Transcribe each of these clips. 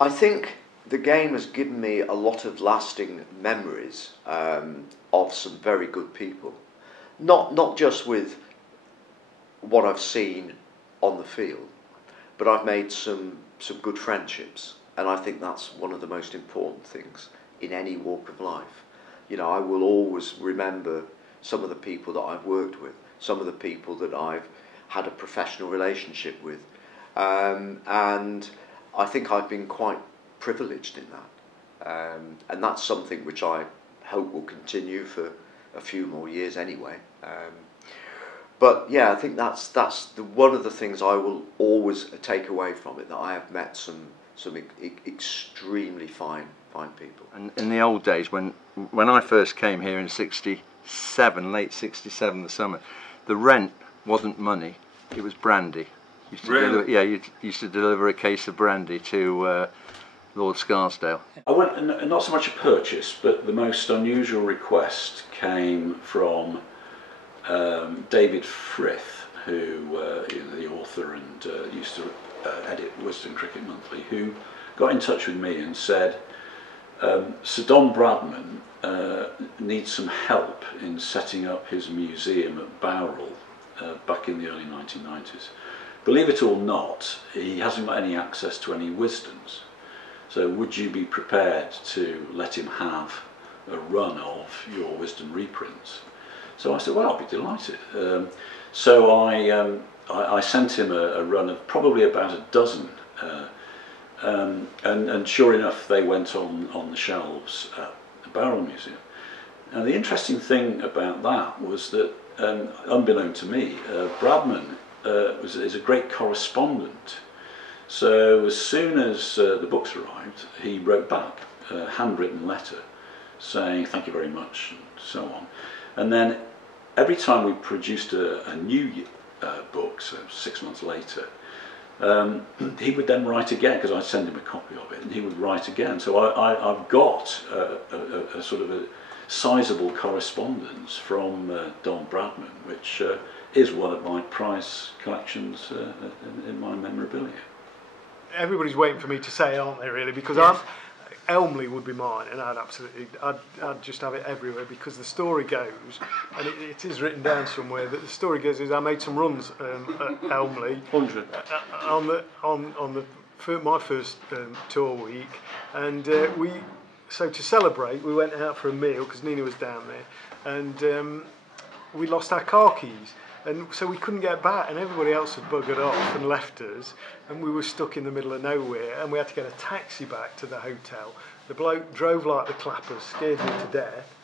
I think the game has given me a lot of lasting memories of some very good people. Not just with what I've seen on the field, but I've made some good friendships, and I think that's one of the most important things in any walk of life. You know, I will always remember some of the people that I've worked with, some of the people that I've had a professional relationship with, and I think I've been quite privileged in that, and that's something which I hope will continue for a few more years anyway. But yeah, I think that's one of the things I will always take away from it, that I have met some extremely fine people. And in the old days, when I first came here in '67, late '67, the summer, the rent wasn't money; it was brandy. Really? You used to deliver a case of brandy to Lord Scarsdale. I went, not so much a purchase, but the most unusual request came from David Frith, who is the author and used to edit Wisden Cricket Monthly, who got in touch with me and said, Sir Don Bradman needs some help in setting up his museum at Bowral back in the early 1990s. Believe it or not, he hasn't got any access to any Wisdens. So would you be prepared to let him have a run of your Wisden reprints? So I said, well, I'll be delighted. So I sent him a run of probably about a dozen, and sure enough, they went on the shelves at the Bowral Museum. Now the interesting thing about that was that, unbeknown to me, Bradman is a great correspondent. So as soon as the books arrived, he wrote back a handwritten letter saying thank you very much and so on. And then every time we produced a new book, so 6 months later, he would then write again, because I'd send him a copy of it, and he would write again. So I've got a sort of a sizable correspondence from Don Bradman, which is one of my prize collections in my memorabilia. Everybody's waiting for me to say, aren't they, really? Because Elmley would be mine, and I'd just have it everywhere, because the story goes, and it is written down somewhere, that the story goes is I made some runs at Elmley 100 on my first tour week, and so to celebrate we went out for a meal because Nina was down there, and we lost our car keys. And so we couldn't get back, and everybody else had buggered off and left us, and we were stuck in the middle of nowhere, and we had to get a taxi back to the hotel. The bloke drove like the clappers, scared me to death,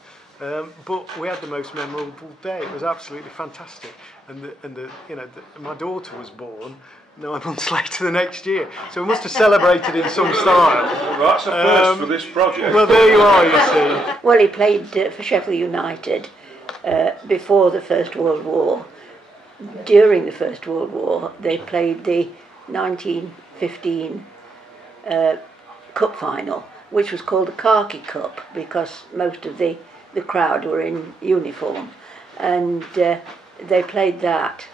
but we had the most memorable day. It was absolutely fantastic, and my daughter was born 9 months later the next year, so we must have celebrated in some style. Well, that's a first for this project. Well, there you are, you see. Well, he played for Sheffield United before the First World War. During the First World War, they played the 1915 Cup final, which was called the Khaki Cup, because most of the crowd were in uniform. And they played that,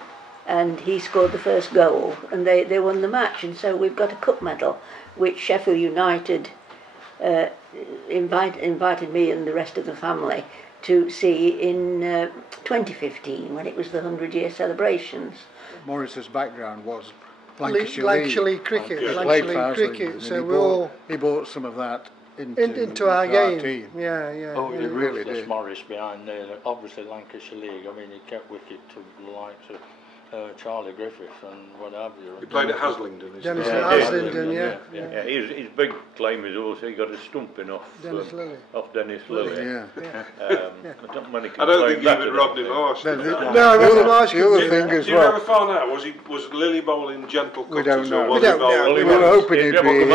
and he scored the first goal, and they won the match. And so we've got a cup medal, which Sheffield United invited me and the rest of the family to see in 2015, when it was the 100-year celebrations. Morris's background was Lancashire League cricket. He Lancashire played cricket. So he bought some of that into our game. Team. Yeah. Oh, he really did. Morris behind there. Obviously, Lancashire League. I mean, he kept wicket to the likes of Charlie Griffith and what have you. He played at Haslingden. Dennis Haslingden, yeah. His big claim is also he got a stumping off Dennis Lilly. Yeah. I don't think he would Rodney Marsh. No, Rodney Marsh. The other thing as well. You never found out, was Lily bowling gentle cutters? We don't know. We don't know. We were hoping he'd be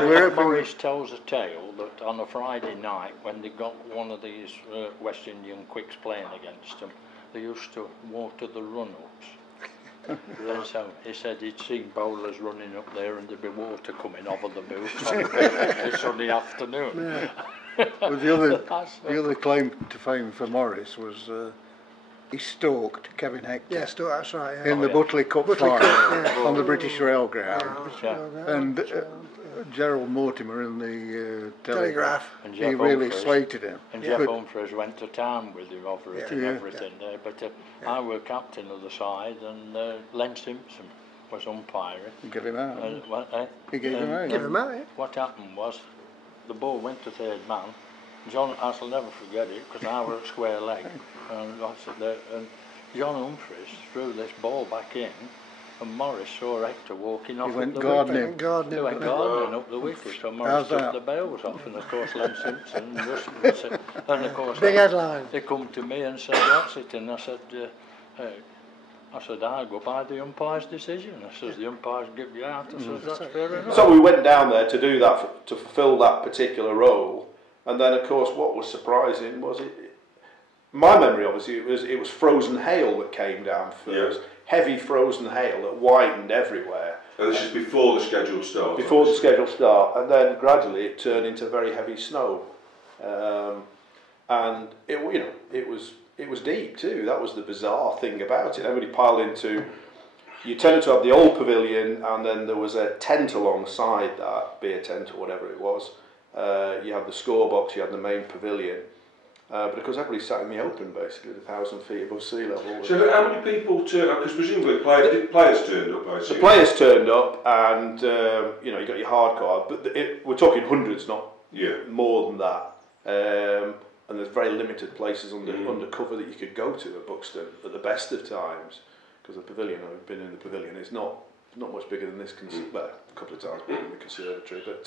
here. Morris tells a tale that on a Friday night, when they got one of these West Indian quicks playing against them, they used to water the run-ups. So he said he'd seen bowlers running up there and there'd be water coming over the boots on a sunny afternoon. Yeah. Well, the other claim to fame for Morris was he stalked Kevin Hector. Yeah, that's right. In the Butley Cup final on the British Rail Ground. And Gerald Mortimer in the Telegraph. And He Jeff really Humphreys. slated him. And Jeff Humphreys went to town with him over it and Yeah. everything there. But I were captain of the side, and Len Simpson was umpiring. He gave him out. He gave him out. Give him out, yeah. What happened was, the ball went to third man. John, I shall never forget it, because I were at square leg, and I said there, and John Humphreys threw this ball back in, and Morris saw Hector walking off. He went the gardening. wicket. He went gardening up the wicket, so Morris took the bails off, and of course Len Simpson and of course Big headline. they come to me and said, "What's it?" And I said, I go by the umpire's decision. I says, the umpire's give you out. I says, that's fair enough. So we went down there to do that, to fulfil that particular role, and then of course what was surprising was my memory obviously it was frozen hail that came down first, heavy frozen hail that widened everywhere. And this is before the scheduled start. Before the scheduled start, and then gradually it turned into very heavy snow, and it was deep too. That was the bizarre thing about it. Everybody piled into. You tended to have the old pavilion, and then there was a tent alongside that, beer tent or whatever it was. You had the score box, you had the main pavilion, but of course everybody sat in the open basically, 1,000 feet above sea level. So how many people turned up? Because presumably players turned up, I assume. The players turned up, and you got your hard card, but we're talking hundreds, not more than that. And there's very limited places under cover that you could go to at Buxton at the best of times, because the pavilion, I've been in the pavilion, it's not much bigger than this, well, a couple of times bigger than the conservatory, but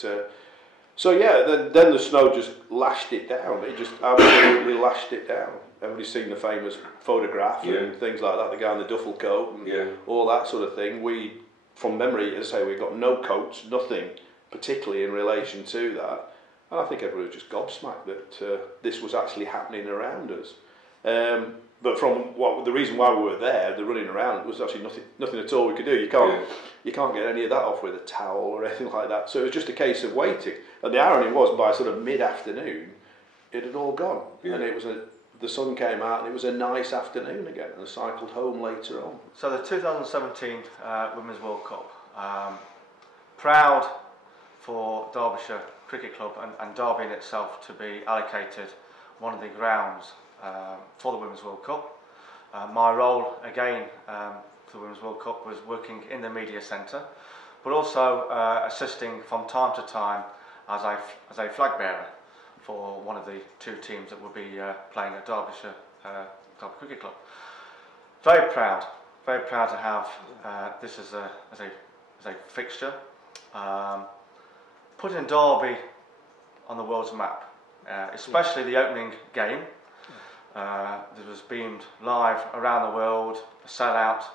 then the snow just lashed it down. It just absolutely lashed it down. Everybody's seen the famous photograph and things like that, the guy in the duffel coat and all that sort of thing. We, from memory, as I say, we got no coats, nothing particularly in relation to that. And I think everyone was just gobsmacked that this was actually happening around us. But from the reason why we were there, the running around, was actually nothing at all we could do. You can't get any of that off with a towel or anything like that. So it was just a case of waiting. And the irony was, by sort of mid-afternoon, it had all gone. And it was the sun came out, and it was a nice afternoon again. And I cycled home later on. So the 2017 Women's World Cup, proud for Derbyshire Cricket Club and Derby in itself to be allocated one of the grounds for the Women's World Cup. My role again for the Women's World Cup was working in the media centre, but also assisting from time to time as a flag bearer for one of the two teams that will be playing at Derby Cricket Club. Very proud to have this as a fixture. Putting Derby on the world's map, especially the opening game. That was beamed live around the world, a sellout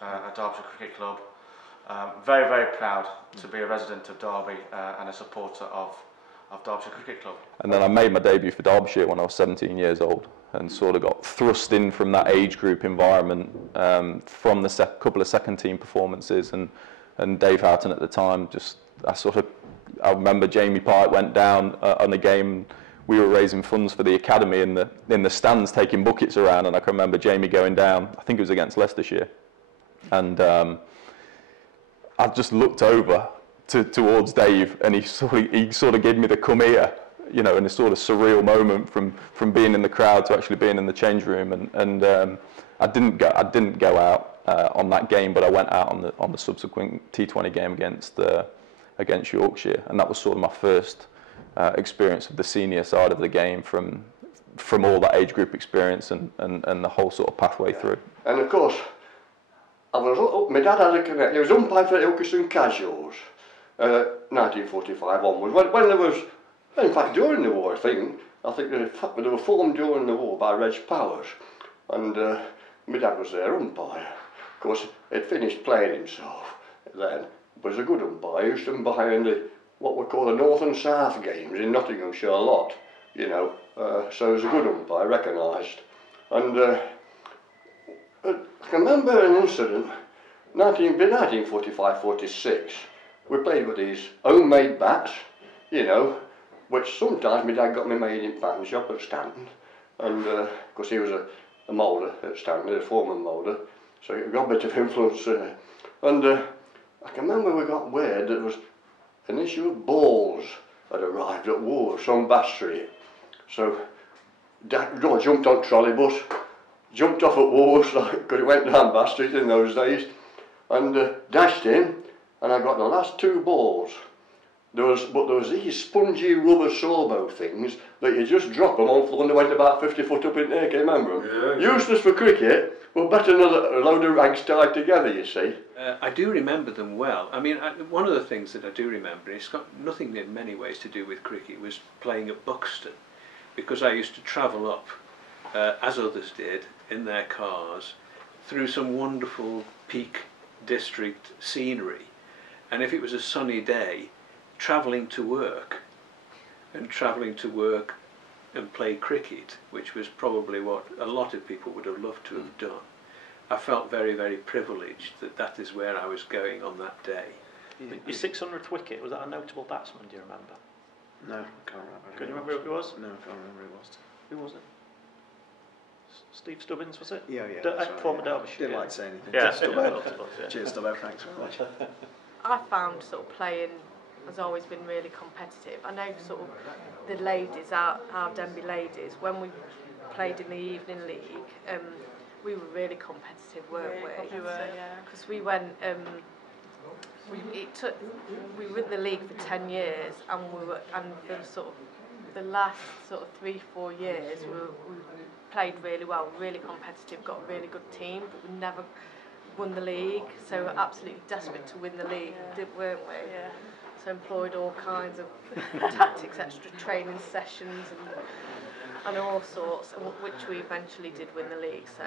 at Derbyshire Cricket Club. Very, very proud to be a resident of Derby and a supporter of Derbyshire Cricket Club. And then I made my debut for Derbyshire when I was 17 years old, and sort of got thrust in from that age group environment from the couple of second team performances, and Dave Houghton at the time, I remember Jamie Pike went down on a game. We were raising funds for the academy in the stands, taking buckets around, and I can remember Jamie going down. I think it was against Leicestershire, and I just looked over towards Dave, and he sort of gave me the come here, in a sort of surreal moment from being in the crowd to actually being in the change room, and I didn't go out on that game, but I went out on the subsequent T20 game against Yorkshire, and that was sort of my first experience of the senior side of the game from all that age group experience and the whole sort of pathway through. And of course, my dad had a connect. He was umpire for Ilkeston Casuals, 1945 onwards. When there was, in fact, during the war, I think they were formed during the war by Reg Powers, and my dad was their umpire. Of course, he'd finished playing himself then. Was a good umpire. He used to umpire in what we call the North and South games in Nottinghamshire a lot, so he was a good umpire, recognised. And I can remember an incident, 1945-46, we played with these homemade bats, which sometimes my dad got me made in pattern shop at Stanton, and because he was a moulder at Stanton, a foreman moulder, so he got a bit of influence there. And I can remember we got word that an issue of balls had arrived at Wars from Bass Street. So I jumped on trolley-bus, jumped off at Wars, like, because it went down Bass Street in those days, and dashed in, and I got the last 2 balls. There was these spongy rubber sorbo things that you just drop them on floor and they went about 50 foot up in the air, can you remember them? Yeah. Useless for cricket, but better than a load of rags tied together, you see. I do remember them well. I mean, one of the things that I do remember, it's got nothing in many ways to do with cricket, was playing at Buxton, because I used to travel up, as others did, in their cars, through some wonderful Peak District scenery. And if it was a sunny day, travelling to work and play cricket, which was probably what a lot of people would have loved to have done. I felt very, very privileged that that is where I was going on that day. Your 600th wicket, was that a notable batsman, do you remember? No, I can't remember. Can you remember who it was? No, I can't remember who it was. Who was it? Steve Stubbins, was it? Yeah, yeah. Former Derbyshire. Didn't like to say anything. Yeah, Stubbo. Cheers, Stubbo, thanks very much. I found sort of playing has always been really competitive. I know sort of the ladies, our Denby ladies, when we played in the evening league, we were really competitive, weren't we? We were, yeah. Because we went, we were in the league for 10 years, and for sort of the last sort of 3-4 years, we played really well, really competitive, got a really good team, but we never won the league, so we were absolutely desperate to win the league, weren't we? Yeah. So employed all kinds of tactics, extra training sessions and all sorts, which we eventually did win the league, so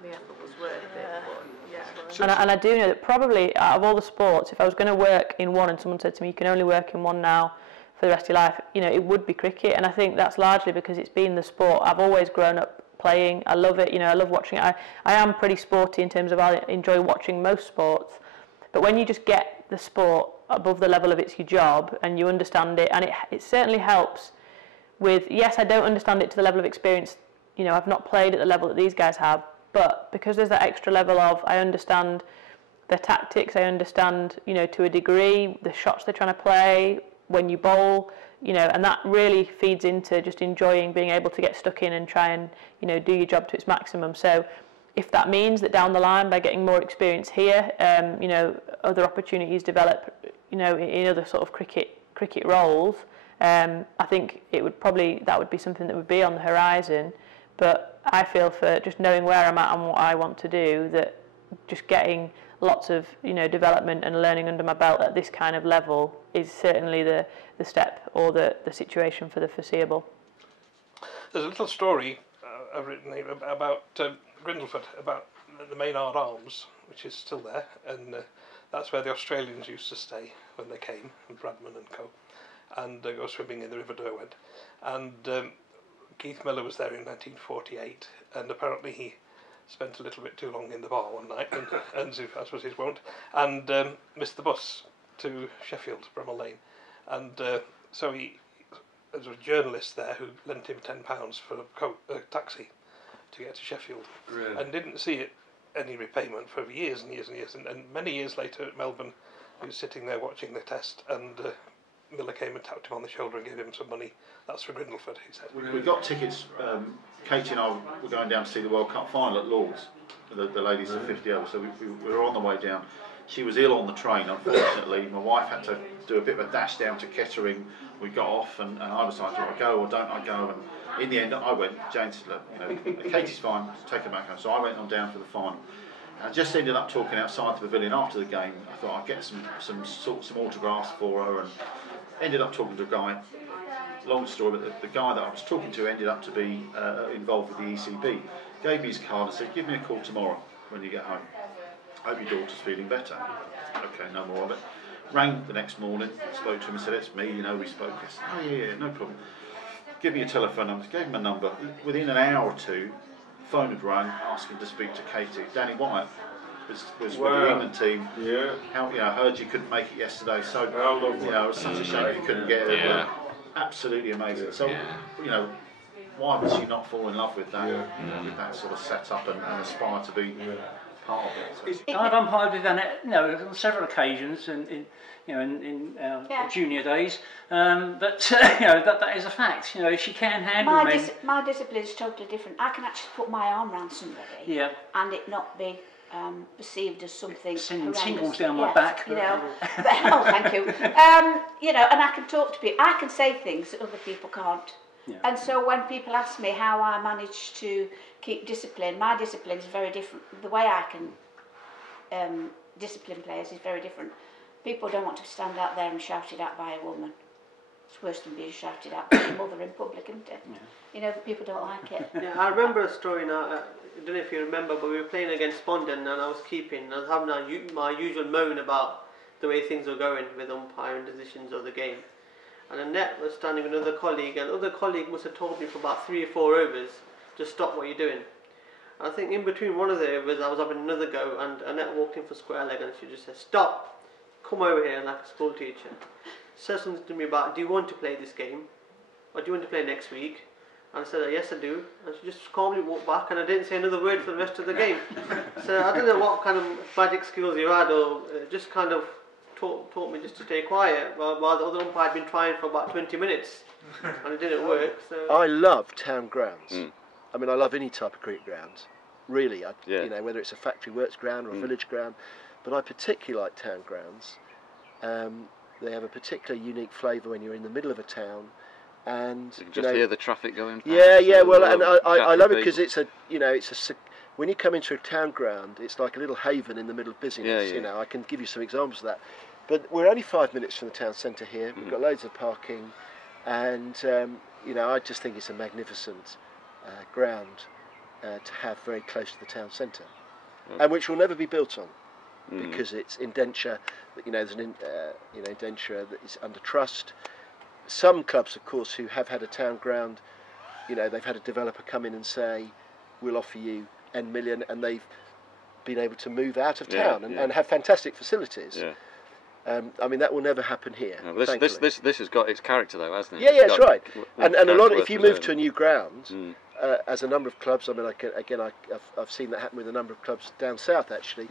the effort was worth it. But, yeah. And I do know that probably out of all the sports, if I was going to work in one and someone said to me, you can only work in one now for the rest of your life, you know, it would be cricket. And I think that's largely because it's been the sport I've always grown up playing. I love it, you know, I love watching it. I am pretty sporty in terms of I enjoy watching most sports, but when you just get the sport above the level of it's your job and you understand it, and it certainly helps with, yes, I don't understand it to the level of experience, you know, I've not played at the level that these guys have, but because there's that extra level of, I understand their tactics, I understand, you know, to a degree, the shots they're trying to play, when you bowl, you know, and that really feeds into just enjoying being able to get stuck in and try and, you know, do your job to its maximum. So if that means that down the line, by getting more experience here, you know, other opportunities develop, you know, in other sort of cricket roles, I think it would probably, that would be something that would be on the horizon. But I feel for just knowing where I'm at and what I want to do, that just getting lots of, you know, development and learning under my belt at this kind of level is certainly the step or the situation for the foreseeable. There's a little story I've written here about Grindleford, about the Maynard Arms, which is still there, and that's where the Australians used to stay when they came, and Bradman and co, and go swimming in the River Derwent. And Keith Miller was there in 1948, and apparently he spent a little bit too long in the bar one night, and as was his wont, and missed the bus to Sheffield, Bramall Lane. And so there was a journalist there who lent him £10 for a taxi to get to Sheffield, really? And didn't see it any repayment for years and years and years. And many years later at Melbourne, he was sitting there watching the test, and Miller came and tapped him on the shoulder and gave him some money. That's for Grindleford, he said. We got tickets. Katie and I were going down to see the World Cup final at Lord's, the ladies of 50 over. So we were on the way down. She was ill on the train, unfortunately. My wife had to do a bit of a dash down to Kettering. We got off, and I was like, do I go or don't I go? And in the end, I went. Jane said, look, you know, Katie's fine, take her back home. So I went on down for the final. And just ended up talking outside the pavilion after the game. I thought I'd get some autographs for her, and ended up talking to a guy. Long story, but the guy that I was talking to ended up to be involved with the ECB. Gave me his card and said, give me a call tomorrow when you get home. Hope your daughter's feeling better. Okay, no more of it. Rang the next morning, spoke to him and said, it's me, you know, we spoke. I said, oh yeah, no problem. Give me a telephone number. Gave him a number. Within an hour or two, phone had rang, asking to speak to Katie. Danny Wyatt was with the England team. Yeah. How, you know, I heard you couldn't make it yesterday, so you know, it was such a shame you couldn't get it. Yeah. Absolutely amazing. So, you know, why would she not fall in love with that, with that sort of setup and aspire to be part of it. So. I've umpired with Bennett, on several occasions in junior days, but that is a fact. If she can handle men. My discipline is totally different. I can actually put my arm around somebody, and it not be perceived as something sending tingles down my back. Oh, thank you. And I can talk to people. I can say things that other people can't. Yeah. And so when people ask me how I manage to keep discipline, my discipline is very different. The way I can discipline players is very different. People don't want to stand out there and shouted at by a woman. It's worse than being shouted at by your mother in public, isn't it? Yeah. People don't like it. Yeah, I remember a story now. I don't know if you remember, but we were playing against Bondon and I was keeping. I was having my usual moan about the way things were going with umpiring decisions of the game. And Annette was standing with another colleague, and the other colleague must have told me for about 3 or 4 overs, just stop what you're doing. I think in between one of the overs, I was having another go, and Annette walked in for square leg, and she just said, "Stop, come over here," like a school teacher. Said something to me about, "Do you want to play this game? Or do you want to play next week?" And I said, "Yes, I do." And she just calmly walked back, and I didn't say another word for the rest of the game. So I don't know what kind of magic skills you had, or just kind of taught me just to stay quiet, while the other umpire had been trying for about 20 minutes, and it didn't work. So. I love town grounds. I mean, I love any type of cricket grounds, really. Whether it's a factory works ground or a village ground, but I particularly like town grounds. They have a particular unique flavour when you're in the middle of a town, and you can just hear the traffic going past. Yeah. Well, and I love it because it's when you come into a town ground, it's like a little haven in the middle of busyness. I can give you some examples of that. But we're only 5 minutes from the town centre here. We've got loads of parking, and I just think it's a magnificent ground to have very close to the town centre, and which will never be built on because it's indenture. There's an indenture that is under trust. Some clubs, of course, who have had a town ground, they've had a developer come in and say, "We'll offer you N million," and they've been able to move out of town and have fantastic facilities. Yeah. I mean, that will never happen here. No, this has got its character, though, hasn't it? Yeah, that's right. And a lot. If you move to a new ground, as a number of clubs, I mean, I've seen that happen with a number of clubs down south. Actually,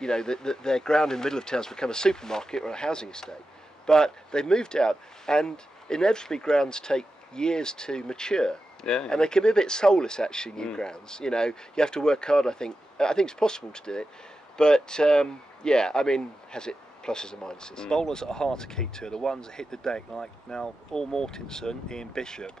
their ground in the middle of town's become a supermarket or a housing estate, but they've moved out, and inevitably grounds take years to mature. And they can be a bit soulless, actually, new grounds. You have to work hard. I think it's possible to do it, but I mean, has it pluses and minuses? Bowlers that are hard to keep to are the ones that hit the deck, like now Paul Mortensen, Ian Bishop.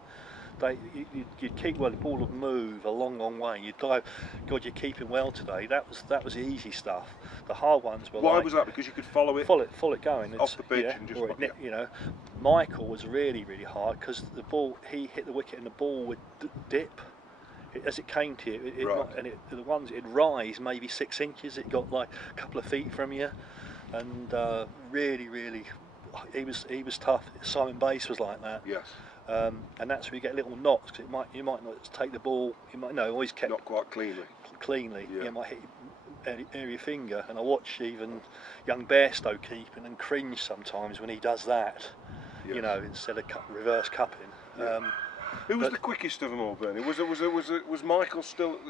You'd keep the ball would move a long way. You'd dive. God, you're keeping well today. That was the easy stuff. The hard ones were. Why was that? Because you could follow it. Follow it going off the pitch and just. Michael was really hard because the ball, he hit the wicket and the ball would dip as it came to you. The ones it'd rise maybe 6 inches. It got like a couple of feet from you, and really, he was tough. Simon Bass was like that. Yes. And that's where you get little knocks. Cause you might not take the ball. You might always kept not quite cleanly. Yeah. You might hit your finger. And I watch even young Bairstow keeping and cringe sometimes when he does that. Yes. Instead of reverse cupping. Yeah. Who was the quickest of them all, Bernie? Was Michael still?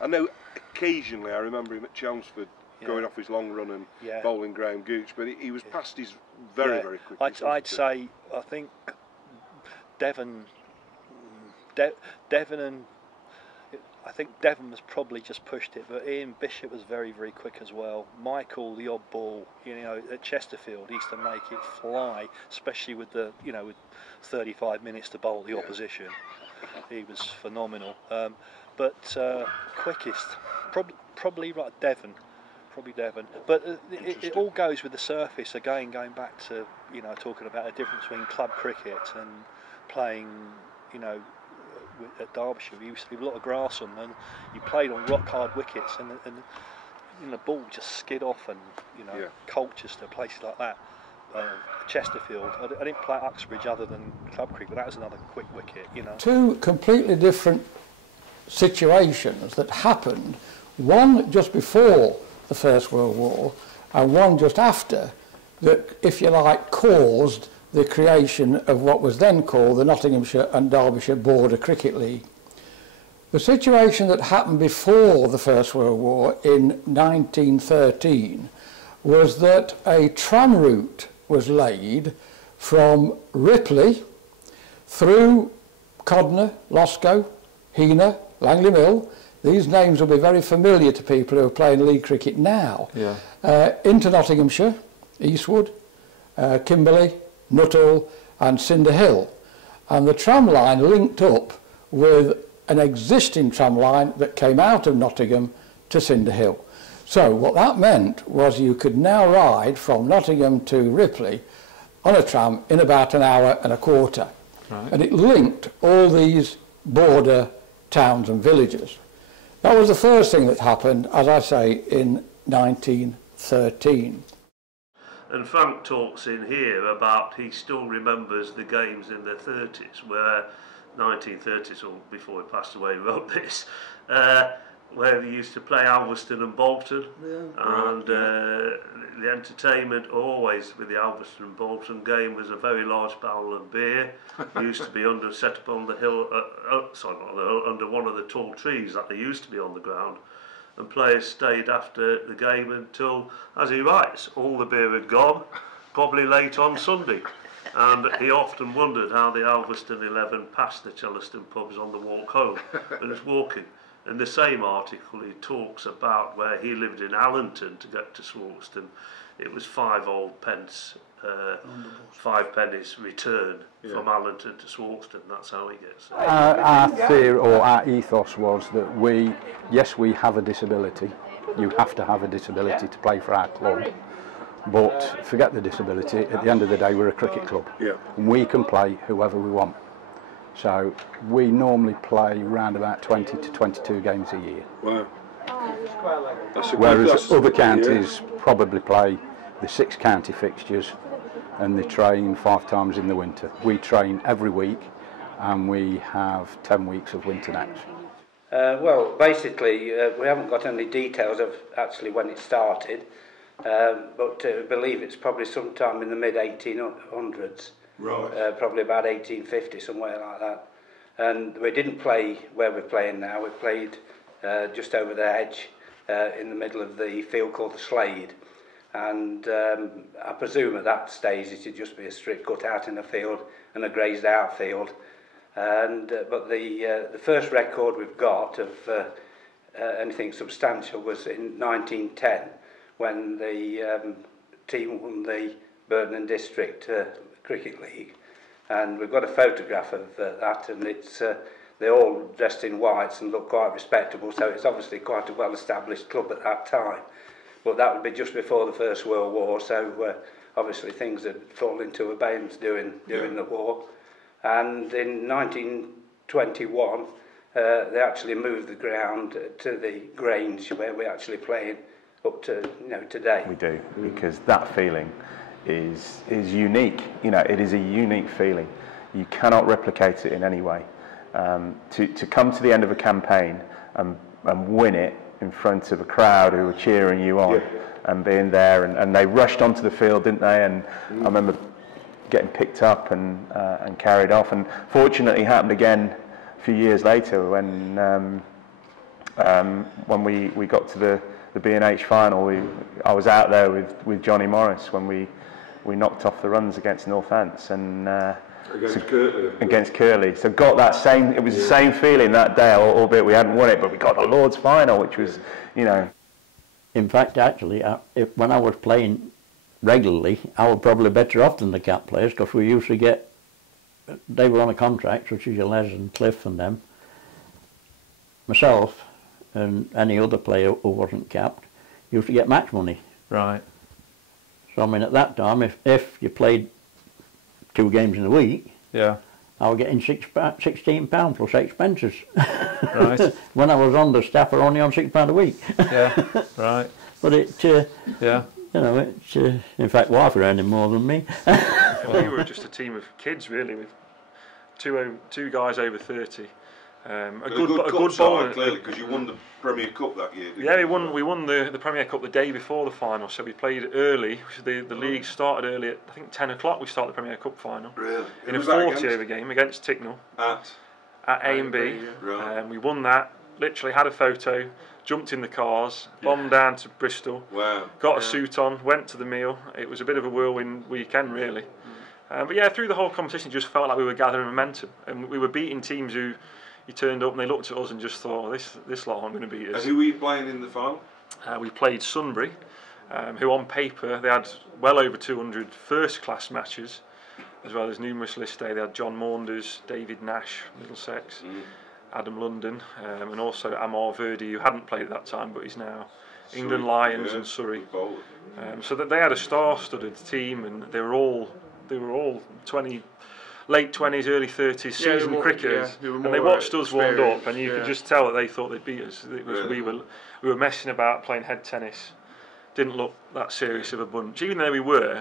I know occasionally I remember him at Chelmsford going off his long run and bowling ground gooch, but he was past his very quick. I'd say I think. Devon and I think Devon was probably just pushed it, but Ian Bishop was very quick as well. Michael, the odd ball, at Chesterfield, he used to make it fly, especially with with 35 minutes to bowl the opposition. He was phenomenal. But quickest, probably like Devon. Probably Devon, but it all goes with the surface. Again, going back to talking about the difference between club cricket and playing, at Derbyshire, we used to leave a lot of grass on, and you played on rock hard wickets, and the ball just skid off, and Colchester, places like that. Chesterfield. I didn't play at Uxbridge other than club cricket, but that was another quick wicket. Two completely different situations that happened. One just before the First World War, and one just after, that, if you like, caused the creation of what was then called the Nottinghamshire and Derbyshire Border Cricket League. The situation that happened before the First World War in 1913 was that a tram route was laid from Ripley through Codner, Loscoe, Heanor, Langley Mill. These names will be very familiar to people who are playing league cricket now. Into Nottinghamshire, Eastwood, Kimberley, Nuttall and Cinder Hill. And the tram line linked up with an existing tram line that came out of Nottingham to Cinder Hill. So what that meant was you could now ride from Nottingham to Ripley on a tram in about an hour and a quarter. Right. And it linked all these border towns and villages. That was the first thing that happened, as I say, in 1913. And Frank talks in here about he still remembers the games in the 30s, where 1930s, or before he passed away, wrote this, where they used to play Alveston and Bolton, and the entertainment always with the Alveston and Bolton game was a very large barrel of beer. It used to be set up on the hill, under one of the tall trees that they used to be on the ground, and players stayed after the game until, as he writes, all the beer had gone, probably late on Sunday. And he often wondered how the Alveston 11 passed the Chellaston pubs on the walk home when he was walking. In the same article he talks about where he lived in Allenton to get to Swarkston. It was 5 old pence, 5 pennies return from Allenton to Swarkston. That's how he gets it. Our theory or our ethos was that yes, we have a disability. You have to have a disability to play for our club. But forget the disability, at the end of the day we're a cricket club. And we can play whoever we want. So we normally play around about 20 to 22 games a year. Wow. Whereas other counties probably play the 6 county fixtures and they train 5 times in the winter. We train every week and we have 10 weeks of winter nets. Well, basically we haven't got any details of actually when it started. But I believe it's probably sometime in the mid-1800s, probably about 1850, somewhere like that. And we didn't play where we're playing now. We played just over the hedge in the middle of the field called the Slade. And I presume at that stage it would just be a strip cut out in a field and a grazed out field. And but the first record we've got of anything substantial was in 1910. When the team won the Burton District Cricket League, and we've got a photograph of that, and it's they're all dressed in whites and look quite respectable, so it's obviously quite a well-established club at that time. But that would be just before the First World War, so obviously things had fallen into abeyance during the war. And in 1921, they actually moved the ground to the Grange where we're actually playing up to today. We do, because that feeling is unique. It is a unique feeling. You cannot replicate it in any way. To come to the end of a campaign and win it in front of a crowd who were cheering you on and being there, and they rushed onto the field, didn't they? And I remember getting picked up and carried off. And fortunately, it happened again a few years later when we got to the B&H final. I was out there with Johnny Morris when we knocked off the runs against Northants and against Curley. So got that same. It was the same feeling that day, albeit we hadn't won it, but we got the Lord's final, which was, In fact, actually, when I was playing regularly, I was probably better off than the cap players because we used to get. They were on a contract, such as your Les and Cliff and them. Myself and any other player who wasn't capped used to get match money. Right. So I mean, at that time, if you played 2 games in a week, I was getting £16 plus expenses. Right. When I was on the staff, I was only on £6 a week. Yeah. Right. But it's in fact, wife were earning more than me. We were just a team of kids, really, with two guys over 30. A good bowler, clearly, because you won the Premier Cup that year. Yeah, we won the Premier Cup the day before the final, so we played early. The league started early at, I think, 10 o'clock. We started the Premier Cup final. Really? In a 40-over game against Ticknell. at A and B. We won that. Literally had a photo. Jumped in the cars, bombed down to Bristol, got a suit on, went to the meal. It was a bit of a whirlwind weekend, really. But yeah, through the whole competition, it just felt like we were gathering momentum, and we were beating teams who you turned up and they looked at us and just thought, oh, this lot aren't going to beat us. And who were you playing in the final? We played Sunbury, who on paper they had well over 200 first-class matches, as well as numerous list day. They had John Maunders, David Nash, Middlesex. Adam London, and also Amar Verdi, who hadn't played at that time, but he's now England Lions and Surrey. So that they had a star-studded team, and they were all late 20s, early 30s seasoned cricketers, and they watched us warmed up, and you could just tell that they thought they'd beat us. It was, we were messing about playing head tennis. Didn't look that serious of a bunch. Even though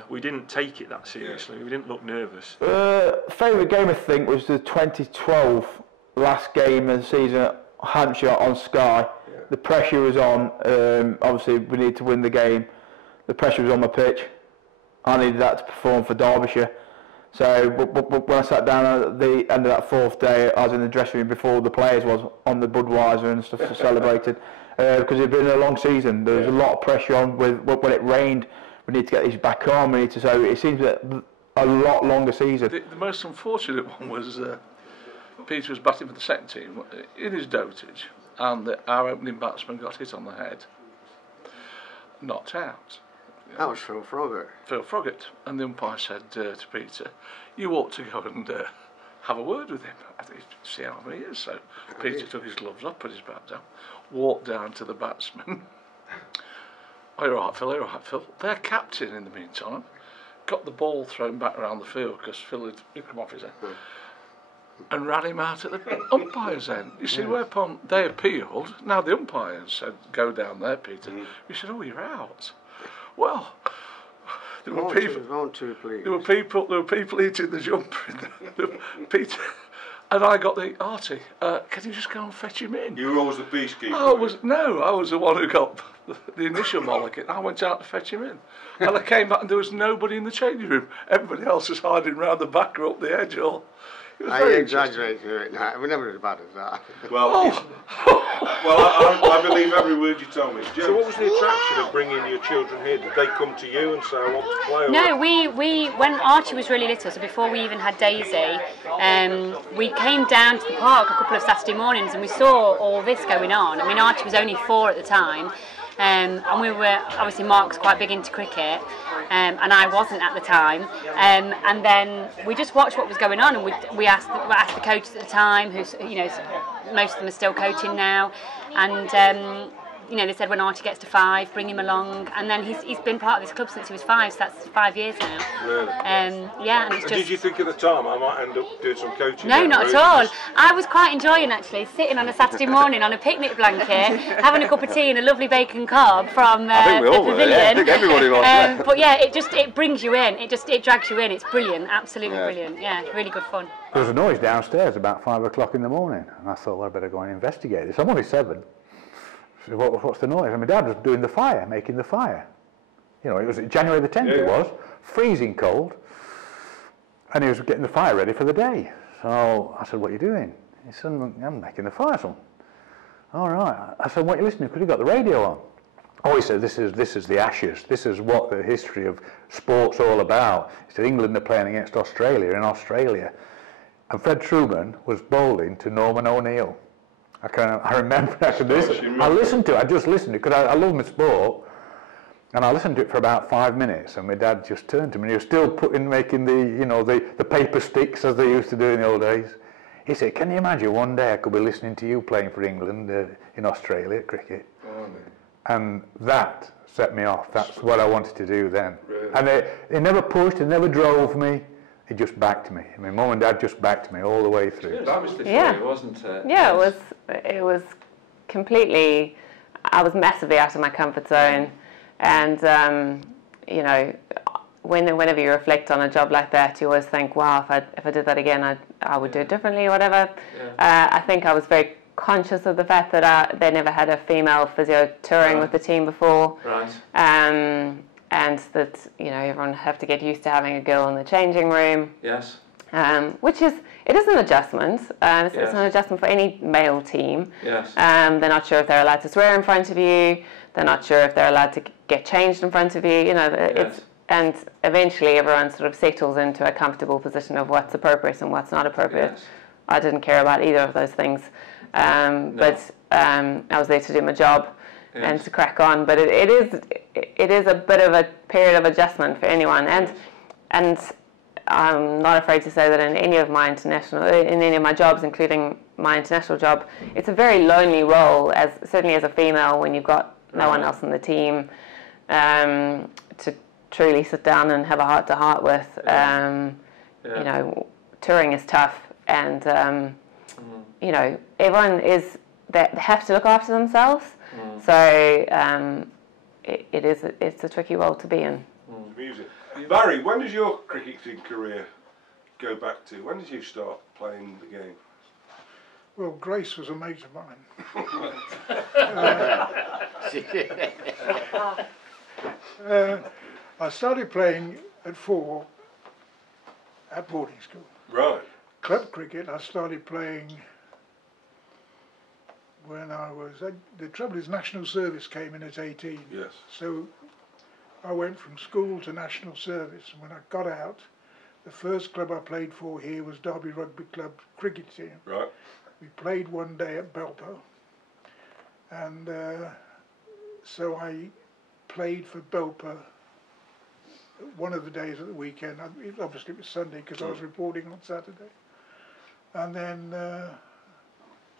we didn't take it that seriously. We didn't look nervous. Favourite game, I think, was the 2012 last game of the season at Hampshire on Sky. The pressure was on. Obviously, we needed to win the game. The pressure was on my pitch. I needed that to perform for Derbyshire. So when I sat down at the end of that fourth day, I was in the dressing room before the players was on the Budweiser and stuff celebrated. Because it had been a long season. There was a lot of pressure on. When it rained, we need to get these back on. So it seems that a lot longer season. The most unfortunate one was Peter was batting for the second team in his dotage, and our opening batsman got hit on the head, knocked out. That was Phil Froggatt. Phil Froggatt, and the umpire said to Peter, "You ought to go and have a word with him. I think see how he is." So Peter took his gloves off, put his bat down, walked down to the batsman. "Oh, you're all right, Phil. You're all right, Phil." Their captain, in the meantime, got the ball thrown back around the field because Phil had come off his head. And ran him out at the umpire's end. You see, whereupon they appealed. Now the umpire said, "Go down there, Peter." He said, "Oh, you're out." Well, there were people eating the jumper. Peter and I got the Artie. Can you just go and fetch him in? You were always the peacekeeper. I was the one who got the initial mollican. I went out to fetch him in, and I came back and there was nobody in the changing room. Everybody else was hiding round the back or up the edge. I exaggerate it now. We're never as bad as that. Well, I believe every word you tell me. So what was the attraction of bringing your children here? Did they come to you and say, "I want to play"? No, we when Archie was really little, so before we even had Daisy, we came down to the park a couple of Saturday mornings and we saw all this going on. I mean, Archie was only 4 at the time. And we were, obviously Mark's quite big into cricket, and I wasn't at the time, and then we just watched what was going on, and we asked the coaches at the time, who's, you know, most of them are still coaching now, and you know, they said when Archie gets to 5, bring him along, and then he's been part of this club since he was 5, so that's 5 years now. Really? Yeah, and it's just... Did you think at the time I might end up doing some coaching? No, not at all. I was quite enjoying actually sitting on a Saturday morning on a picnic blanket, having a cup of tea and a lovely bacon cob from the pavilion. Yeah, I think everybody was. But yeah, it brings you in. It drags you in. It's brilliant, absolutely brilliant. Yeah, really good fun. There was a noise downstairs about 5 o'clock in the morning, and I thought, well, I better go and investigate this. I'm only 7. So what's the noise? And my dad was doing the fire, making the fire. You know, it was January the 10th. It was freezing cold, and he was getting the fire ready for the day. So I said, "What are you doing?" He said, "I'm making the fire, son." "All right." I said, "What are you listening to? Because you got the radio on." Oh, he said, this is the Ashes. This is what the history of sport's all about. He said, England are playing against Australia in Australia, and Fred Truman was bowling to Norman O'Neill. I remember. I listened to it. I just listened to it because I love my sport, and I listened to it for about 5 minutes. And my dad just turned to me. And he was still making the paper sticks as they used to do in the old days. He said, "Can you imagine one day I could be listening to you playing for England in Australia at cricket?" And that set me off. That's what I wanted to do then. Really? And they never pushed. They never drove me. It just backed me. I mean, Mum and Dad just backed me all the way through. That was the story, wasn't it? Yeah, it was completely. I was massively out of my comfort zone, and you know, whenever you reflect on a job like that, you always think, "Wow, if I did that again, I would do it differently," or whatever. Yeah. I think I was very conscious of the fact that they never had a female physio touring with the team before. Right. And that, you know, everyone have to get used to having a girl in the changing room. Yes. which is an adjustment. It's an adjustment for any male team. Yes. They're not sure if they're allowed to swear in front of you. They're not sure if they're allowed to get changed in front of you. You know, and eventually everyone sort of settles into a comfortable position of what's appropriate and what's not appropriate. Yes. I didn't care about either of those things, but I was there to do my job and to crack on. But it is a bit of a period of adjustment for anyone, and I'm not afraid to say that in any of my jobs, including my international job, it's a very lonely role, certainly as a female, when you've got no one else in the team to truly sit down and have a heart-to-heart with. You know, touring is tough, and you know, everyone they have to look after themselves. So it's a tricky role to be in. Music. Barry, when does your cricketing career go back to? When did you start playing the game? Well, Grace was a mate of mine. I started playing at 4 at boarding school. Right. Club cricket, I started playing when I was... the trouble is national service came in at 18. Yes. So I went from school to national service, and when I got out, the first club I played for here was Derby Rugby Club cricket team. Right. We played one day at Belper, and so I played for Belper one of the days of the weekend. Obviously it was Sunday because I was reporting on Saturday. And then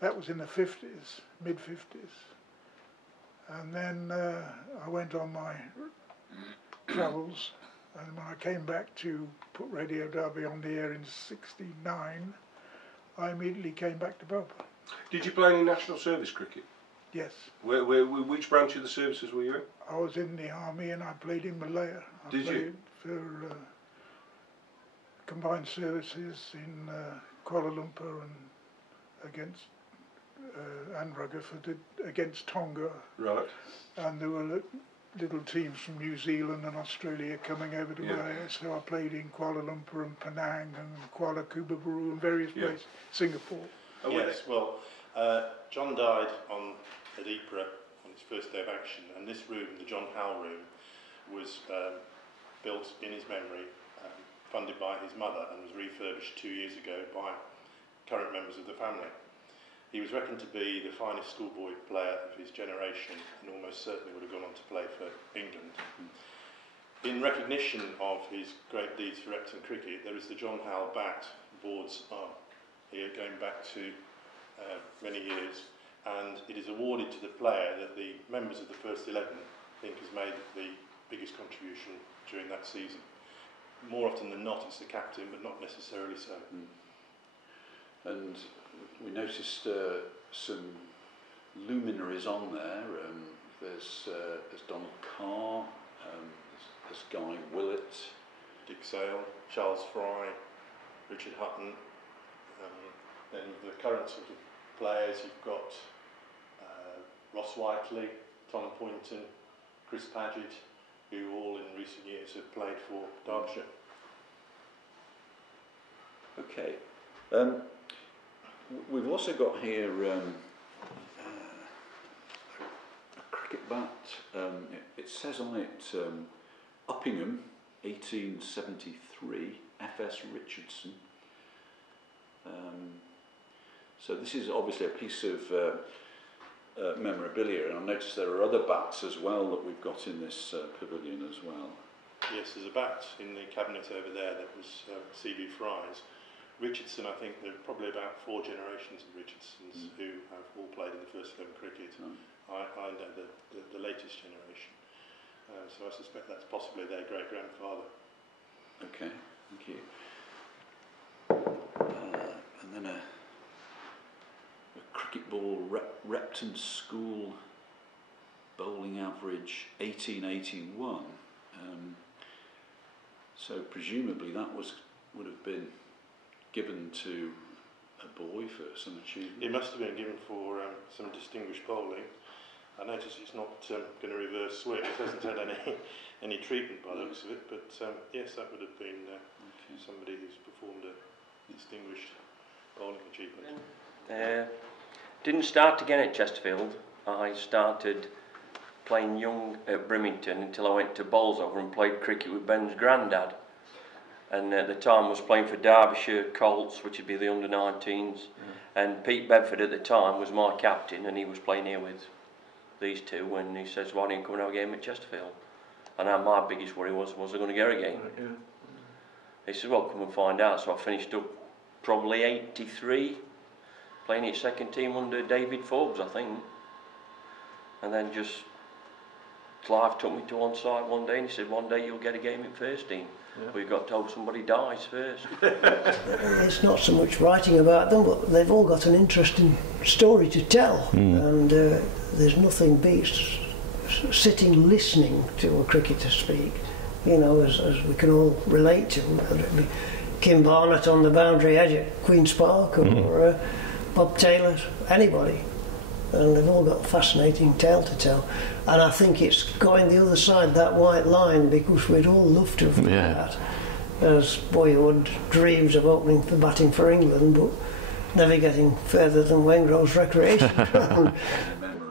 that was in the 50s, mid-50s. And then I went on my travels, and when I came back to put Radio Derby on the air in '69, I immediately came back to Belper. Did you play any national service cricket? Yes. Which branch of the services were you in? I was in the army and I played in Malaya. Did you? I played for combined services in Kuala Lumpur and against and Rutherford against Tonga. Right. And there were little teams from New Zealand and Australia coming over to Malaya, so I played in Kuala Lumpur and Penang and Kuala Kubaru and various places, Singapore. Oh, yes, well, John died at Ypres on his first day of action, and this room, the John Howe room, was built in his memory, funded by his mother, and was refurbished 2 years ago by current members of the family. He was reckoned to be the finest schoolboy player of his generation, and almost certainly would have gone on to play for England. In recognition of his great deeds for Repton cricket, there is the John Howe bat. Boards are here going back to many years, and it is awarded to the player that the members of the first 11 think has made the biggest contribution during that season. More often than not, it's the captain, but not necessarily so. And we noticed some luminaries on there. There's Donald Carr, there's Guy Willett, Dick Sale, Charles Fry, Richard Hutton. Then the current sort of players, you've got Ross Whiteley, Tom Poynton, Chris Paget, who all in recent years have played for Derbyshire. Okay. We've also got here a cricket bat. It says on it Uppingham, 1873, F.S. Richardson. So this is obviously a piece of memorabilia, and I noticed there are other bats as well that we've got in this pavilion as well. Yes, there's a bat in the cabinet over there that was C.B. Fry's. Richardson, I think there are probably about 4 generations of Richardsons who have all played in the first 11 cricket. I know the latest generation, so I suspect that's possibly their great-grandfather. Okay, thank you. And then a cricket ball, Repton School bowling average 1881. So presumably that would have been given to a boy for some achievement. It must have been given for some distinguished bowling. I notice it's not going to reverse swing. It hasn't had any treatment by the looks of it, but yes, that would have been somebody who's performed a distinguished bowling achievement? Didn't start again at Chesterfield. I started playing young at Brimington until I went to Bolsover and played cricket with Ben's granddad. And at the time I was playing for Derbyshire Colts, which would be the under-19s. And Pete Bedford at the time was my captain, and he was playing here with these two, and he says, why don't you come and have a game at Chesterfield? And my biggest worry was I going to get a game? He said, well, come and find out. So I finished up probably 83, playing at second team under David Forbes, I think. And then just Clive took me to one side one day and he said, one day you'll get a game in first team. But you've got to hope somebody dies first. It's not so much writing about them, but they've all got an interesting story to tell. And there's nothing beats sitting listening to a cricketer speak, you know, as we can all relate to. Kim Barnett on the boundary edge at Queen's Park, or Bob Taylor, anybody. And they've all got a fascinating tale to tell. And I think it's going the other side, that white line, because we'd all love to have done that as boyhood dreams of opening for batting for England, but never getting further than Wengrove's recreation ground.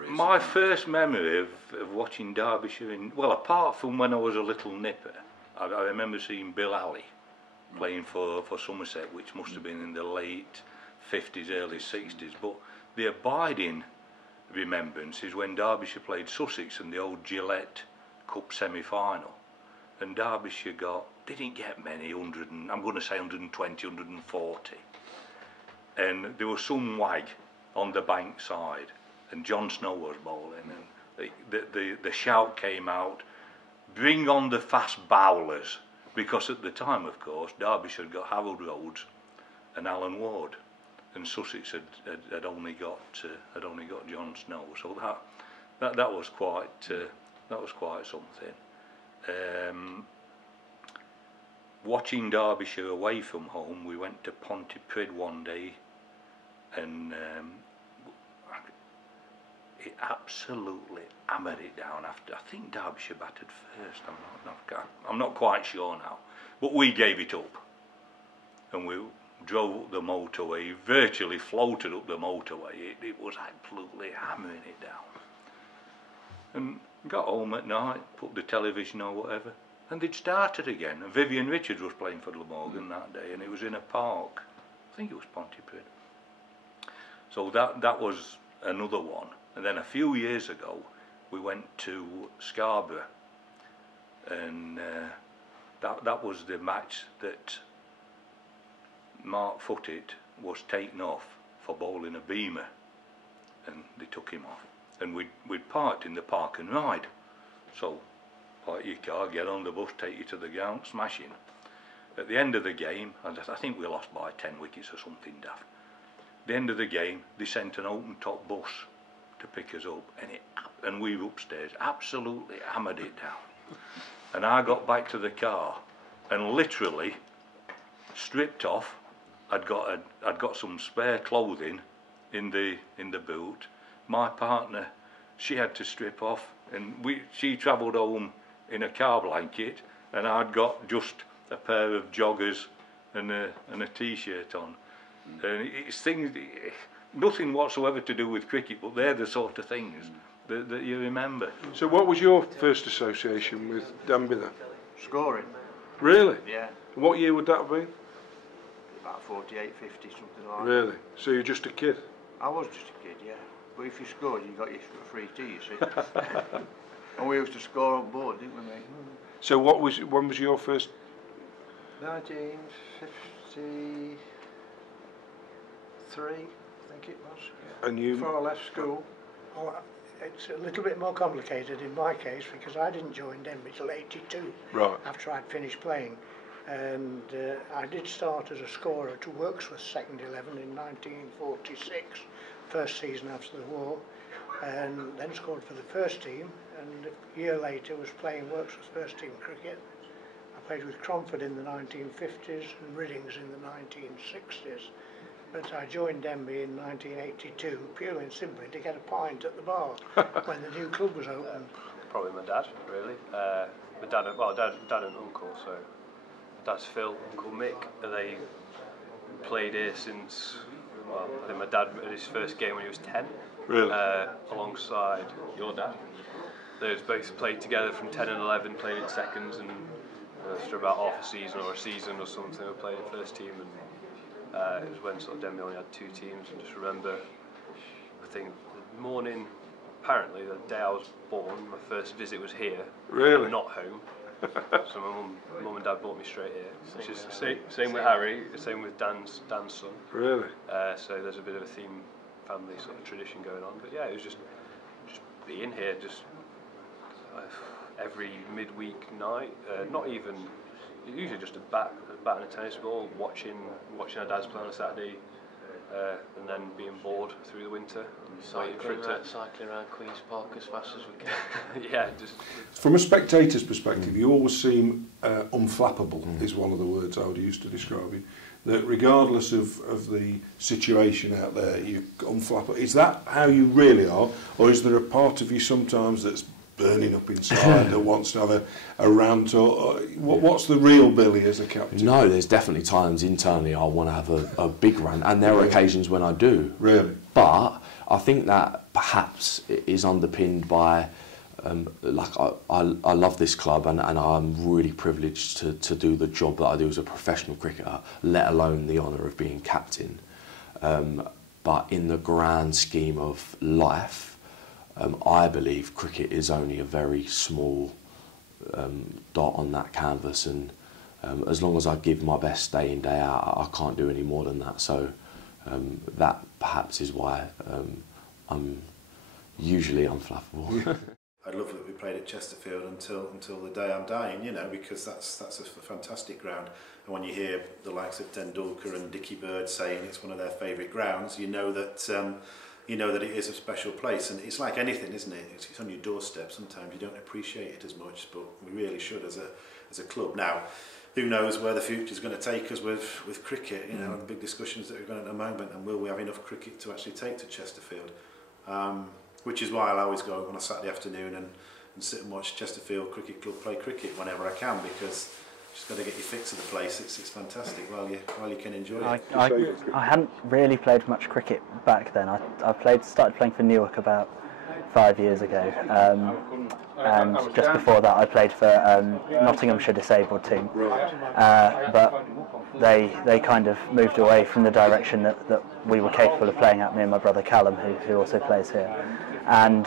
My first memory of watching Derbyshire, well, apart from when I was a little nipper, I remember seeing Bill Alley playing for Somerset, which must have been in the late 50s, early 60s. But the abiding remembrance is when Derbyshire played Sussex in the old Gillette Cup semi-final, and Derbyshire didn't get many, I'm going to say 120, 140, and there was some wag on the bank side, and John Snow was bowling, and the shout came out, bring on the fast bowlers, because at the time, of course, Derbyshire had got Harold Rhodes and Alan Ward, and Sussex had only got John Snow, so that was quite something. Watching Derbyshire away from home, we went to Pontypridd one day, and it absolutely hammered it down. After I think Derbyshire batted first. I'm not quite sure now, but we gave it up, and we drove up the motorway, virtually floated up the motorway. It was absolutely hammering it down. And got home at night, put the television or whatever, and they'd started again. And Vivian Richards was playing for Glamorgan that day, and it was in a park. I think it was Pontypridd. So that was another one. And then a few years ago, we went to Scarborough, and that was the match that Mark Footit was taken off for bowling a beamer, and they took him off. And we'd parked in the park and ride. So, park your car, get on the bus, take you to the ground, smashing. At the end of the game, and I think we lost by 10 wickets or something daft. At the end of the game, they sent an open top bus to pick us up, and we were upstairs, absolutely hammered it down. And I got back to the car and literally stripped off. I'd got some spare clothing in the boot. My partner, she had to strip off, and she travelled home in a car blanket, and I'd got just a pair of joggers and a t-shirt on. And it's things, nothing whatsoever to do with cricket, but they're the sort of things that you remember. So what was your first association with Denby then? Scoring. Really? Yeah. What year would that have been? About 48, 50, something like that. Really? So you're just a kid? I was just a kid, yeah. But if you scored, you got your free tea, you see. And we used to score on board, didn't we, mate? So when was your first? 1953, I think it was. Yeah. And you? Before I left school. Oh, it's a little bit more complicated in my case because I didn't join Denby till 82. Right. After I'd finished playing. And I did start as a scorer to Worksworth's second 11 in 1946, first season after the war, and then scored for the first team, and a year later was playing Worksworth's first team cricket. I played with Cromford in the 1950s and Riddings in the 1960s, but I joined Denby in 1982 purely and simply to get a pint at the bar when the new club was opened. Probably my dad, really. My dad and uncle, so Dad's Phil, Uncle Mick, they played here since, well, I think my dad had his first game when he was 10. Really? Alongside your dad. Those both played together from 10 and 11, played in seconds, and after about half a season or a season or something, we played in first team. And it was when sort of Denby only had 2 teams. And just remember, I think the morning, apparently the day I was born, my first visit was here. Really? Not home. So my mum and dad brought me straight here. Which is same with Harry, same with Dan's son. Really? So there's a bit of a theme family sort of tradition going on. But yeah, it was just being here, just every midweek night. Not even usually just a bat and a tennis ball, watching our dads play on a Saturday, and then being bored through the winter. Cycling around Queen's Park as fast as we can. Yeah, just. From a spectator's perspective, you always seem unflappable, is one of the words I would use to describe you. That regardless of the situation out there, you're unflappable. Is that how you really are, or is there a part of you sometimes that's burning up inside that wants to have a rant, or what's the real Billy as a captain? No, there's definitely times internally I want to have a big rant, and there are occasions when I do. Really? But I think that perhaps it is underpinned by, like I love this club, and I'm really privileged to do the job that I do as a professional cricketer, let alone the honour of being captain. But in the grand scheme of life, I believe cricket is only a very small dot on that canvas, and as long as I give my best day in, day out, I can't do any more than that. So that perhaps is why I'm usually unflappable. I love that we played at Chesterfield until the day I'm dying, you know, because that's a fantastic ground. And when you hear the likes of Tendulkar and Dickie Bird saying it's one of their favourite grounds, you know that it is a special place. And it's like anything, isn't it? It's on your doorstep. Sometimes you don't appreciate it as much, but we really should as a club. Now, who knows where the future's going to take us with cricket? You know, the big discussions that we're going at the moment, and will we have enough cricket to actually take to Chesterfield? Which is why I'll always go on a Saturday afternoon and sit and watch Chesterfield Cricket Club play cricket whenever I can, because you just got to get your fix of the place. It's fantastic while you can enjoy it. I hadn't really played much cricket back then. I started playing for Newark about 5 years ago, and just before that I played for Nottinghamshire disabled team, but they kind of moved away from the direction that we were capable of playing at, me and my brother Callum, who also plays here. And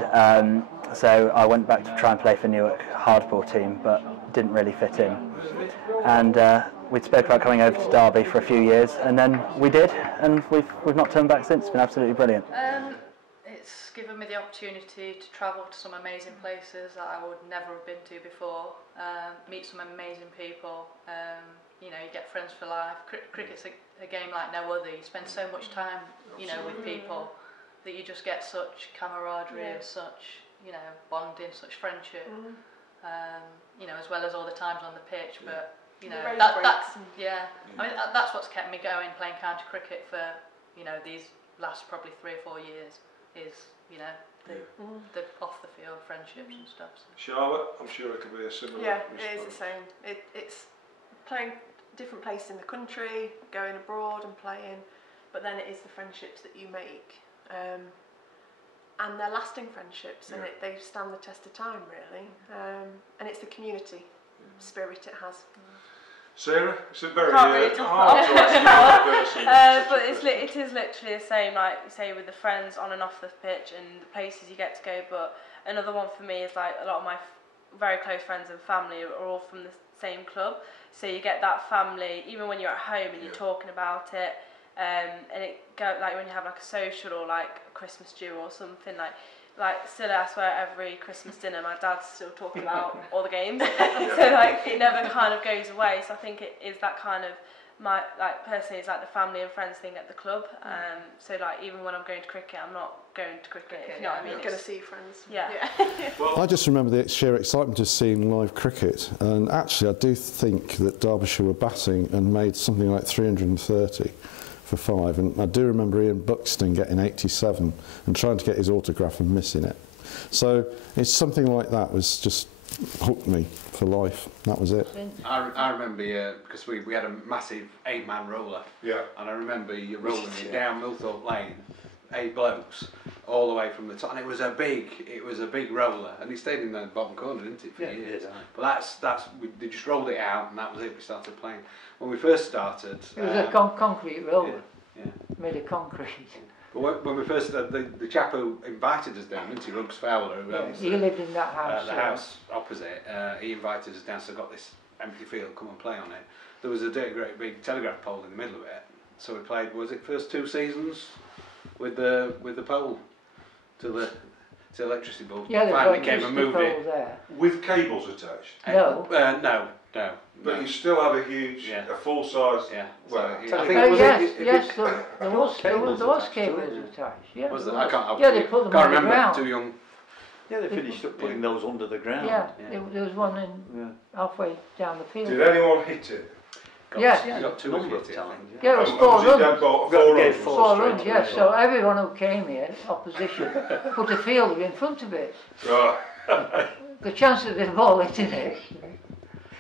so I went back to try and play for Newark hardball team, but didn't really fit in. And we'd spoke about coming over to Derby for a few years, and then we did, and we've not turned back since. It's been absolutely brilliant. It's given me the opportunity to travel to some amazing places that I would never have been to before, meet some amazing people. You know, you get friends for life. Cricket's a game like no other. You spend so much time, you know, with people that you just get such camaraderie and such, you know, bonding, such friendship. You know, as well as all the times on the pitch. But you know, that's I mean, that's what's kept me going, playing county cricket for, you know, these last probably 3 or 4 years. Is, you know, the off the field friendships and stuff. So. Charlotte, I'm sure it could be a similar. Yeah, it is the same. It's playing different places in the country, going abroad and playing, but then it is the friendships that you make, and they're lasting friendships, and they stand the test of time, really. And it's the community spirit it has. Sarah, it's a very hard to ask but it is literally the same, like you say, with the friends on and off the pitch and the places you get to go. But another one for me is like a lot of my very close friends and family are all from the same club, so you get that family even when you're at home and you're talking about it, and it go like when you have like a social or like a Christmas do or something like still I swear every Christmas dinner my dad's still talking about all the games. So like it never kind of goes away. So I think it is that kind of my, like personally, it's like the family and friends thing at the club. So like even when I'm going to cricket, I'm not going to cricket, if you know what I mean. You're going to see friends. Yeah. I just remember the sheer excitement of seeing live cricket, and actually I do think that Derbyshire were batting and made something like 330 for 5, and I do remember Ian Buxton getting 87 and trying to get his autograph and missing it. So it's something like that was just hooked me for life. That was it. I remember because we had a massive 8-man roller. Yeah. And I remember you rolling it down Millthorpe Lane, 8 blokes, all the way from the top. And it was a big roller, and it stayed in the bottom corner, didn't it, for years? Yeah. But they just rolled it out, and that was it. We started playing. When we first started, it was a concrete roller. Yeah. Made of concrete. But when we first started, the chap who invited us down, didn't he, Ruggs Fowler, who owns he lived in that house. The house opposite. He invited us down, so got this empty field, come and play on it. There was a great big telegraph pole in the middle of it, so we played. Was it first 2 seasons with the pole to the electricity bulb? Yeah, finally came and moved it there. With cables attached. No. No. But you still had a huge, a full-size. Yeah. Well, I think there was cables attached. Yeah. Was there? I can't. Yeah, they put them on the ground. Too young. Yeah, they finished up putting those under the ground. Yeah, there was one halfway down the field. Did anyone hit it? Yes. You got 2 number of times. Yeah, it was 4 runs. Yes, so everyone who came here, opposition, put a fielder in front of it. Right. The chance of the ball hitting it,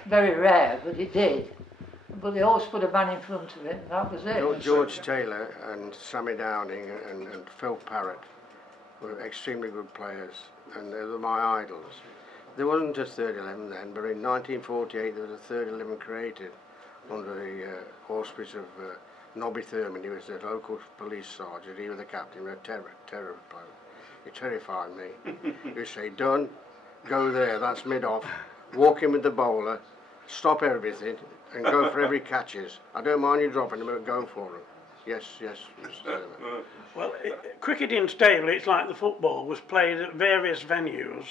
very rare, but it did. But they always put a man in front of it, and that was it. George Taylor and Sammy Downing and Phil Parrott were extremely good players, and they were my idols. There wasn't a third 11 then, but in 1948 there was a third 11 created under the auspice of Nobby Thurman. He was the local police sergeant. He was the captain. He was a terror player. He terrified me. He would say, "Dunn, go there, that's mid-off, walk in with the bowler, stop everything, and go for every catches. I don't mind you dropping them, but go for them." Yes, Mr. Thurman. Well, cricket in Staveley, it's like the football, was played at various venues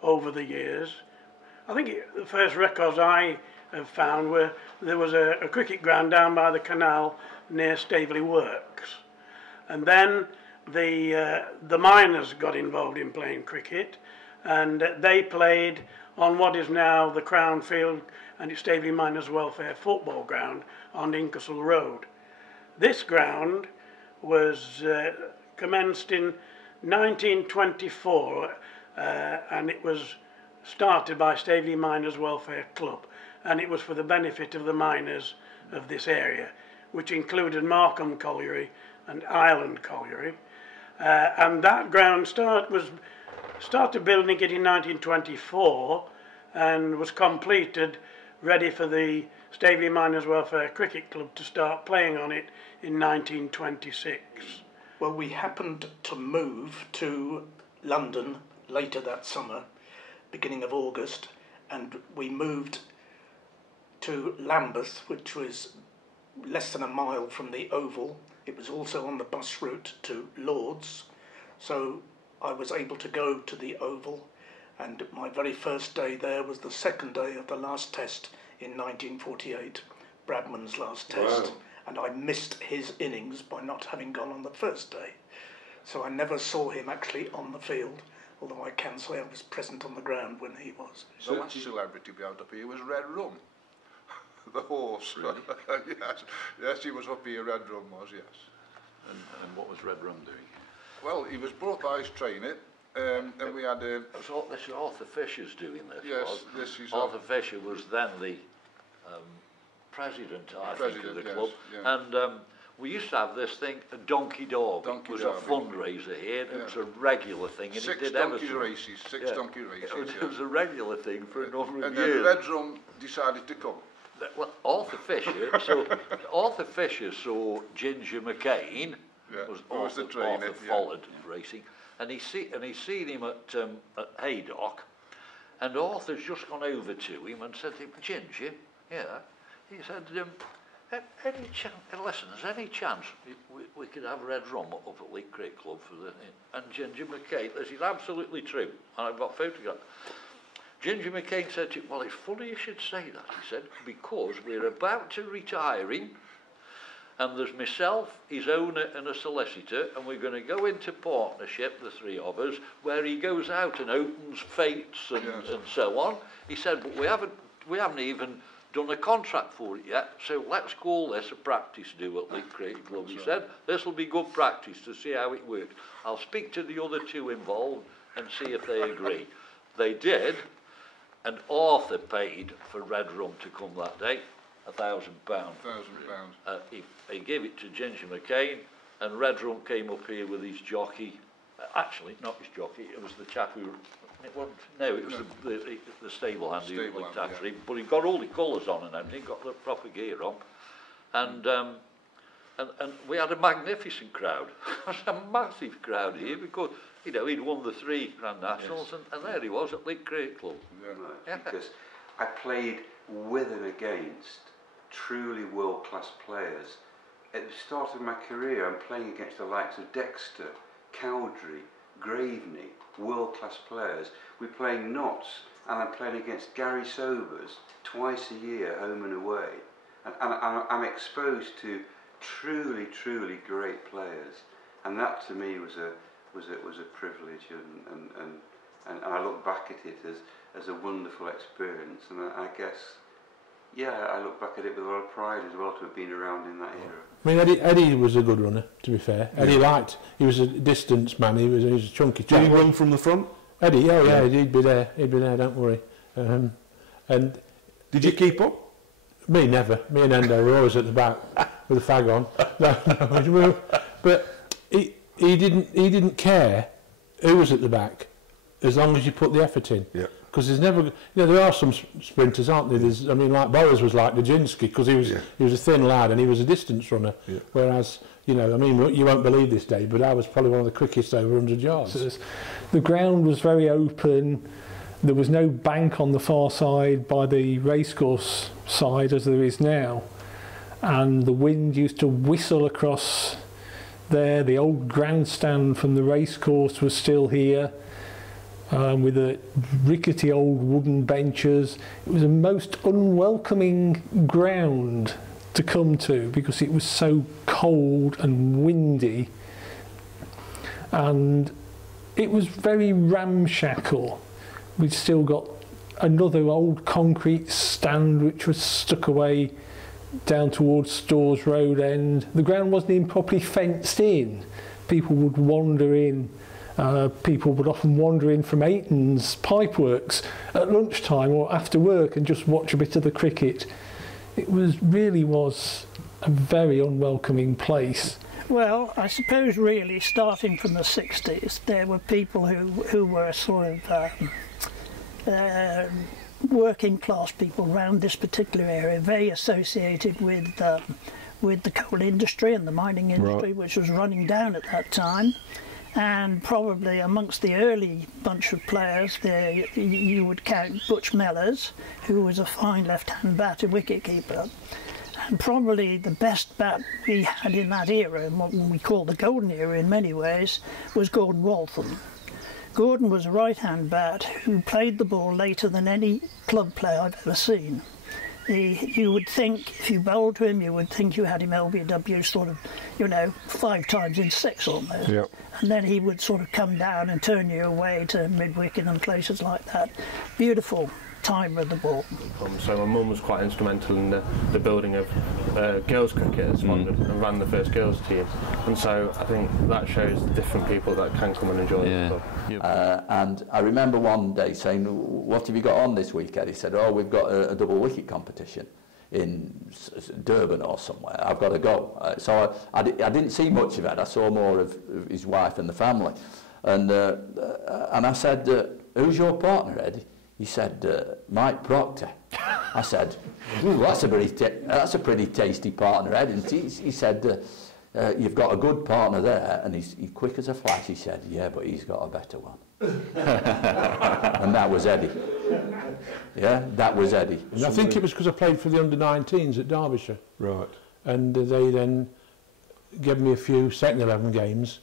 over the years. I think the first records I have found were there was a cricket ground down by the canal near Staveley Works, and then the miners got involved in playing cricket, and they played on what is now the Crown Field, and it's Staveley Miners Welfare Football Ground on Inkersall Road. This ground was commenced in 1924, and it was started by Staveley Miners Welfare Club, and it was for the benefit of the miners of this area, which included Markham Colliery and Ireland Colliery. And that ground started building it in 1924 and was completed, ready for the Staveley Miners Welfare Cricket Club to start playing on it in 1926. Well, we happened to move to London later that summer, beginning of August, and we moved to Lambeth, which was less than a mile from the Oval. It was also on the bus route to Lord's, so I was able to go to the Oval, and my very first day there was the second day of the last test in 1948, Bradman's last test. Wow. And I missed his innings by not having gone on the first day. So I never saw him actually on the field, although I can say I was present on the ground when he was. The last celebrity behind up here was Red Rum, the horse. Really? yes, he was up here, Red Rum was, yes. And what was Red Rum doing? Well, he was brought by his trainer, and we had a... So this is Arthur Fisher's doing this. Yes, this is... Arthur Fisher was then the president, I think, of the club. Yeah. And we used to have this thing, a donkey derby. It was a fundraiser here, and it was a regular thing. And Six it did donkey races, six donkey races. It was a regular thing for a number of and years. And then Red Rum decided to come. Well, Arthur Fisher saw Ginger McCain, was Arthur followed racing, and he seen him at Haydock, and Arthur's just gone over to him and said to him, "Ginger, he said, any chance, listen, there's any chance we could have Red Rum up at Leek Cricket Club for the..." And Ginger McCain, this is absolutely true, and I've got photographs. Ginger McCain said to him, "Well, it's funny you should say that," he said, "because we're about to retiring, and there's myself, his owner and a solicitor, and we're going to go into partnership, the three of us, where he goes out and opens fates and so on." He said, "But we haven't even done a contract for it yet, so let's call this a practice do at Leek Cricket Club." He said, "This will be good practice to see how it works. I'll speak to the other two involved and see if they agree." They did, And Arthur paid for red rum to come that day, £1,000. £1,000. He gave it to Ginger McCain, and red rum came up here with his jockey. Actually, not his jockey, it was the chap who... It wasn't, no, it was the stable hand who looked after him. But he got all the colours on and everything, got the proper gear on. And we had a magnificent crowd. A massive crowd here because, you know, he'd won the 3 Grand Nationals, and there he was at League Cricket Club. Yeah. Because I played with and against truly world-class players. At the start of my career, I'm playing against the likes of Dexter, Cowdrey, Graveney, world-class players. We're playing Notts, and I'm playing against Gary Sobers twice a year, home and away. And I'm exposed to truly great players, and that to me was a privilege, and I look back at it as a wonderful experience, and I guess, yeah, I look back at it with a lot of pride as well to have been around in that era. I mean, Eddie was a good runner, to be fair. Eddie he was a distance man, he was a chunky chap. Did he run from the front? Eddie, oh yeah, he'd be there, don't worry. And did you keep up? Me, never. Me and Endo were always at the back with a fag on. No, but he didn't care who was at the back as long as you put the effort in. Yeah. Because there's never, you know, there are some sprinters, aren't there? I mean, like Boris was like Nijinsky because he was a thin lad and he was a distance runner. Yeah. Whereas, you know, I mean, you won't believe this, Dave, but I was probably one of the quickest over 100 yards. So the ground was very open. There was no bank on the far side by the racecourse side as there is now, and the wind used to whistle across there. The old grandstand from the racecourse was still here. With the rickety old wooden benches. It was a most unwelcoming ground to come to because it was so cold and windy, and it was very ramshackle. We'd still got another old concrete stand which was stuck away down towards Stores Road end. The ground wasn't even properly fenced in. People would wander in. People would often wander in from Aiton's Pipeworks at lunchtime or after work and just watch a bit of the cricket. It really was a very unwelcoming place. Well, I suppose really starting from the 60s, there were people who were sort of working class people around this particular area, very associated with the coal industry and the mining industry, which was running down at that time. And probably amongst the early bunch of players there you would count Butch Mellors, who was a fine left-hand batter, wicket-keeper. And probably the best bat we had in that era, and what we call the golden era in many ways, was Gordon Waltham. Gordon was a right-hand bat who played the ball later than any club player I've ever seen. You would think, if you bowled to him, you would think you had him LBW sort of, you know, 5 times in 6 almost. Yep. And then he would sort of come down and turn you away to mid-wicket and places like that. Beautiful time of the ball. So my mum was quite instrumental in the building of girls' cricket as one and ran the first girls' team. And so I think that shows different people that can come and enjoy the club. And I remember one day saying, "What have you got on this weekend?" He said, "Oh, we've got a double wicket competition in Durban or somewhere. I've got to go." So I didn't see much of it. I saw more of his wife and the family. And I said, "Who's your partner, Eddie?" He said, "Mike Proctor." I said, "Ooh, that's a pretty tasty partner, Ed." And he said, "You've got a good partner there." And he's quick as a flash. He said, "Yeah, but he's got a better one." And that was Eddie. Yeah, that was Eddie. And I think it was because I played for the under-19s at Derbyshire. Right. And they then gave me a few second 11 games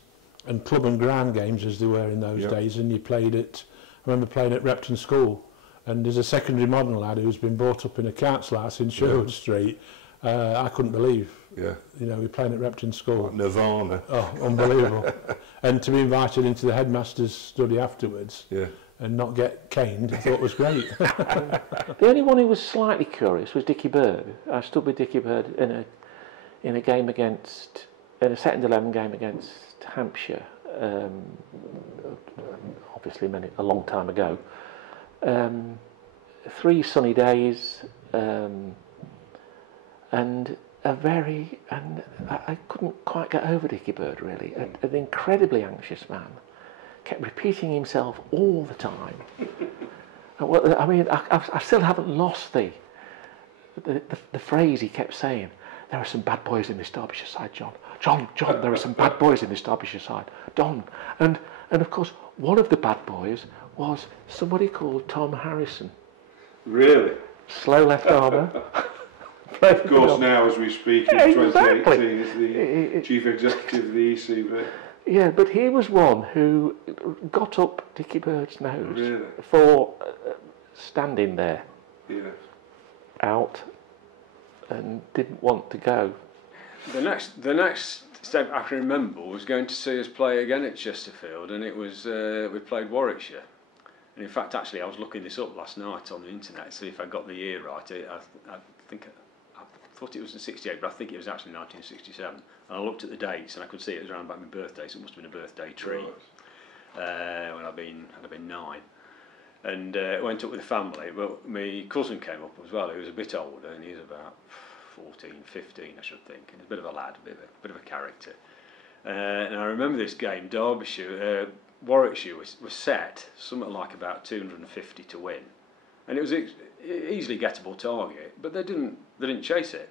and club and ground games as they were in those days. And you played at, I remember playing at Repton School. And there's a secondary modern lad who's been brought up in a council house in Sherwood Street. I couldn't believe. Yeah. You know, we're playing at Repton School. Like Nirvana. Oh, unbelievable. And to be invited into the headmaster's study afterwards and not get caned, I thought was great. The only one who was slightly curious was Dickie Bird. I stood with Dickie Bird in a game against, in a second 11 game against Hampshire, obviously a long time ago. 3 sunny days, and I couldn't quite get over Dickie Bird really. An incredibly anxious man, kept repeating himself all the time. I mean, I still haven't lost the phrase he kept saying. There are some bad boys in this Derbyshire side, John. John, there are some bad boys in this Derbyshire side. Don. And of course, one of the bad boys was somebody called Tom Harrison. Really? Slow left armour. Of course, now as we speak, in 2018, is the chief executive of the ECB. Yeah, but he was one who got up Dickie Bird's nose for standing there, out, and didn't want to go. The next step I can remember was going to see us play again at Chesterfield, and it was we played Warwickshire. And in fact, actually, I was looking this up last night on the internet to see if I got the year right. I thought it was in '68, but I think it was actually 1967. And I looked at the dates, and I could see it was around about my birthday, so it must have been a birthday treat when I'd been 9. And went up with the family. But my cousin came up as well. He was a bit older, and he was about 14, 15, I should think. And a bit of a lad, a bit of a character. And I remember this game, Warwickshire was set something like about 250 to win, and it was easily gettable target. But they didn't chase it.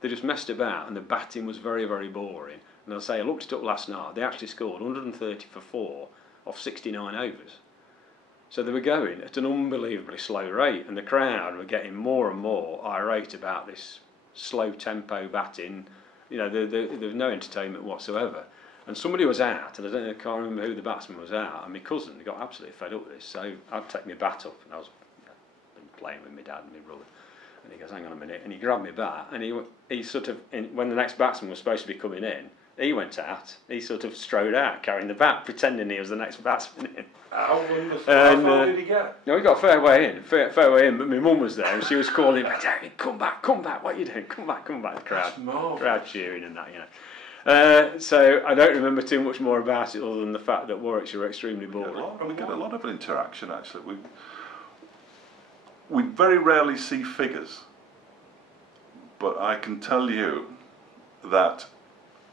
They just messed about, and the batting was very, very boring. And I looked it up last night. They actually scored 130 for 4 off 69 overs. So they were going at an unbelievably slow rate, and the crowd were getting more and more irate about this slow tempo batting. You know, there was no entertainment whatsoever. And somebody was out, and I can't remember who the batsman was out, and my cousin got absolutely fed up with this. So I'd take my bat up, and I was playing with my dad and my brother. And he goes, hang on a minute, and he grabbed my bat, and he sort of, when the next batsman was supposed to be coming in, he went out, he sort of strode out carrying the bat, pretending he was the next batsman in. How far did he get? No, he got fair way in, but my mum was there, and she was calling, come back, what are you doing, come back, the crowd cheering and that, you know. So I don't remember too much more about it other than the fact that Warwickshire were extremely boring. And we get a lot of interaction actually. We very rarely see figures, but I can tell you that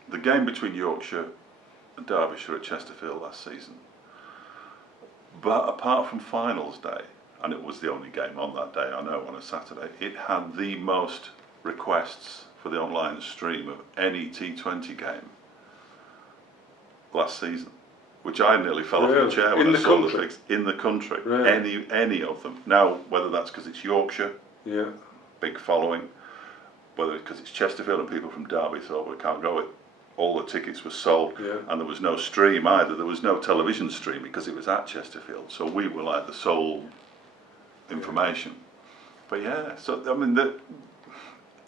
the game between Yorkshire and Derbyshire at Chesterfield last season, but apart from finals day, and it was the only game on that day, I know, on a Saturday, it had the most requests for the online stream of any T20 game last season, which I nearly fell off the chair when I saw the figures. In the country, any of them. Now, whether that's because it's Yorkshire, big following, whether it's because it's Chesterfield and people from Derby thought we can't go, all the tickets were sold, and there was no stream either. There was no television stream because it was at Chesterfield, so we were like the sole information. But yeah, so I mean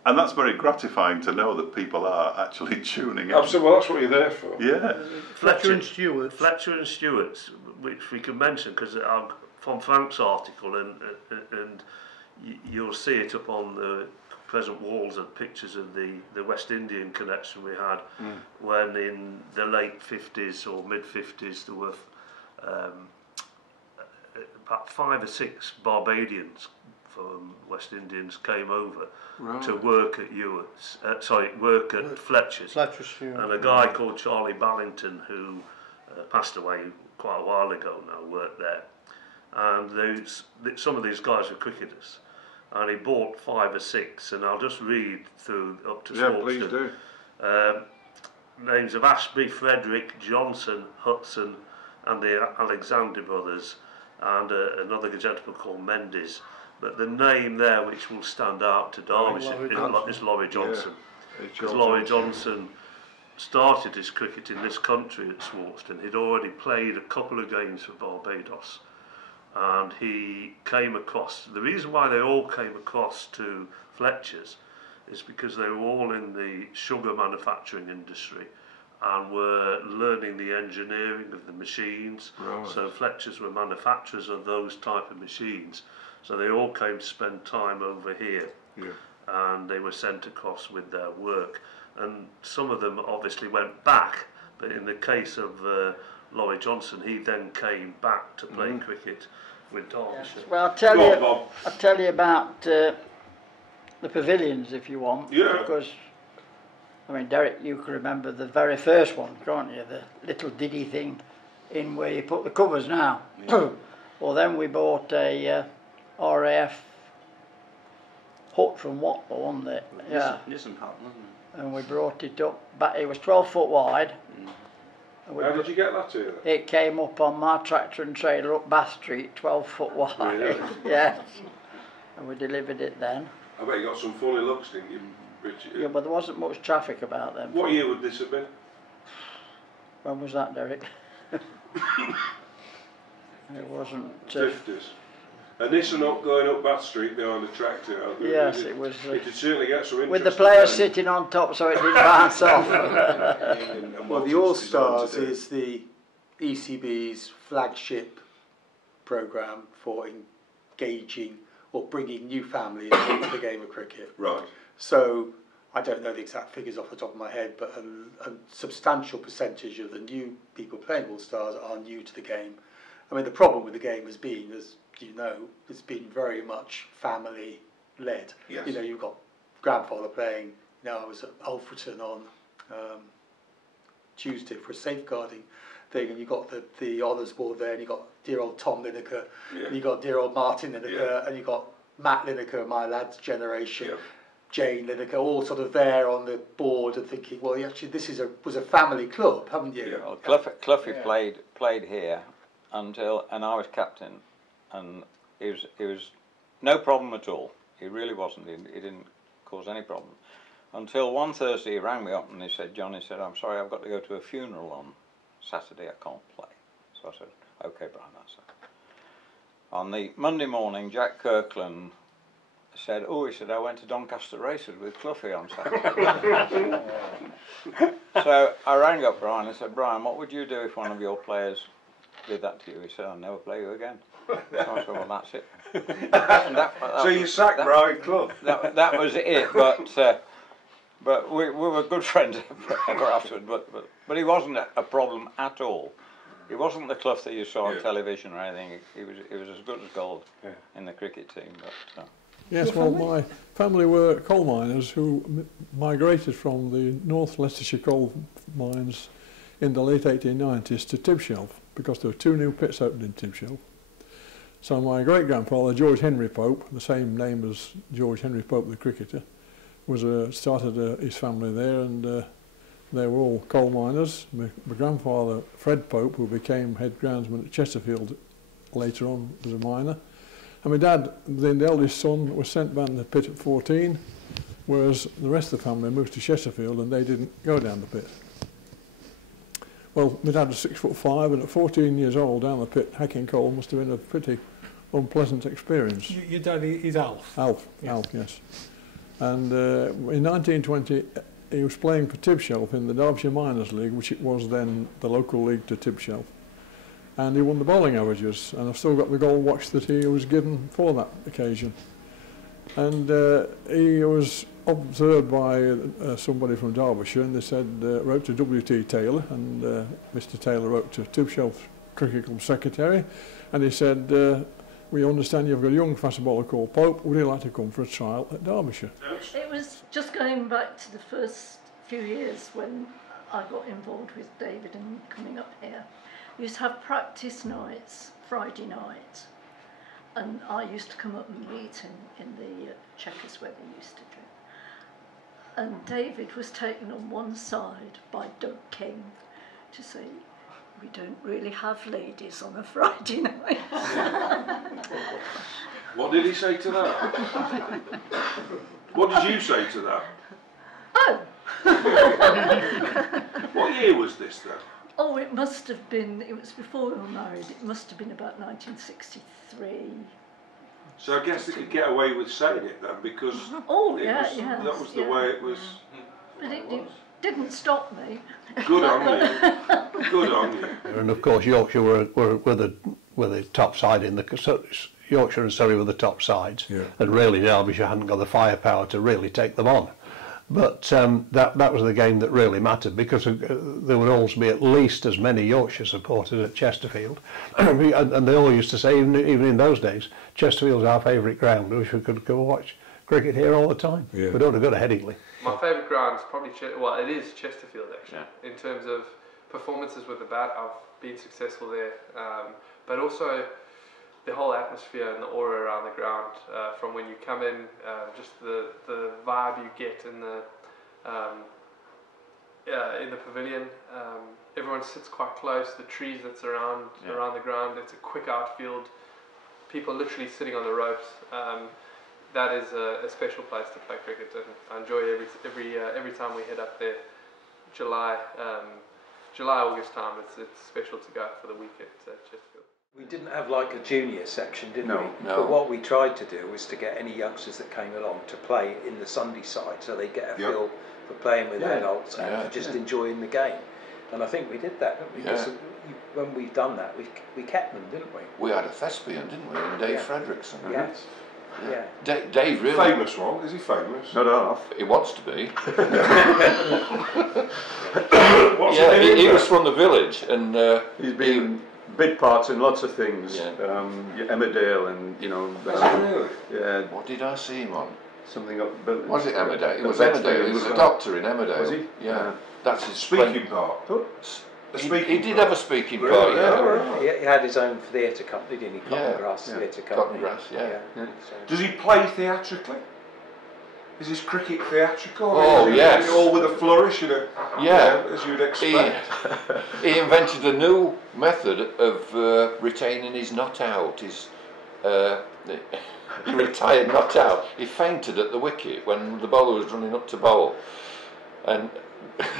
and that's very gratifying to know that people are actually tuning in. Absolutely, well, that's what you're there for. Yeah. Fletcher and Stuart, which we can mention because from Frank's article, and you'll see it up on the present walls and pictures of the West Indian connection we had when in the late 50s or mid 50s there were about 5 or 6 Barbadians from West Indians came over to work at Fletcher's. And a guy called Charlie Ballington, who passed away quite a while ago now, worked there. And some of these guys were cricketers. And he bought 5 or 6, and I'll just read through up to Sportston. Please do. Names of Ashby, Frederick, Johnson, Hudson, and the Alexander brothers, and another gentleman called Mendes. But the name there which will stand out to Derbyshire is Laurie Johnson. Because Laurie Johnson started his cricket in this country at Swartston. He'd already played a couple of games for Barbados. And he came across, the reason why they all came across to Fletcher's is because they were all in the sugar manufacturing industry and were learning the engineering of the machines. So Fletcher's were manufacturers of those type of machines. So they all came to spend time over here, and they were sent across with their work. And some of them obviously went back, but in the case of Laurie Johnson, he then came back to play cricket with Derbyshire. Yes. Well, I'll tell you about the pavilions if you want. Yeah. Because, I mean, Derek, you can remember the very first one, can't you? The little diddy thing in where you put the covers now. Yeah. Well, then we bought a RAF hut from Watlow, wasn't it? Yeah. Nissan hut, wasn't it? And we brought it up, but it was 12 foot wide. How did you get that here? It came up on my tractor and trailer up Bath Street, 12 foot wide. Really? Yes. And we delivered it then. I bet you got some funny looks, didn't you, Richard? Yeah, but there wasn't much traffic about them. What year would this have been? When was that, Derek? It wasn't... 50s. And this and up going up Bath Street behind the tractor. Yes, it was... it did certainly get some interest. With the players sitting on top so it didn't bounce off. Well, the All Stars is the ECB's flagship programme for engaging or bringing new families into the game of cricket. Right. So, I don't know the exact figures off the top of my head, but a substantial percentage of the new people playing All Stars are new to the game. I mean, the problem with the game has been, as you know, it's been very much family-led. Yes. You know, you've got grandfather playing. You know, I was at Alfreton on Tuesday for a safeguarding thing, and you got the honours board there, and you got dear old Tom Lineker, and you got dear old Martin Lineker, and you got Matt Lineker, my lad's generation. Jane Lineker, all sort of there on the board and thinking, well, actually, this was a family club, haven't you? Well, Cluffy played here until, and I was captain, and it was no problem at all. He really wasn't. He didn't cause any problem. Until one Thursday he rang me up and he said, John, he said, I'm sorry, I've got to go to a funeral on Saturday, I can't play. So I said, okay, Brian, that's it. On the Monday morning, Jack Kirkland said, oh, he said, I went to Doncaster races with Cluffy on Saturday. So I rang up Brian and said, Brian, what would you do if one of your players did that to you? He said, I'll never play you again. So I said, well, that's it. So you sacked Brian Clough? That was it, but we were good friends ever afterward, but he wasn't a problem at all. He wasn't the Clough that you saw on television or anything. He was as good as gold in the cricket team. But, Yes, well, my family were coal miners who migrated from the North Leicestershire coal mines in the late 1890s to Tibshelf because there were 2 new pits opened in Tibshelf. So my great-grandfather, George Henry Pope, the same name as George Henry Pope, the cricketer, started his family there, and they were all coal miners. My grandfather, Fred Pope, who became head groundsman at Chesterfield later on, was a miner. And my dad, then the eldest son, was sent down the pit at 14, whereas the rest of the family moved to Chesterfield and they didn't go down the pit. Well, my dad was 6'5", and at 14 years old, down the pit, hacking coal must have been a pretty unpleasant experience. Your dad is Alf? Alf, yes. And in 1920, he was playing for Tibshelf in the Derbyshire Miners League, which it was then the local league to Tibshelf. And he won the bowling averages, and I've still got the gold watch that he was given for that occasion. And he was observed by somebody from Derbyshire, and they said, wrote to W.T. Taylor, and Mr. Taylor wrote to Tibshelf Cricket Club secretary, and he said, we understand you've got a young fast bowler called Pope, would you like to come for a trial at Derbyshire? It was just going back to the first few years when I got involved with David and coming up here. We used to have practice nights, Friday night, and I used to come up and meet him in the checkers where they used to drink. And David was taken on one side by Doug King to say, we don't really have ladies on a Friday night. What did he say to that? What did you say to that? Oh! What year was this then? Oh, it must have been, it was before we were married, it must have been about 1963. So I guess they could get away with saying it then, because that was the way it was. But it didn't stop me. Good on you. Good on you. And of course Yorkshire were the top side in the... Yorkshire and Surrey were the top sides, and really Derbyshire hadn't got the firepower to really take them on. But that was the game that really mattered, because there would always be at least as many Yorkshire supporters at Chesterfield. And they all used to say, even in those days, Chesterfield's our favourite ground. We wish we could go watch cricket here all the time. Yeah. We don't have to go to Headingley. My favourite ground is probably, it is Chesterfield actually, in terms of performances with the bat. I've been successful there, but also the whole atmosphere and the aura around the ground, from when you come in, just the vibe you get in the pavilion. Everyone sits quite close. The trees that surround around the ground. It's a quick outfield. People literally sitting on the ropes. That is a special place to play cricket, and I enjoy every time we head up there. July, August time. It's special to go for the weekend at Chesterfield. We didn't have like a junior section, did we? No. But what we tried to do was to get any youngsters that came along to play in the Sunday side, so they get a feel for playing with adults and for just enjoying the game. And I think we did that, didn't we? Because when we've done that, we kept them, didn't we? We had a thespian, didn't we? And Dave Fredrickson. Yes. Yeah. Dave really. Famous one? Is he famous? No. He wants to be. What's he was from the village, and he's been big parts in lots of things. Emmerdale, and you know. Yeah. What did I see him on? Something up. Was it Emmerdale? It was Emmerdale. He was a doctor in Emmerdale. Was he? Yeah. That's his speaking part. He did have a speaking part. Yeah. He had his own theatre company, didn't he? Cotton Grass Theatre Company. Cotton Grass, yeah. Does he play theatrically? Is his cricket theatrical? Oh, yes. All with a flourish and as you'd expect. He invented a new method of retaining his not out. His retired not out. He fainted at the wicket when the bowler was running up to bowl, and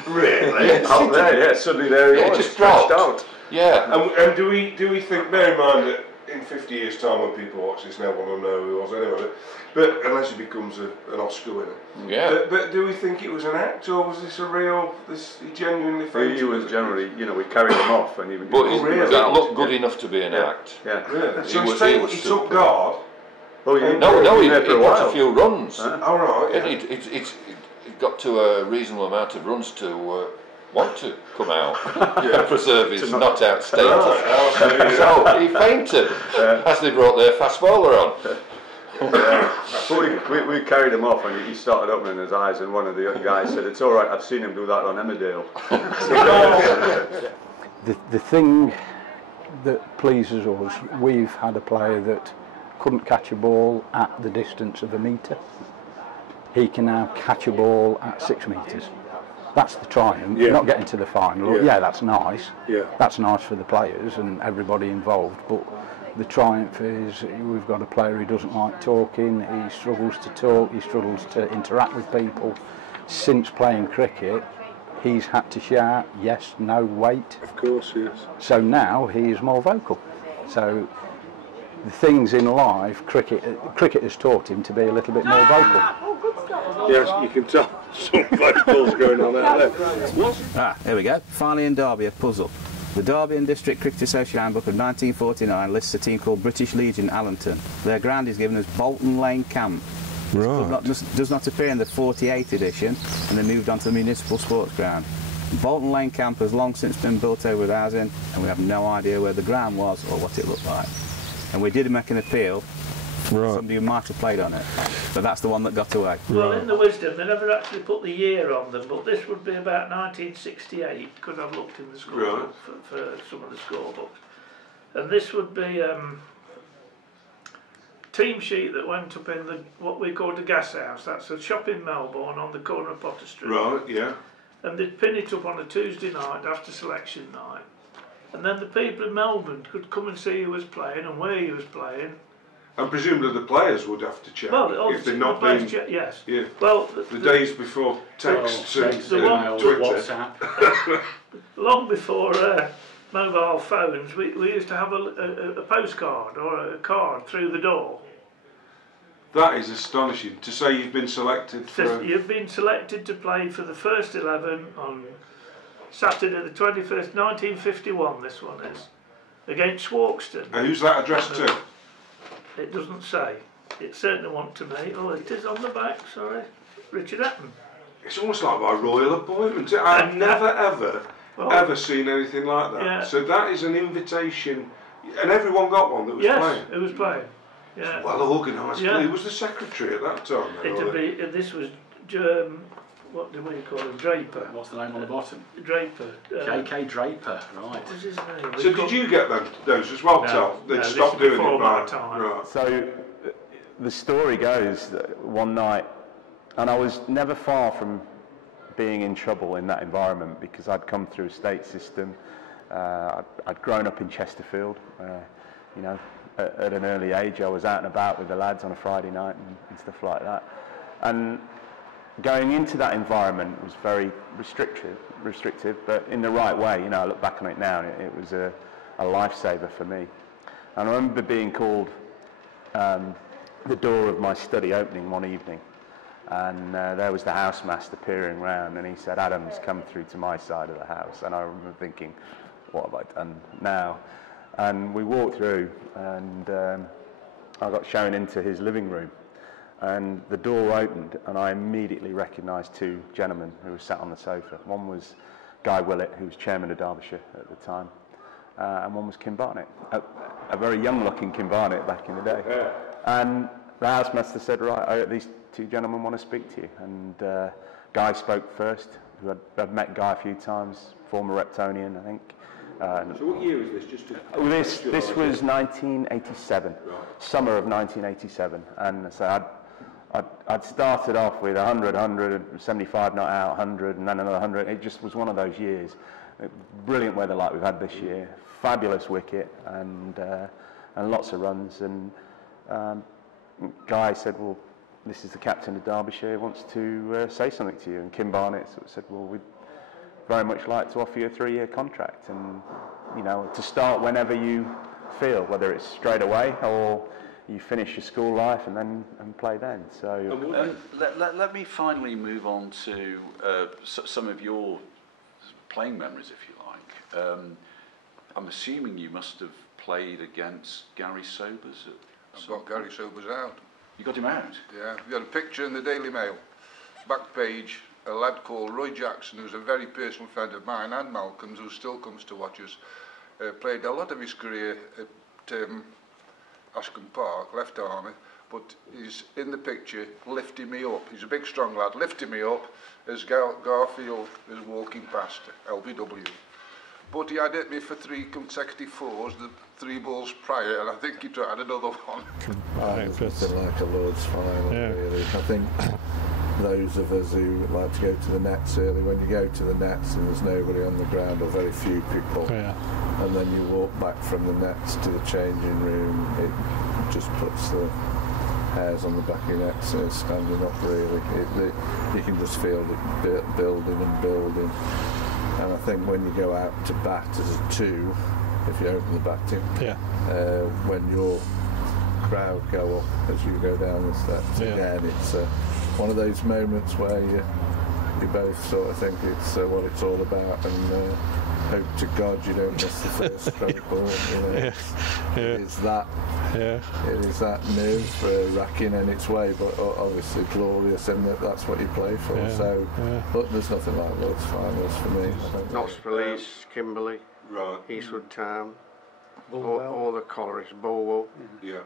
really out there, suddenly there he was, just dropped out. And do we think? Bear in mind that in 50 years' time, when people watch this, no one will know who he was anyway. But unless he becomes an Oscar winner. But do we think it was an act, or was this a real? He genuinely fainted? He was generally, we carried him off, and he was. But it looked good enough to be an act. Yeah. Really? So he took guard. Oh, he got a few runs. All right. And it got to a reasonable amount of runs to want to come out and preserve his not out status. So he fainted as they brought their fast bowler on. But we carried him off, and he started opening his eyes, and one of the guys said, "It's all right, I've seen him do that on Emmerdale." The thing that pleases us, we've had a player that couldn't catch a ball at the distance of a metre. He can now catch a ball at 6 metres. That's the triumph. Not getting to the final. That's nice. That's nice for the players and everybody involved. But the triumph is we've got a player who doesn't like talking. He struggles to talk. He struggles to interact with people. Since playing cricket, he's had to shout yes, no, wait. Of course, yes. So now he is more vocal. So the things in life, cricket has taught him to be a little bit more vocal. Yes, you can tell some vocals going on out there. Here we go. Finally in Derby, a puzzle. The Derby and District Cricket Association Handbook of 1949 lists a team called British Legion Allenton. Their ground is given as Bolton Lane Camp. Right. Does not appear in the 48 edition, and they moved on to the municipal sports ground. Bolton Lane Camp has long since been built over with housing, and we have no idea where the ground was or what it looked like. And we did make an appeal. Somebody who might have played on it, but that's the one that got away. Well, in the wisdom, they never actually put the year on them, but this would be about 1968, because I've looked in the score for some of the scorebooks. And this would be team sheet that went up in what we called the Gas House. That's a shop in Melbourne on the corner of Potter Street. Right, yeah. And they'd pin it up on a Tuesday night after selection night. And then the people in Melbourne could come and see who was playing and where he was playing. And presumably the players would have to check if they'd not been. Yes. Yeah. Well, the days before texts and Twitter. Long before mobile phones, we used to have a postcard or a card through the door. That is astonishing. To say you've been selected for. You've been selected to play for the first 11 on Saturday the 21st, 1951. This one is against Swarkston. And who's that addressed to? It doesn't say. It certainly wasn't to me. Oh, it is on the back, sorry. Richard Atton. it's almost like my royal appointment. I've never ever seen anything like that. Yeah. So that is an invitation, and everyone got one that was playing. Yes, it was playing. Yeah. Well organised. Yeah. Who was the secretary at that time? This was what do we call him? Draper. What's the name on the bottom? Draper. J.K. Draper, right. What was his name? So did you get those as well, Tom? They'd stopped doing it by time. Right. So the story goes that one night, and I was never far from being in trouble in that environment because I'd come through a state system. I'd grown up in Chesterfield. You know, at an early age, I was out and about with the lads on a Friday night and stuff like that. And going into that environment was very restrictive, but in the right way. You know, I look back on it now, and it was a lifesaver for me. And I remember being called the door of my study opening one evening, and there was the housemaster peering round, and he said, "Adam's come through to my side of the house." And I remember thinking, what have I done now? And we walked through, and I got shown into his living room, and the door opened, and I immediately recognised two gentlemen who were sat on the sofa. One was Guy Willett, who was chairman of Derbyshire at the time, and one was Kim Barnett, a very young-looking Kim Barnett back in the day. Yeah. And the housemaster said, "Right, these two gentlemen want to speak to you." And Guy spoke first, who I'd met Guy a few times, former Reptonian, I think. So what year was this? This was 1987, right. Summer of 1987, and so I'd started off with 100, 175 not out, 100, and then another 100. It just was one of those years. Brilliant weather like we've had this year, fabulous wicket, and lots of runs. And Guy said, "Well, this is the captain of Derbyshire, wants to say something to you." And Kim Barnett sort of said, "Well, we'd very much like to offer you a 3-year contract, and you know, to start whenever you feel, whether it's straight away or you finish your school life and play then." So let me finally move on to some of your playing memories, if you like. I'm assuming you must have played against Gary Sobers. I've got Gary Sobers out. You got him out? Yeah, we had a picture in the Daily Mail, back page. A lad called Roy Jackson, who's a very personal friend of mine, and Malcolm's, who still comes to watch us, played a lot of his career at Ashcombe Park, left army, but he's in the picture lifting me up. He's a big strong lad, lifting me up as Garfield is walking past LBW. But he had hit me for 3 consecutive fours, the 3 balls prior, and I think he tried another one. It's nothing like a Lord's final, really. I think those of us who like to go to the nets early, when you go to the nets and there's nobody on the ground, or very few people, and then you walk back from the nets to the changing room, it just puts the hairs on the back of your neck standing up, really. You can just feel it building and building. And I think when you go out to bat as a 2, if you open the batting, when your crowd go up as you go down the steps again, it's one of those moments where you both sort of think it's what it's all about, and hope to God you don't miss the first stroke ball. You know, it is that nerve-wracking in its way, but obviously glorious in that that's what you play for. But there's nothing like Lord's finals for me. Notts Police, Kimberley, Eastwood Town, all the collieries, Bulwell. Yeah.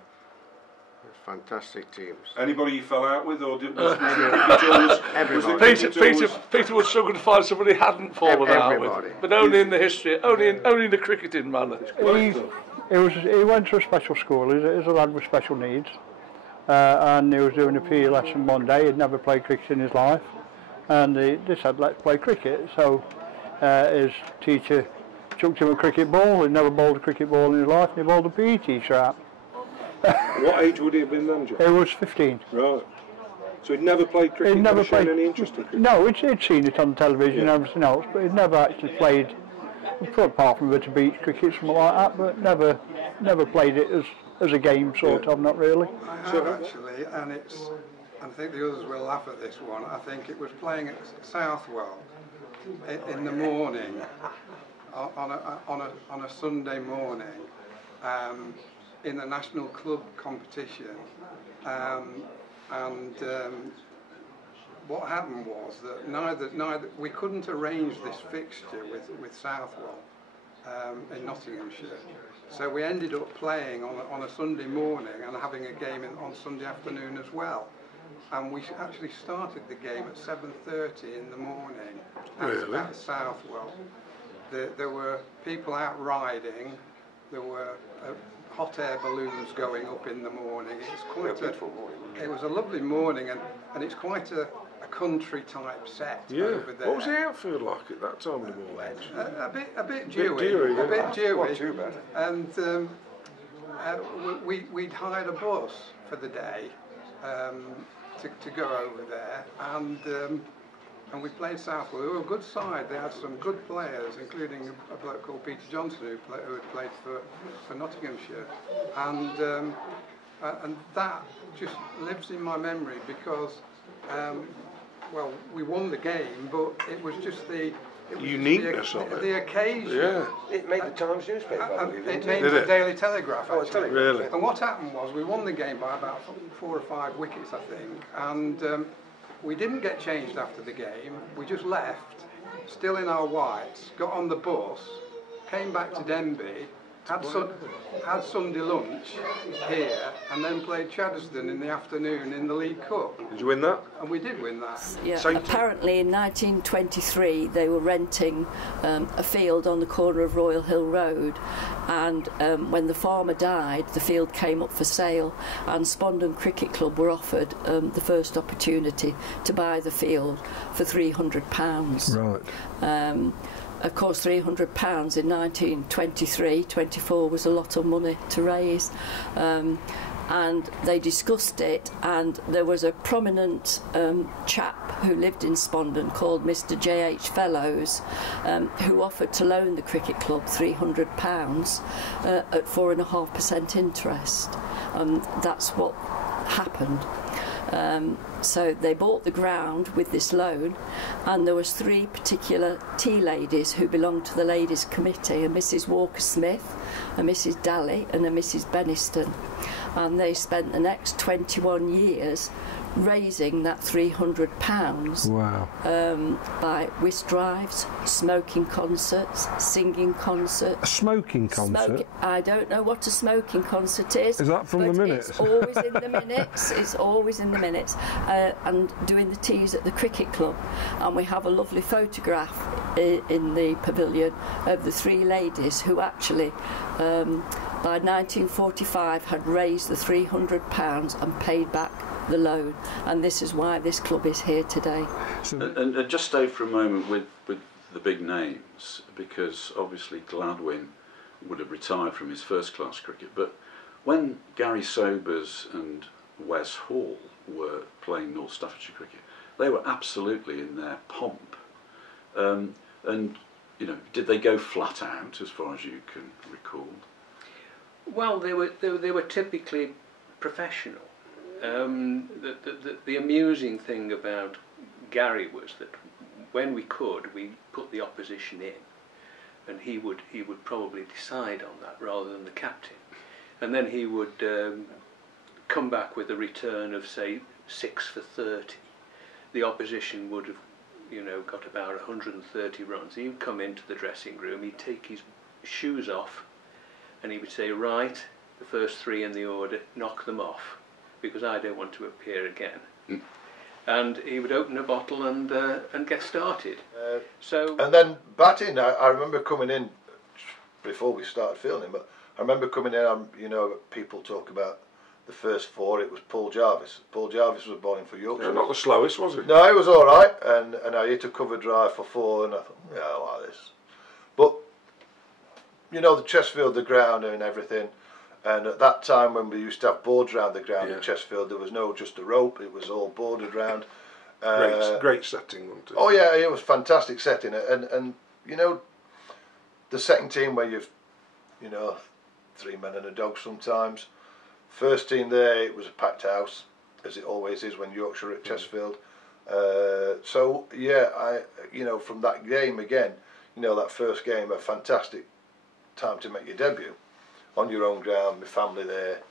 Fantastic teams. Anybody you fell out with, or did everybody? Peter would struggle to find somebody who hadn't fallen out with, but only in the history, only in the cricketing manner. He went to a special school. He's a lad with special needs, and he was doing a PE lesson one day. He'd never played cricket in his life, and they said, "Let's play cricket." So his teacher chucked him a cricket ball. He'd never bowled a cricket ball in his life, and he bowled a PE teacher out. What age would he have been then, John? He was 15. Right. So he'd never played cricket? He'd never shown any interest in cricket? No, he'd seen it on television and everything else, but he'd never actually played, apart from a bit of beach cricket, something like that, but never played it as a game, sort of, not really. I have actually, and I think the others will laugh at this one, I think it was playing at Southwell in the morning, on a Sunday morning, in the national club competition, and what happened was that neither we couldn't arrange this fixture with Southwell in Nottinghamshire, so we ended up playing on a Sunday morning and having a game on Sunday afternoon as well. And we actually started the game at 7:30 in the morning at Southwell. There were people out riding. There were hot air balloons going up in the morning. It was quite a beautiful morning. It was a lovely morning, and it's quite a country type set over there. What was the outfield like at that time of the morning? A bit dewy, a bit dewy. Not too bad. And we'd hired a bus for the day to go over there, and we played Southwell. They were a good side. They had some good players, including a bloke called Peter Johnson who had played for Nottinghamshire, and that just lives in my memory because, well, we won the game, but it was just the uniqueness of it. The occasion. Yeah. It made the Times newspaper. It made the Daily Telegraph, actually. Really? And what happened was we won the game by about 4 or 5 wickets, I think, and we didn't get changed after the game. We just left, still in our whites, got on the bus, came back to Denby, had Sunday lunch here, and then played Chaddesden in the afternoon in the League Cup. Did you win that? And we did win that. Yeah. Apparently in 1923 they were renting a field on the corner of Royal Hill Road, and when the farmer died the field came up for sale, and Spondon Cricket Club were offered the first opportunity to buy the field for £300. Right. Of course, £300 in 1923-24 was a lot of money to raise, and they discussed it, and there was a prominent chap who lived in Spondon called Mr. J.H. Fellows, who offered to loan the cricket club £300 at 4.5% interest, and that's what happened. So they bought the ground with this loan, and there was 3 particular tea ladies who belonged to the ladies' committee, a Mrs. Walker-Smith, a Mrs. Daly and a Mrs. Benniston, and they spent the next 21 years raising that £300 by whist drives, smoking concerts, singing concerts. A smoking concert? I don't know what a smoking concert is. Is that from the minutes? It's always in the minutes. It's always in the minutes. And doing the teas at the cricket club. And we have a lovely photograph in the pavilion of the 3 ladies who actually, by 1945, had raised the £300 and paid back the loan, and this is why this club is here today. And just stay for a moment with the big names, because obviously Gladwin would have retired from his first class cricket, but when Gary Sobers and Wes Hall were playing North Staffordshire cricket, they were absolutely in their pomp, and you know, did they go flat out as far as you can recall? Well, they were typically professional. The amusing thing about Gary was that when we could, we put the opposition in, and he would probably decide on that rather than the captain, and then he would come back with a return of say 6 for 30. The opposition would have, you know, got about 130 runs. He would come into the dressing room, he'd take his shoes off, and he would say, right, the first 3 in the order, knock them off, because I don't want to appear again. And he would open a bottle and get started. And then batting, I remember coming in before we started filming, but I remember coming in, you know, people talk about the first 4, it was Paul Jarvis. Paul Jarvis was bowling for Yorkshire. Yeah, not the slowest, was it? No, it was all right, and I hit a cover drive for 4, and I thought, yeah, I like this. But, you know, the Chesterfield, the ground and everything, and at that time when we used to have boards around the ground at Chesterfield, there was no just a rope, it was all boarded round. Great setting, wasn't it? Oh yeah, it was fantastic setting, and you know, the second team where you've, you know, 3 men and a dog sometimes. First team there, it was a packed house, as it always is when Yorkshire are at Chesterfield. So yeah, you know, from that game again, you know, that first game, a fantastic time to make your debut on your own ground, my family there,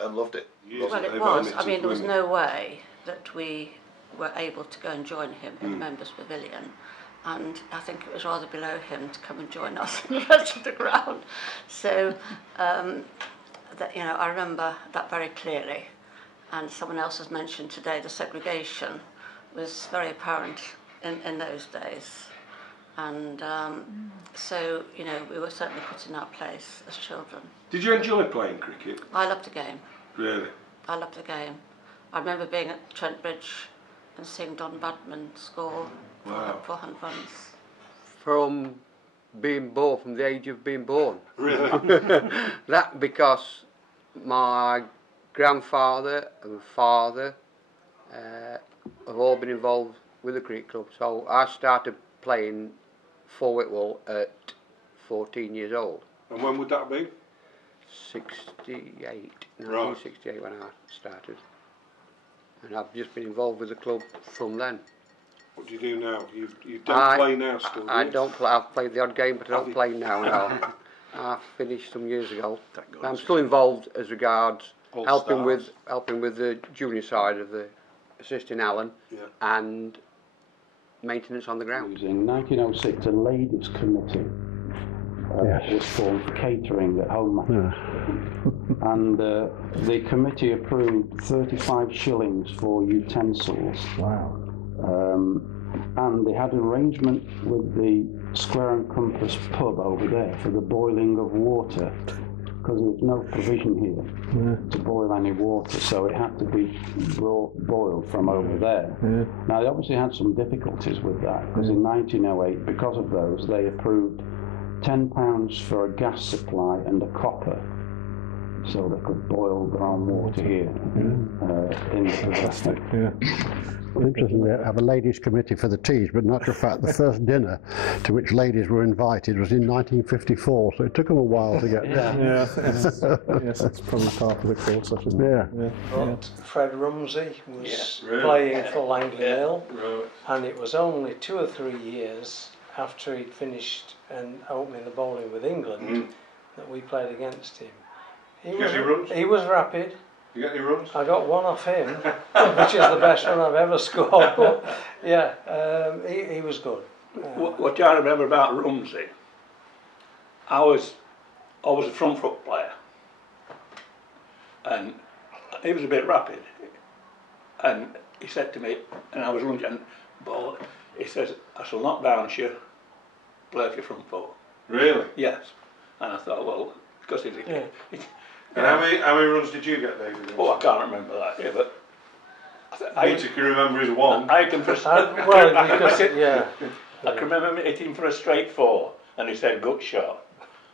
and loved it. Well, it was. I mean, there was no way that we were able to go and join him in the members' pavilion, and I think it was rather below him to come and join us in the rest of the ground. So that, you know, I remember that very clearly. And someone else has mentioned today the segregation was very apparent in those days. And so, you know, we were certainly put in our place as children. Did you enjoy playing cricket? I loved the game. Really? I loved the game. I remember being at Trent Bridge and seeing Don Badman score 400 runs. From being born, from the age of being born. Really? That because my grandfather and father have all been involved with the cricket club. So I started playing for Whitwell at 14 years old. And when would that be? 1968 when I started. And I've just been involved with the club from then. What do you do now? You don't play now still, do you? I don't play. I've played the odd game, but I don't play now. No. I finished some years ago. I'm still involved as regards helping with the junior side of the assisting Alan and maintenance on the ground. In 1906, a ladies' committee was formed for catering at home matches. And the committee approved 35 shillings for utensils. Wow. And they had an arrangement with the Square and Compass pub over there for the boiling of water, because there was no provision here to boil any water, so it had to be boiled from over there. Now, they obviously had some difficulties with that, because in 1908, because of those, they approved £10 for a gas supply and a copper, so they could boil their own water here in the Fantastic, Interesting, we have a ladies' committee for the teas, but in actual fact, the first dinner to which ladies were invited was in 1954, so it took them a while to get there. Yes, that's probably part of the course, I suppose. But Fred Rumsey was playing for Langley Mill, and it was only 2 or 3 years after he'd finished and opening the bowling with England that we played against him. He was rapid. You got any runs? I got one off him, which is the best one I've ever scored. But yeah, he was good. What I remember about Rumsey, I was a front foot player, and he was a bit rapid. And he said to me, and I was lunging ball. He says, "I shall not bounce you. Play off your front foot." Really? Yes. And I thought, well, because he's a kid. And how many runs did you get, David? Oh, I can't remember that, but I can remember his one. I can remember hitting for a straight 4, and he said, "Good shot."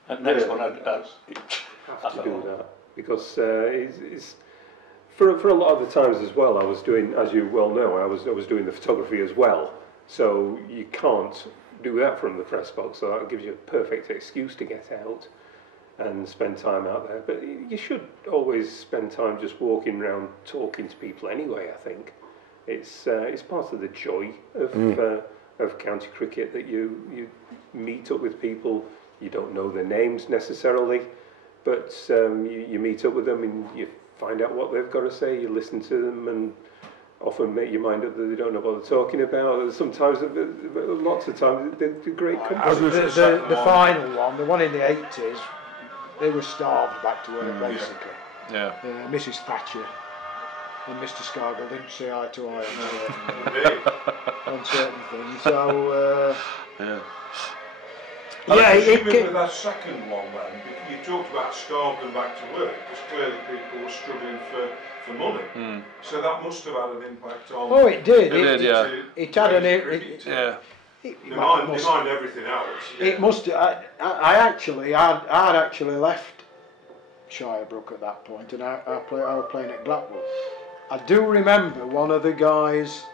And next one, I thought, because it's for a lot of the times as well. I was doing, as you well know, I was doing the photography as well. So you can't do that from the press box. So that gives you a perfect excuse to get out and spend time out there. But you should always spend time just walking around talking to people anyway. I think it's part of the joy of county cricket that you meet up with people. You don't know their names necessarily, but you meet up with them and you find out what they've got to say. You listen to them and often make your mind up that they don't know what they're talking about. Sometimes, lots of times, they're great company. The final one, the one in the 80s, they were starved back to work basically. Mrs. Thatcher and Mr. Scargill didn't see eye to eye on certain things. So with that second one then, you talked about starved and back to work, because clearly people were struggling for money. So that must have had an impact on. Oh, it did. It had an impact. They mind everything else. It must. I'd actually left Shirebrook at that point, and I was playing at Blackwood. I do remember one of the guys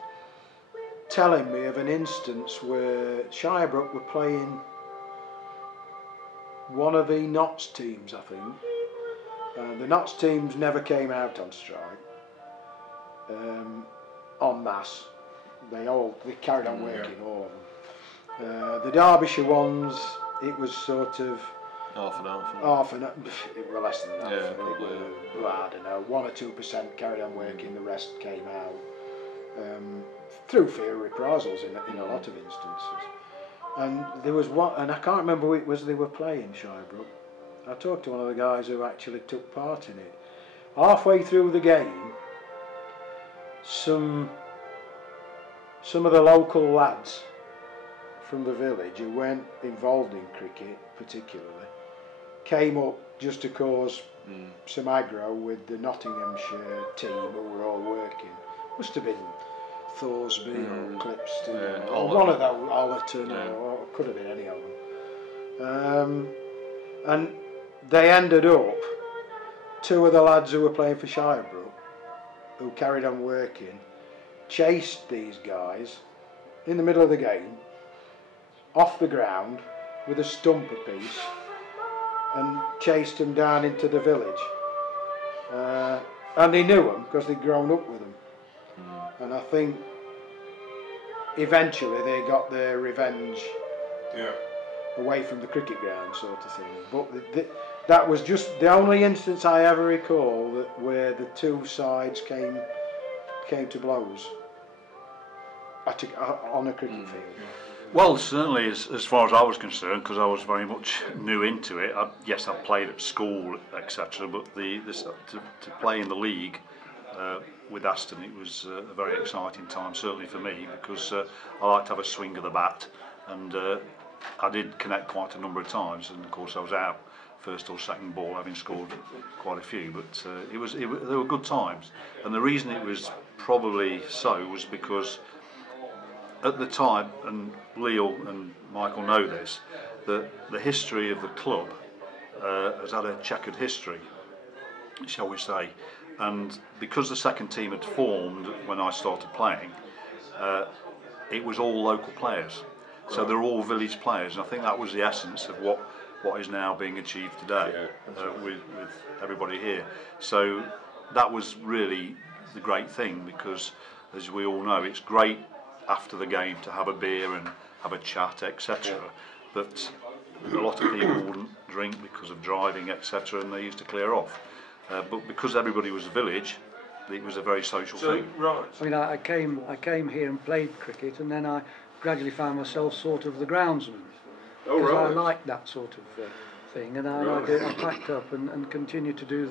telling me of an instance where Shirebrook were playing one of the Notts teams, I think. The Notts teams never came out on strike en masse. They carried on working, all of them. The Derbyshire ones, it was sort of half and half. It were less than that. I don't know, 1 or 2% carried on working, the rest came out. through fear of reprisals in a lot of instances. And there was one, and I can't remember who it was they were playing, Shirebrook. I talked to one of the guys who actually took part in it. Halfway through the game, some of the local lads from the village who weren't involved in cricket particularly came up just to cause some aggro with the Nottinghamshire team who were all working. Must have been Thorsby or Clipston or one of those, Ollerton or could have been any of them. And they ended up, two of the lads who were playing for Shirebrook, who carried on working, chased these guys in the middle of the game off the ground with a stump apiece and chased them down into the village. And they knew them because they'd grown up with them. And I think eventually they got their revenge away from the cricket ground, sort of thing. But that was just the only instance I ever recall where the two sides came to blows on a cricket field. Well, certainly as far as I was concerned, because I was very much new into it. Yes, I played at school, etc. But to play in the league with Aston, it was a very exciting time, certainly for me, because I like to have a swing of the bat, and I did connect quite a number of times, and of course I was out first or second ball, having scored quite a few, but they were good times. And the reason it was probably so was because at the time, and Leo and Michael know this, that the history of the club has had a checkered history, shall we say. And because the second team had formed when I started playing, it was all local players. So they're all village players, and I think that was the essence of what is now being achieved today with everybody here. So that was really the great thing, because as we all know, it's great after the game to have a beer and have a chat, etc. But a lot of people wouldn't drink because of driving, etc., and they used to clear off. But because everybody was a village, it was a very social thing. Right. I mean, I came here and played cricket, and then I gradually found myself sort of the groundsman. Oh, right. I liked that sort of thing, and I packed up and continued to do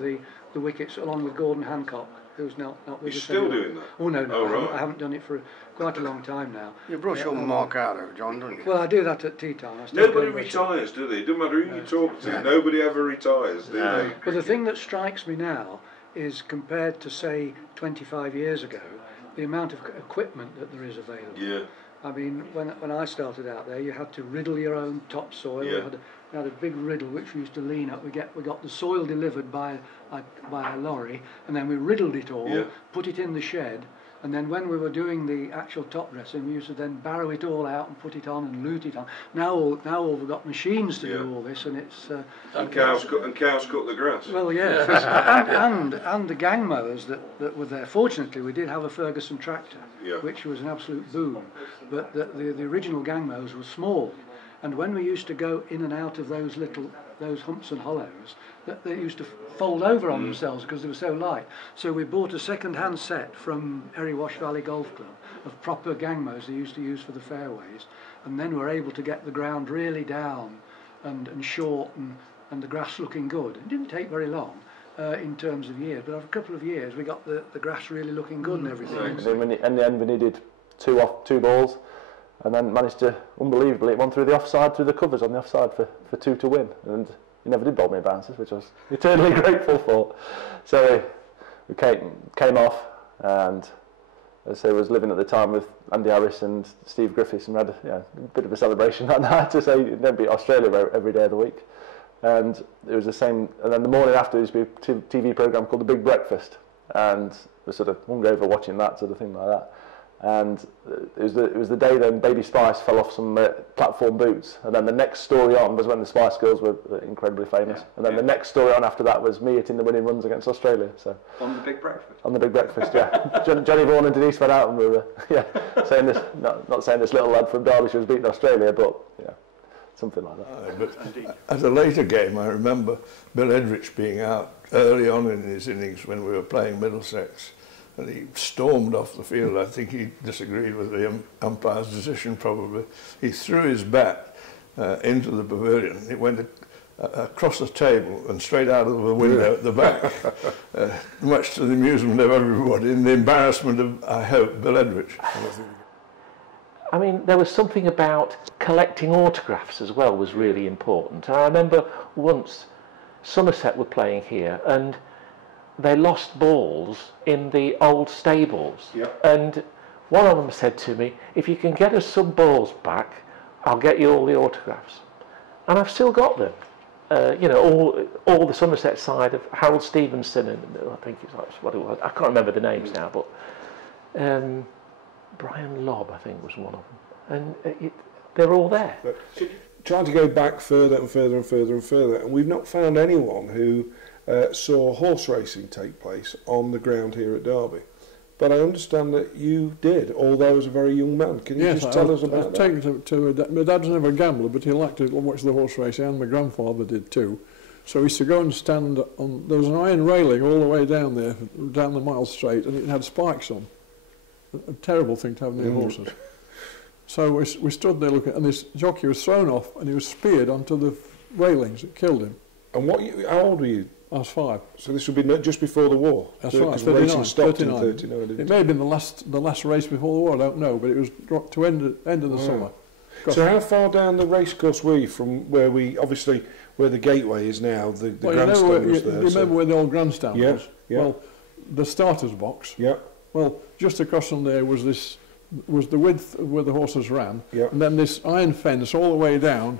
the wickets along with Gordon Hancock, who's not with us anymore. You're still doing that? Oh no, right. I haven't done it for quite a long time now. You brush up and mark out though, John, don't you? Well, I do that at tea time. Nobody retires, do they? It doesn't matter who you talk to. Nobody ever retires, do they? But the thing that strikes me now is, compared to say 25 years ago, the amount of equipment that there is available. Yeah. I mean, when I started out there, you had to riddle your own topsoil. Yeah. We had a big riddle which we used to lean up. We got the soil delivered by a lorry, and then we riddled it all, put it in the shed, and then when we were doing the actual top dressing, we used to then barrow it all out and put it on and lute it on. Now we've got machines to do all this, and it's and cows cut the grass. Well, yes, and the gang mowers that were there. Fortunately, we did have a Ferguson tractor, which was an absolute boom. But the original gang mowers were small, and when we used to go in and out of those humps and hollows, they used to fold over on themselves because they were so light. So we bought a second-hand set from Erie-Wash Valley Golf Club of proper gang mows they used to use for the fairways, and then we're able to get the ground really down and short and the grass looking good. It didn't take very long in terms of years, but after a couple of years we got the grass really looking good and everything. In the end we needed two balls, and then managed to, unbelievably, it went through the offside, through the covers on the offside for 2 to win, and he never did bowl me bounces, which I was eternally grateful for. So we came off, and as I was living at the time with Andy Harris and Steve Griffiths, and we had a bit of a celebration that night to say you don't beat Australia every day of the week. And it was the same, and then the morning after there used to be a TV programme called The Big Breakfast, and we sort of hungover watching that sort of thing like that. And it was the day then Baby Spice fell off some platform boots, and then the next story on was when the Spice Girls were incredibly famous, and then the next story on after that was me hitting the winning runs against Australia. So on The Big Breakfast. On The Big Breakfast, yeah. Johnny Vaughan and Denise went out and we were saying this, not saying this little lad from Derbyshire was beating Australia, but something like that. But at a later game, I remember Bill Edrich being out early on in his innings when we were playing Middlesex, and he stormed off the field. I think he disagreed with the umpire's decision, probably. He threw his bat into the pavilion. It went across the table and straight out of the window at the back, much to the amusement of everybody and the embarrassment of, I hope, Bill Edrich. I mean, there was something about collecting autographs as well was really important. And I remember once Somerset were playing here and they lost balls in the old stables. Yep. And one of them said to me, if you can get us some balls back, I'll get you all the autographs. And I've still got them. You know, all the Somerset side of Harold Stevenson, and I think it's like what it was. I can't remember the names now, but Brian Lobb, I think, was one of them, and they're all there. Trying to go back further and further and further and further, and we've not found anyone who saw horse racing take place on the ground here at Derby. But I understand that you did, although as a very young man. Can you just tell us about that? Yes, I was taken my dad was never a gambler, but he liked to watch the horse racing, and my grandfather did too. So we used to go and stand on, there was an iron railing all the way down there, down the Mile Straight, and it had spikes on. A terrible thing to have near horses. So we stood there looking, and this jockey was thrown off, and he was speared onto the railings. It killed him. And how old were you? I was 5. So this would be just before the war? That's right, because racing stopped in 39. It may have been the last race before the war, I don't know, but it was to end of the summer. So how far down the racecourse were you from where where the gateway is now, the grandstand was there? You remember where the old grandstand was? Yeah. Well, the starter's box. Yeah. Well, just across from there was the width where the horses ran, yeah. And then this iron fence all the way down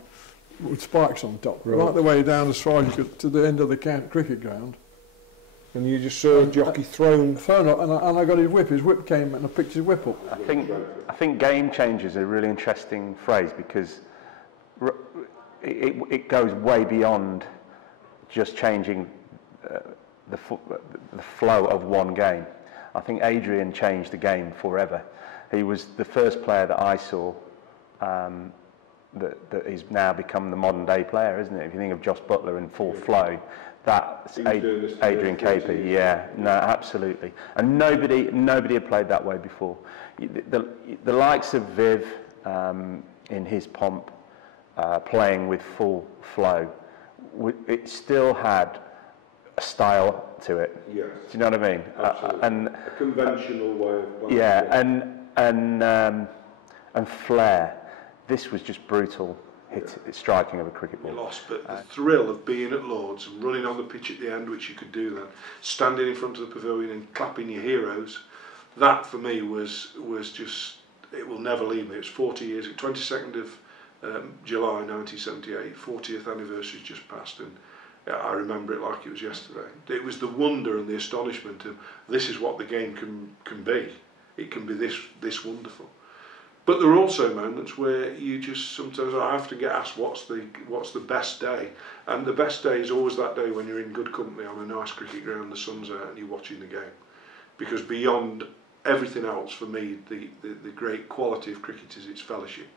with spikes on top, right the way down as far as you could to the end of the cricket ground. And you just saw a jockey thrown up, and I got his whip. His whip came and I picked his whip up. I think game changer is a really interesting phrase because it goes way beyond just changing the flow of one game. I think Adrian changed the game forever. He was the first player that I saw that is now become the modern day player, isn't it? If you think of Josh Butler in full flow, that's Adrian Capey. Yeah, no, absolutely. And nobody had played that way before. The likes of Viv in his pomp, playing with full flow, it still had a style to it. Yes. Do you know what I mean? And a conventional way of and flair. This was just brutal striking of a cricket ball. You lost, but the thrill of being at Lord's and running on the pitch at the end, which you could do then, standing in front of the pavilion and clapping your heroes, that for me was just, it will never leave me. It's 40 years, 22nd of July 1978, 40th anniversary just passed, and I remember it like it was yesterday. It was the wonder and the astonishment of this is what the game can be. It can be this wonderful. But there are also moments where you just sometimes I have to get asked what's the best day, and the best day is always that day when you're in good company on a nice cricket ground, the sun's out and you're watching the game, because beyond everything else for me the great quality of cricket is its fellowship,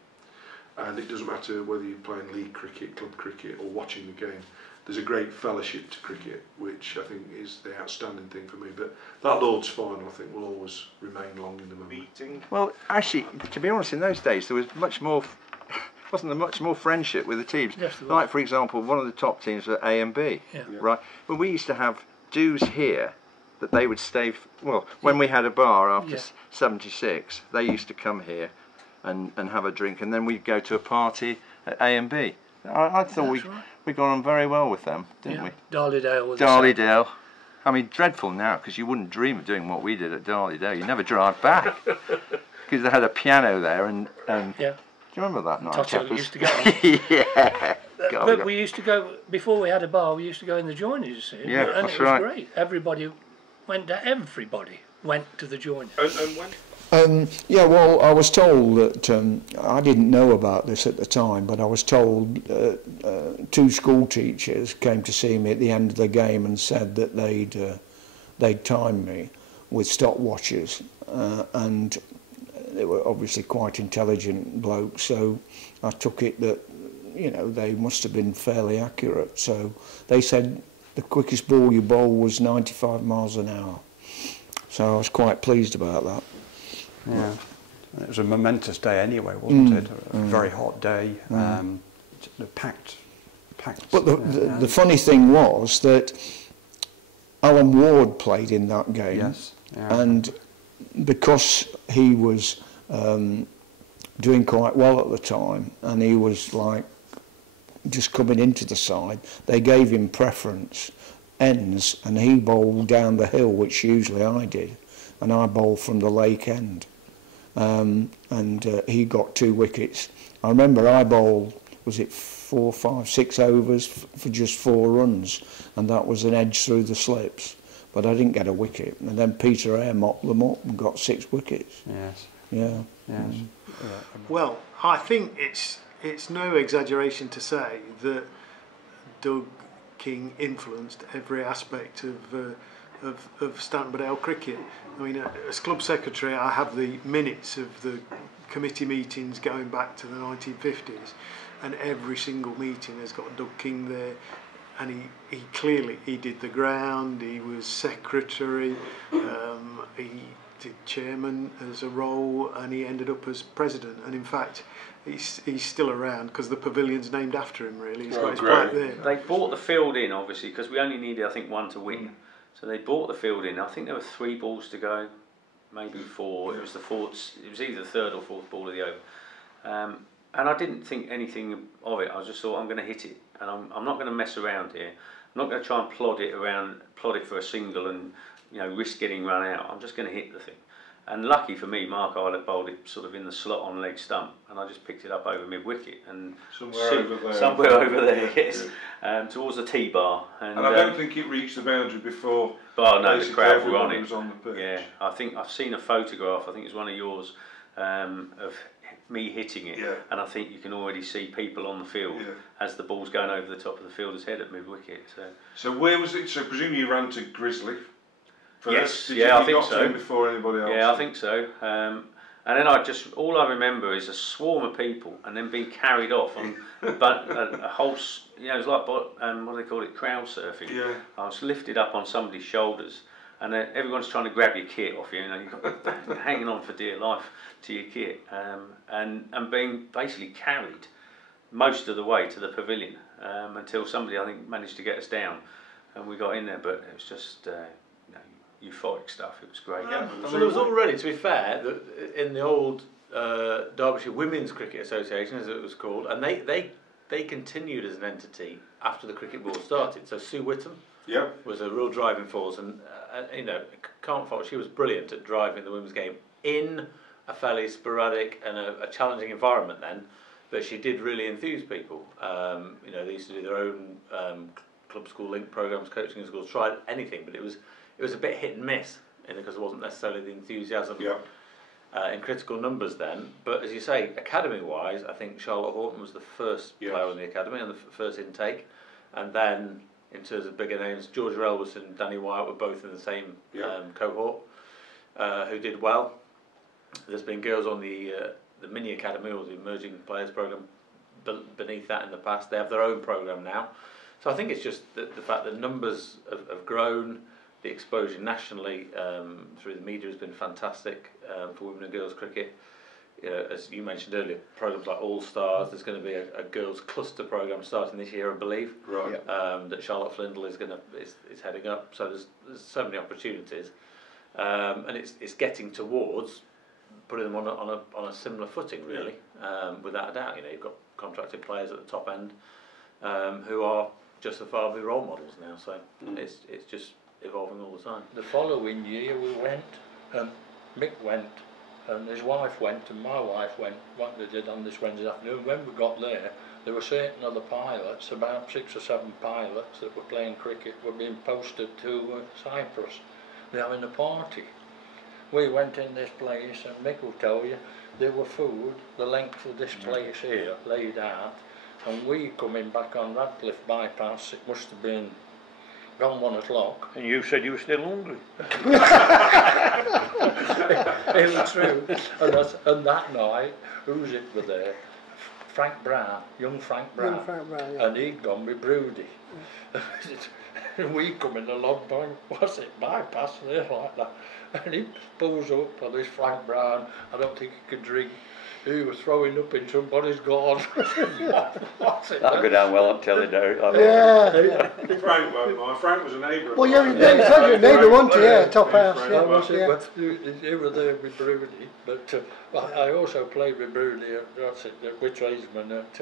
and it doesn't matter whether you're playing league cricket, club cricket or watching the game. There's a great fellowship to cricket, which I think is the outstanding thing for me. But that Lord's final, I think, will always remain long in the memory. Well, actually, to be honest, in those days there was wasn't there much more friendship with the teams. Yes, like, for example, one of the top teams were A and B, right? Well, we used to have dues here that they would stay. When we had a bar after '76, they used to come here and have a drink, and then we'd go to a party at A and B. I thought we got on very well with them, didn't we? Darleydale was Darleydale. I mean, dreadful now, because you wouldn't dream of doing what we did at Darleydale. You never drive back, because they had a piano there, and do you remember that night? Toto used to go. Yeah. But we used to go, before we had a bar, we used to go in the joiners, you see. Yeah, and that's it was great. Everybody went to the joiners. And when? Yeah, well, I was told that, I didn't know about this at the time, but I was told 2 school teachers came to see me at the end of the game and said that they'd timed me with stopwatches, and they were obviously quite intelligent blokes, so I took it that, you know, they must have been fairly accurate. So they said the quickest ball you bowl was 95 miles an hour. So I was quite pleased about that. Yeah. It was a momentous day anyway, wasn't it? A very hot day, packed. But the funny thing was that Alan Ward played in that game, yes, yeah. And because he was doing quite well at the time, and he was like just coming into the side, they gave him preference ends, and he bowled down the hill, which usually I did, and I bowled from the lake end, and he got 2 wickets. I remember I bowled, was it 4, 5, 6 overs for just 4 runs, and that was an edge through the slips, but I didn't get a wicket. And then Peter Eyre mopped them up and got 6 wickets. Yes. Yeah. Yes. Well, I think it's no exaggeration to say that Doug King influenced every aspect of Stanton Bedale cricket. I mean, as club secretary, I have the minutes of the committee meetings going back to the 1950s, and every single meeting has got Doug King there, and he clearly did the ground, he was secretary, he did chairman as a role, and he ended up as president. And in fact, he's still around because the pavilion's named after him, really. He's got his plaque there. They bought the field in, obviously, because we only needed, I think, 1 to win. So they bought the field in. I think there were 3 balls to go, maybe 4. It was the fourth. It was either the 3rd or 4th ball of the over. And I didn't think anything of it. I just thought, I'm going to hit it, and I'm not going to mess around here. I'm not going to try and plod it for a single and risk getting run out. I'm just going to hit the thing. And lucky for me, Mark Eilert bowled it sort of in the slot on leg stump, and I just picked it up over mid wicket and somewhere over there, yes, towards the tee bar. And I don't think it reached the boundary before. Oh no, the crowd were on it. Was on the pitch. Yeah, I think I've seen a photograph. I think it's one of yours of me hitting it, and I think you can already see people on the field as the ball's going over the top of the fielder's head at mid wicket. So where was it? So presumably you ran to Grizzly. Yes, I think so. Before anybody else. Yeah, I think so. And then all I remember is a swarm of people, and then being carried off on a whole. It was like what do they call it? Crowd surfing. Yeah. I was lifted up on somebody's shoulders, and everyone's trying to grab your kit off you. You're hanging on for dear life to your kit, and being basically carried most of the way to the pavilion until somebody, I think, managed to get us down, and we got in there. But it was just. Euphoric stuff. It was great. Yeah. So there was already, to be fair, in the old Derbyshire Women's Cricket Association, as it was called, and they continued as an entity after the cricket board started. So Sue Whittam was a real driving force, and can't fault. She was brilliant at driving the women's game in a fairly sporadic and a challenging environment then, but she did really enthuse people. They used to do their own club school link programs, coaching in schools, tried anything, but it was a bit hit and miss, because there wasn't necessarily the enthusiasm in critical numbers then. But as you say, academy-wise, I think Charlotte Horton was the first player in the academy and the first intake. And then, in terms of bigger names, Georgia Elvis and Danny Wyatt were both in the same cohort, who did well. There's been girls on the mini academy or the emerging players programme beneath that in the past. They have their own programme now. So I think it's just the fact that numbers have grown. The exposure nationally through the media has been fantastic for women and girls cricket. As you mentioned earlier, programs like All Stars. There's going to be a girls cluster program starting this year, I believe. Right. That Charlotte Flindle is heading up. So there's so many opportunities, and it's getting towards putting them on a similar footing, really, without a doubt. You've got contracted players at the top end who are justifiably role models now. So it's just evolving all the time. The following year we went, Mick went, and his wife went, and my wife went, what they did on this Wednesday afternoon. When we got there were certain other pilots, about 6 or 7 pilots that were playing cricket, were being posted to Cyprus. They're having a party. We went in this place, and Mick will tell you, there were food, the length of this place here, laid out, and we coming back on Radcliffe bypass, it must have been gone 1 o'clock. And you said you were still hungry. It was true. And that night, who's it were there? Frank Brown, young Frank Brown. And he'd gone with Broody. And we coming along going, what's it, bypass there like that? and he pulls up on this Frank Brown. I don't think he could drink. He was throwing up in somebody's garden. That'll go down well on telly, Derek. Yeah. Frank won't mind. Frank was a neighbour. Well, yeah, he said you a neighbour, wasn't he? Yeah, top house. Yeah. But he was there with Brody. But I also played with Brody with tradesmen at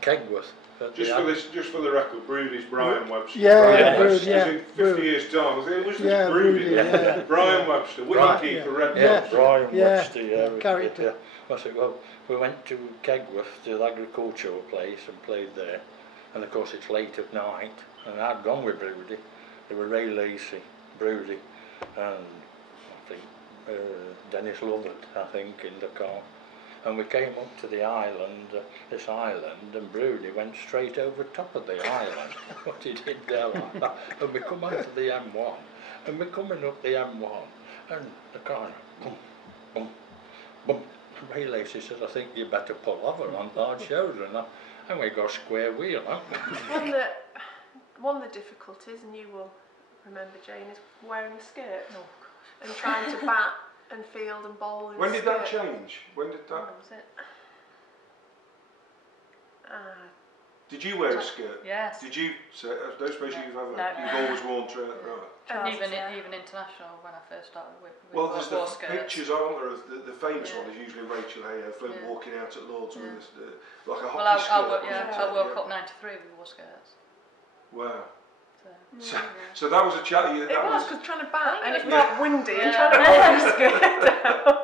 Kegworth. Just for the record, Brody's Brian Webster. Yeah, Webster. In 50 years' time, I think it was just Brody. Brian Webster, wicketkeeper, Red Dogs. Brian Webster, character. I said, well, we went to Kegworth, to the agricultural place, and played there. And of course, it's late at night, and I'd gone with Brody. They were Ray Lacey, Brody, and I think Dennis Lovett, I think, in the car. And we came up to the island, this island, and Brody went straight over top of the island. What he did there like that. And we come out of the M1, and we're coming up the M1, and the car, boom, boom, boom. And Ray Lacey says, I think you better pull over on hard shoulder. And we go square wheel, One of the difficulties, and you will remember, Jane, is wearing a skirt. Oh, gosh. And trying to bat and field and bowl in When did that skirt. change? When did that? When was it? Did you wear a skirt? Yes. Did you? So I don't suppose you've ever. No. You've always worn right. Even international when I first started with Well, there's the skirts. pictures, aren't there? Of the famous one is usually Rachel Hayo Flynn walking out at Lords with this, like a hockey skirt. I World Cup '93 we wore skirts. Wow. So that was a challenge. It was because trying to bat and it's not windy and trying to hold your skirt down.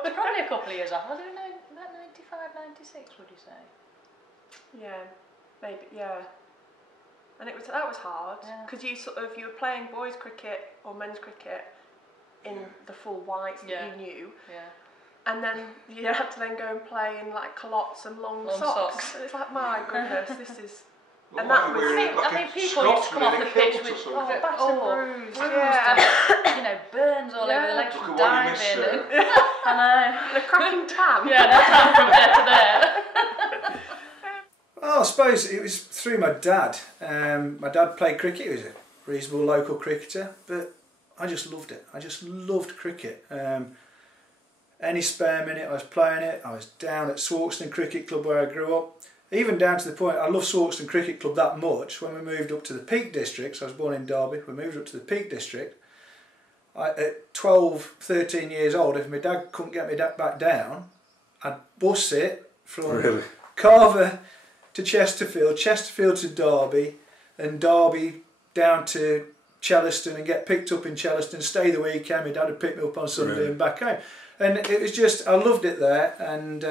It's probably a couple of years off. Was it about 95, 96? Would you say? Yeah, maybe. Yeah. And that was hard because you were playing boys cricket or men's cricket in the full whites that you knew. Yeah. And then you had to then go and play in like culottes and long socks. And it's like, my goodness, this is. And that was. I think people used to come off the pitch with bruised, and burns all over the legs from diving. I know. The cracking tam. Yeah, the tam from there to there. Well, I suppose it was through my dad. My dad played cricket. He was a reasonable local cricketer, but I just loved it. I just loved cricket. Any spare minute I was playing it. I was down at Swarkston Cricket Club where I grew up. Even down to the point, I love Swarkston Cricket Club that much, when we moved up to the Peak District, so I was born in Derby, we moved up to the Peak District, at 12, 13 years old, if my dad couldn't get me back down, I'd bus it from Carver to Chesterfield, Chesterfield to Derby, and Derby down to Chellaston and get picked up in Chellaston, stay the weekend, my dad would pick me up on Sunday and back home. And it was just, I loved it there, and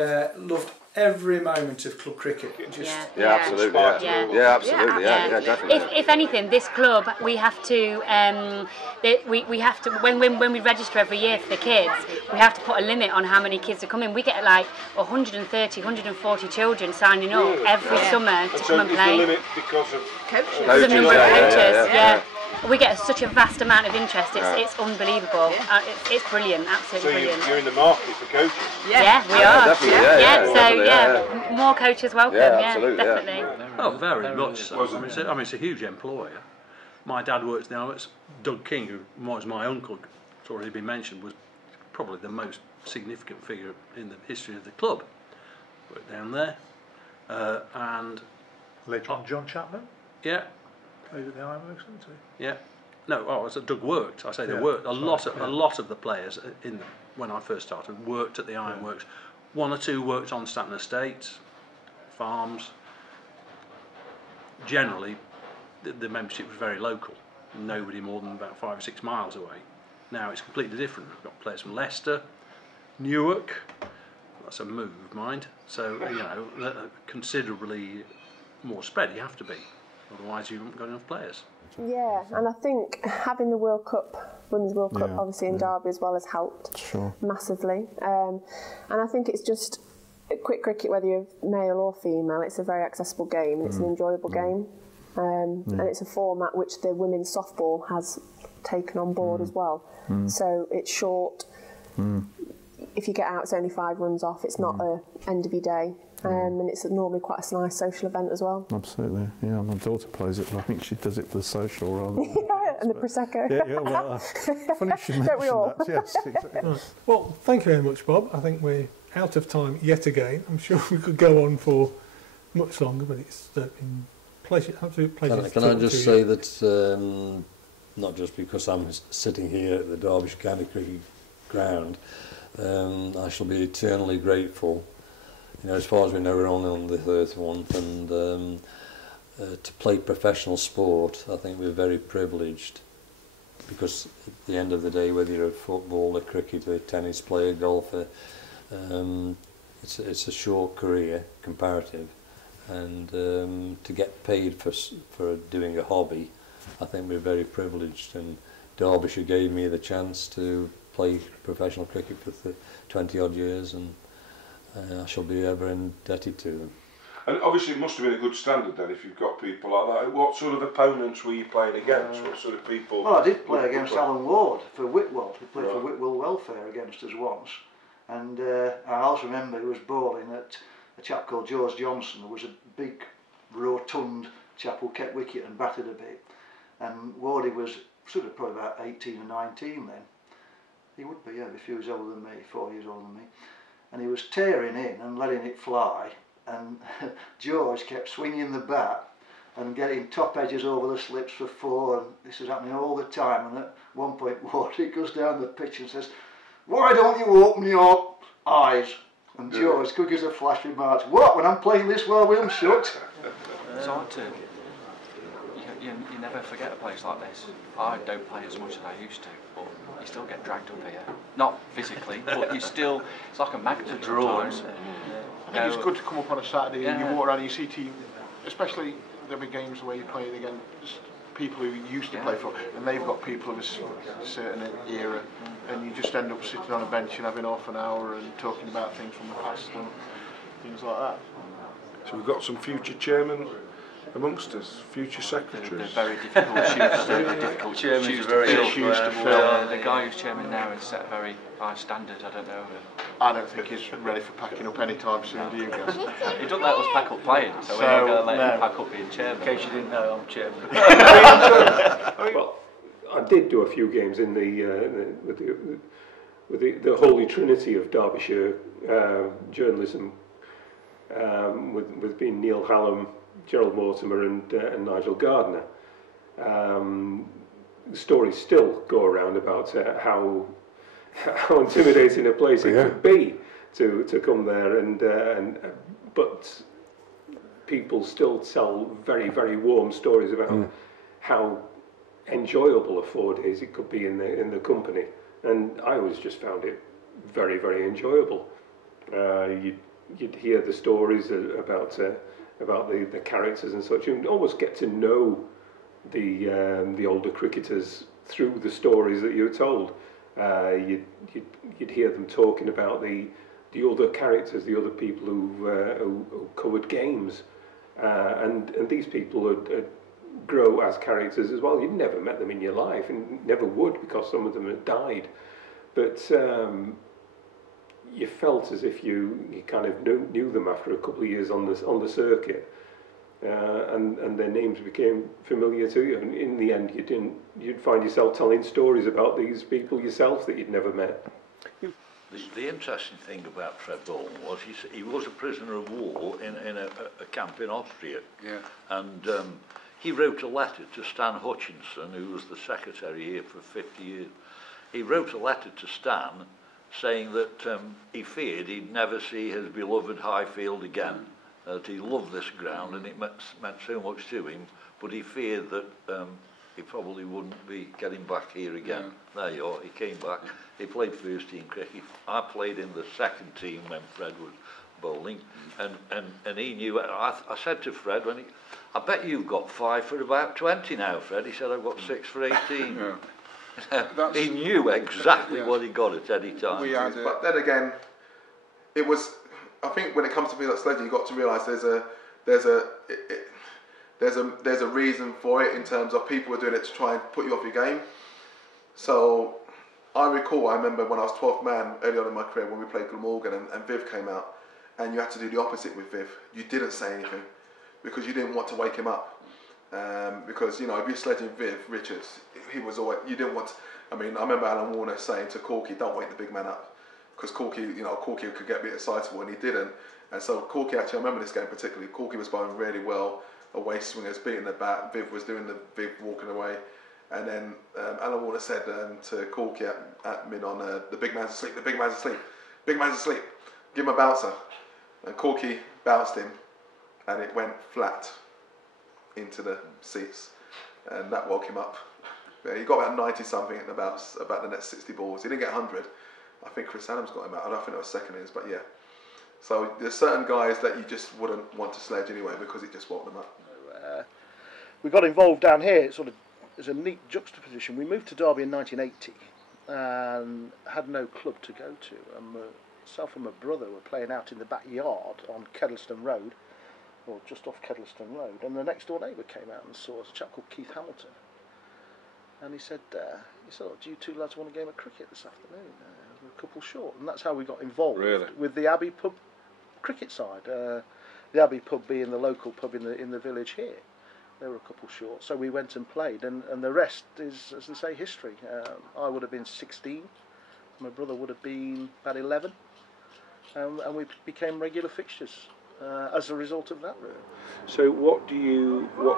loved every moment of club cricket. Just absolutely. Yeah, definitely. If anything, this club we have to we have to when we register every year for the kids, we have to put a limit on how many kids are coming. We get like 130, 140 children signing up every summer to come and play. Is the limit because of coaches? Because of the number of coaches. We get such a vast amount of interest. It's unbelievable. It's brilliant. Absolutely brilliant. So you're in the market for coaches. Yeah, we are. So more coaches welcome. Definitely. Oh, very much so. I mean, it's a huge employer. My dad works now. It's Doug King, who was my uncle. It's already been mentioned. Was probably the most significant figure in the history of the club. Worked down there, and later on, John Chapman. Yeah. Played at the Ironworks, didn't he? Yeah. No, Doug worked. I say they worked. A lot of the players when I first started worked at the Ironworks. One or two worked on Stanton Estates, farms. Generally, the membership was very local. Nobody more than about 5 or 6 miles away. Now it's completely different. We've got players from Leicester, Newark. That's a move, mind. So considerably more spread. You have to be. Otherwise you haven't got enough players. Yeah, and I think having the World Cup, Women's World Cup, obviously in Derby as well, has helped massively. And I think it's just quick cricket, whether you're male or female, it's a very accessible game and it's an enjoyable game. And it's a format which the women's softball has taken on board as well. So it's short. If you get out, it's only 5 runs off. It's not a end of your day. And it's normally quite a nice social event as well. Absolutely, yeah. My daughter plays it, but I think she does it for the social rather than... And the Prosecco. Yeah, well, funny you should mention Don't we all? that, yes. Exactly. Right. Well, thank you very much, Bob. I think we're out of time yet again. I'm sure we could go on for much longer, but it's been absolute pleasure. Can I just say that not just because I'm sitting here at the Derbyshire County Cricket Ground, I shall be eternally grateful. You know, as far as we know, we're only on the 31th, and to play professional sport, I think we're very privileged, because at the end of the day, whether you're a footballer, cricketer, tennis player, golfer, it's a short career, comparative, and to get paid for doing a hobby, I think we're very privileged, and Derbyshire gave me the chance to play professional cricket for 20 odd years, and I shall be ever indebted to them. And obviously it must have been a good standard then if you've got people like that. What sort of opponents were you playing against? What sort of people? Well, I did play against Alan Ward for Whitwell. He played for Whitwell Welfare against us once. And I also remember he was bowling at a chap called George Johnson, who was a big, rotund chap who kept wicket and batted a bit. And Wardy was sort of probably about 18 or 19 then. He would be, yeah, a few years older than me, 4 years older than me. And he was tearing in and letting it fly. And George kept swinging the bat and getting top edges over the slips for 4, and this was happening all the time. And at one point, Wardy goes down the pitch and says, "Why don't you open your eyes?" And George, quick as a flash, remarks, "What, when I'm playing this well with them shut?" It's hard to, you never forget a place like this. I don't play as much as I used to, but you still get dragged up here. Not physically, but you still, it's like a magnet sometimes. I think it's good to come up on a Saturday and you walk around and you see team, especially there'll be games where you're playing against people who used to play for, and they've got people of a certain era, and you just end up sitting on a bench and having half an hour and talking about things from the past and things like that. So we've got some future chairmen amongst us, future secretaries. They're very difficult shoes to fill. The guy who's chairman now has set a very high standard. I don't know. I don't think he's ready for packing up any time soon, do you guys? He doesn't let us pack up playing, so we're not going to let him pack up being chairman. In case you didn't know, I'm chairman. Well, I did do a few games in with the holy trinity of Derbyshire journalism, with being Neil Hallam, Gerald Mortimer and Nigel Gardner. Stories still go around about how intimidating a place it could be to come there, but people still tell very, very warm stories about how enjoyable a 4 days it could be in the company, and I always just found it very, very enjoyable. You'd hear the stories about the characters and such, and almost get to know the older cricketers through the stories that you were told. You'd hear them talking about the other characters, the other people who covered games, and these people would grow as characters as well. You'd never met them in your life, and never would, because some of them had died, but you felt as if you kind of knew them after a couple of years on the circuit, and their names became familiar to you. And in the end, you'd find yourself telling stories about these people yourself that you'd never met. The interesting thing about Fred Bourne was he was a prisoner of war in a camp in Austria, and he wrote a letter to Stan Hutchinson, who was the secretary here for 50 years. He wrote a letter to Stan saying that he feared he'd never see his beloved Highfield again, that he loved this ground and it meant so much to him, but he feared that he probably wouldn't be getting back here again. There you are, he came back, he played first team cricket. I played in the second team when Fred was bowling, and he knew. I said to Fred, I bet you've got 5 for about 20 now, Fred. He said, I've got 6 for 18. He knew exactly what he got at any time. But then again, it was. I think when it comes to things like sledging, you've got to realise there's a reason for it, in terms of people were doing it to try and put you off your game. So I remember when I was 12th man early on in my career when we played Glamorgan and Viv came out, and you had to do the opposite with Viv. You didn't say anything because you didn't want to wake him up. because you know if you're sledging Viv Richards, he was always, you didn't want. I mean, I remember Alan Warner saying to Corky, "Don't wake the big man up," because Corky could get a bit excitable, and he didn't. And so Corky, actually, I remember this game particularly. Corky was bowling really well, away swingers beating the bat. Viv was doing the Viv walking away, and then Alan Warner said to Corky at mid on, "The big man's asleep. The big man's asleep. Big man's asleep. Give him a bouncer." And Corky bounced him, and it went flat into the seats, and that woke him up. Yeah, he got about 90 something in about the next 60 balls. He didn't get 100. I think Chris Adams got him out. I don't think it was second innings, but yeah. So there's certain guys that you just wouldn't want to sledge anyway because it just woke them up. We got involved down here. Sort of as a neat juxtaposition. We moved to Derby in 1980 and had no club to go to. And myself and my brother were playing out in the backyard on Kedleston Road, or just off Kedleston Road. And the next door neighbour came out and saw us, a chap called Keith Hamilton. And he said, "Oh, do you two lads want a game of cricket this afternoon? We're a couple short." And that's how we got involved with the Abbey pub cricket side. The Abbey pub being the local pub in the village here. They were a couple short, so we went and played, and the rest is, as they say, history. I would have been 16, my brother would have been about 11, and we became regular fixtures as a result of that, really. So what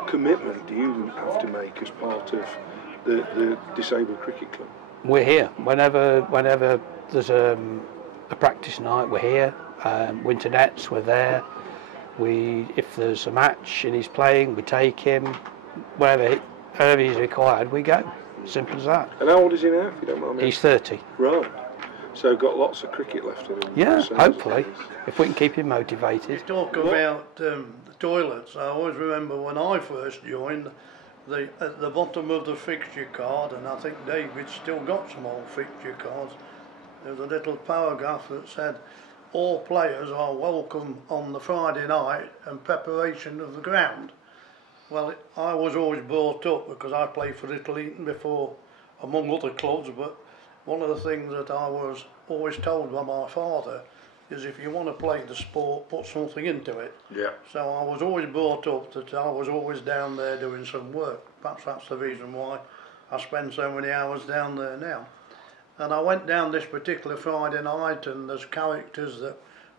commitment do you have to make as part of the Disabled Cricket Club? We're here whenever there's a practice night. We're here. Winter nets, we're there. If there's a match and he's playing, we take him. Wherever he's required, we go. Simple as that. And how old is he now, if you don't mind me? He's 30. Right. So got lots of cricket left in him. Yeah, hopefully, if we can keep him motivated. You talk about the toilets. I always remember when I first joined, at the bottom of the fixture card, and I think David's still got some old fixture cards, there was a little paragraph that said, "All players are welcome on the Friday night and preparation of the ground." Well, I was always brought up, because I played for Little Eton before, among other clubs, but one of the things that I was always told by my father is if you want to play the sport, put something into it. Yeah. So I was always brought up that I was always down there doing some work. Perhaps that's the reason why I spend so many hours down there now. And I went down this particular Friday night, and there's characters that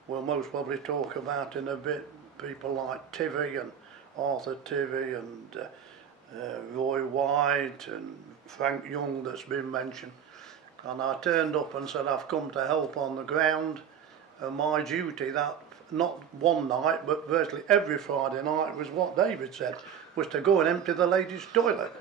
we'll most probably talk about in a bit. People like Tivy and Arthur Tivy and Roy White and Frank Young that's been mentioned. And I turned up and said, "I've come to help on the ground." And my duty that, not one night, but virtually every Friday night, was what David said, was to go and empty the ladies' toilet.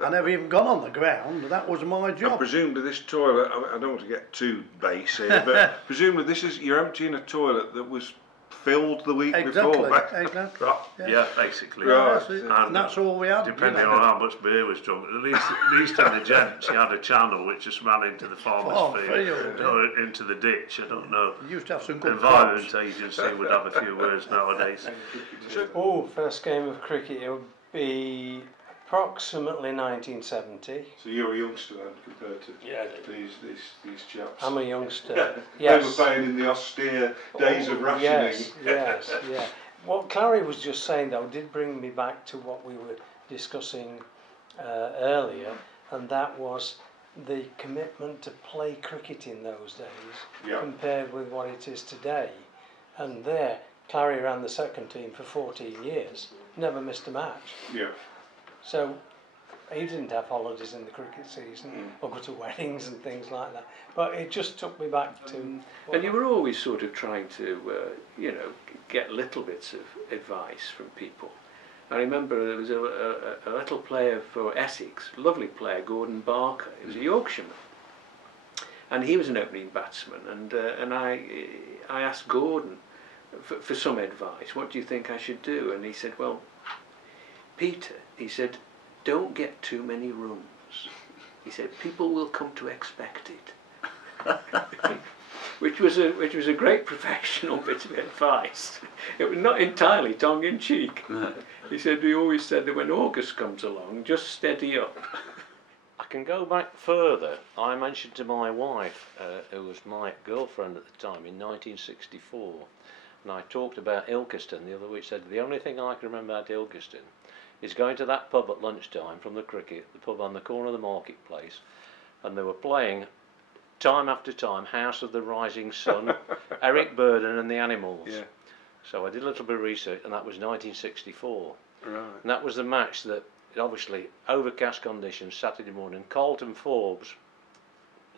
I never even got on the ground. That was my job. And presumably this toilet, I don't want to get too base here, but presumably you're emptying a toilet that was filled the week before. Exactly. Yeah, basically. Right. And that's all we had. Depending on how much beer was drunk. At least in the gents, you had a channel which just ran into the farmer's field or into the ditch. I don't know. You used to have some good Environment Agency would have a few words nowadays. First game of cricket, it would be approximately 1970. So you're a youngster then, compared to these chaps. I'm a youngster. Yes. They were playing in the austere days of rationing. Yes. What Clary was just saying, though, did bring me back to what we were discussing earlier, and that was the commitment to play cricket in those days compared with what it is today. And there, Clary ran the second team for 14 years, never missed a match. Yeah. So he didn't have holidays in the cricket season or go to weddings and things like that. But it just took me back to... And you were always sort of trying to, get little bits of advice from people. I remember there was a little player for Essex, lovely player, Gordon Barker. He was a Yorkshireman. And he was an opening batsman. And I asked Gordon for some advice. What do you think I should do? And he said, "Well, Peter," he said, "don't get too many rooms." He said, "People will come to expect it." which was a great professional bit of advice. It was not entirely tongue-in-cheek. He said, he always said that when August comes along, just steady up. I can go back further. I mentioned to my wife, who was my girlfriend at the time, in 1964, and I talked about Ilkeston the other week. Said the only thing I can remember about Ilkeston is going to that pub at lunchtime from the cricket, the pub on the corner of the marketplace, and they were playing time after time House of the Rising Sun, Eric Burden and the Animals. Yeah. So I did a little bit of research, and that was 1964. Right. And that was the match that, obviously, overcast conditions, Saturday morning, Carlton Forbes,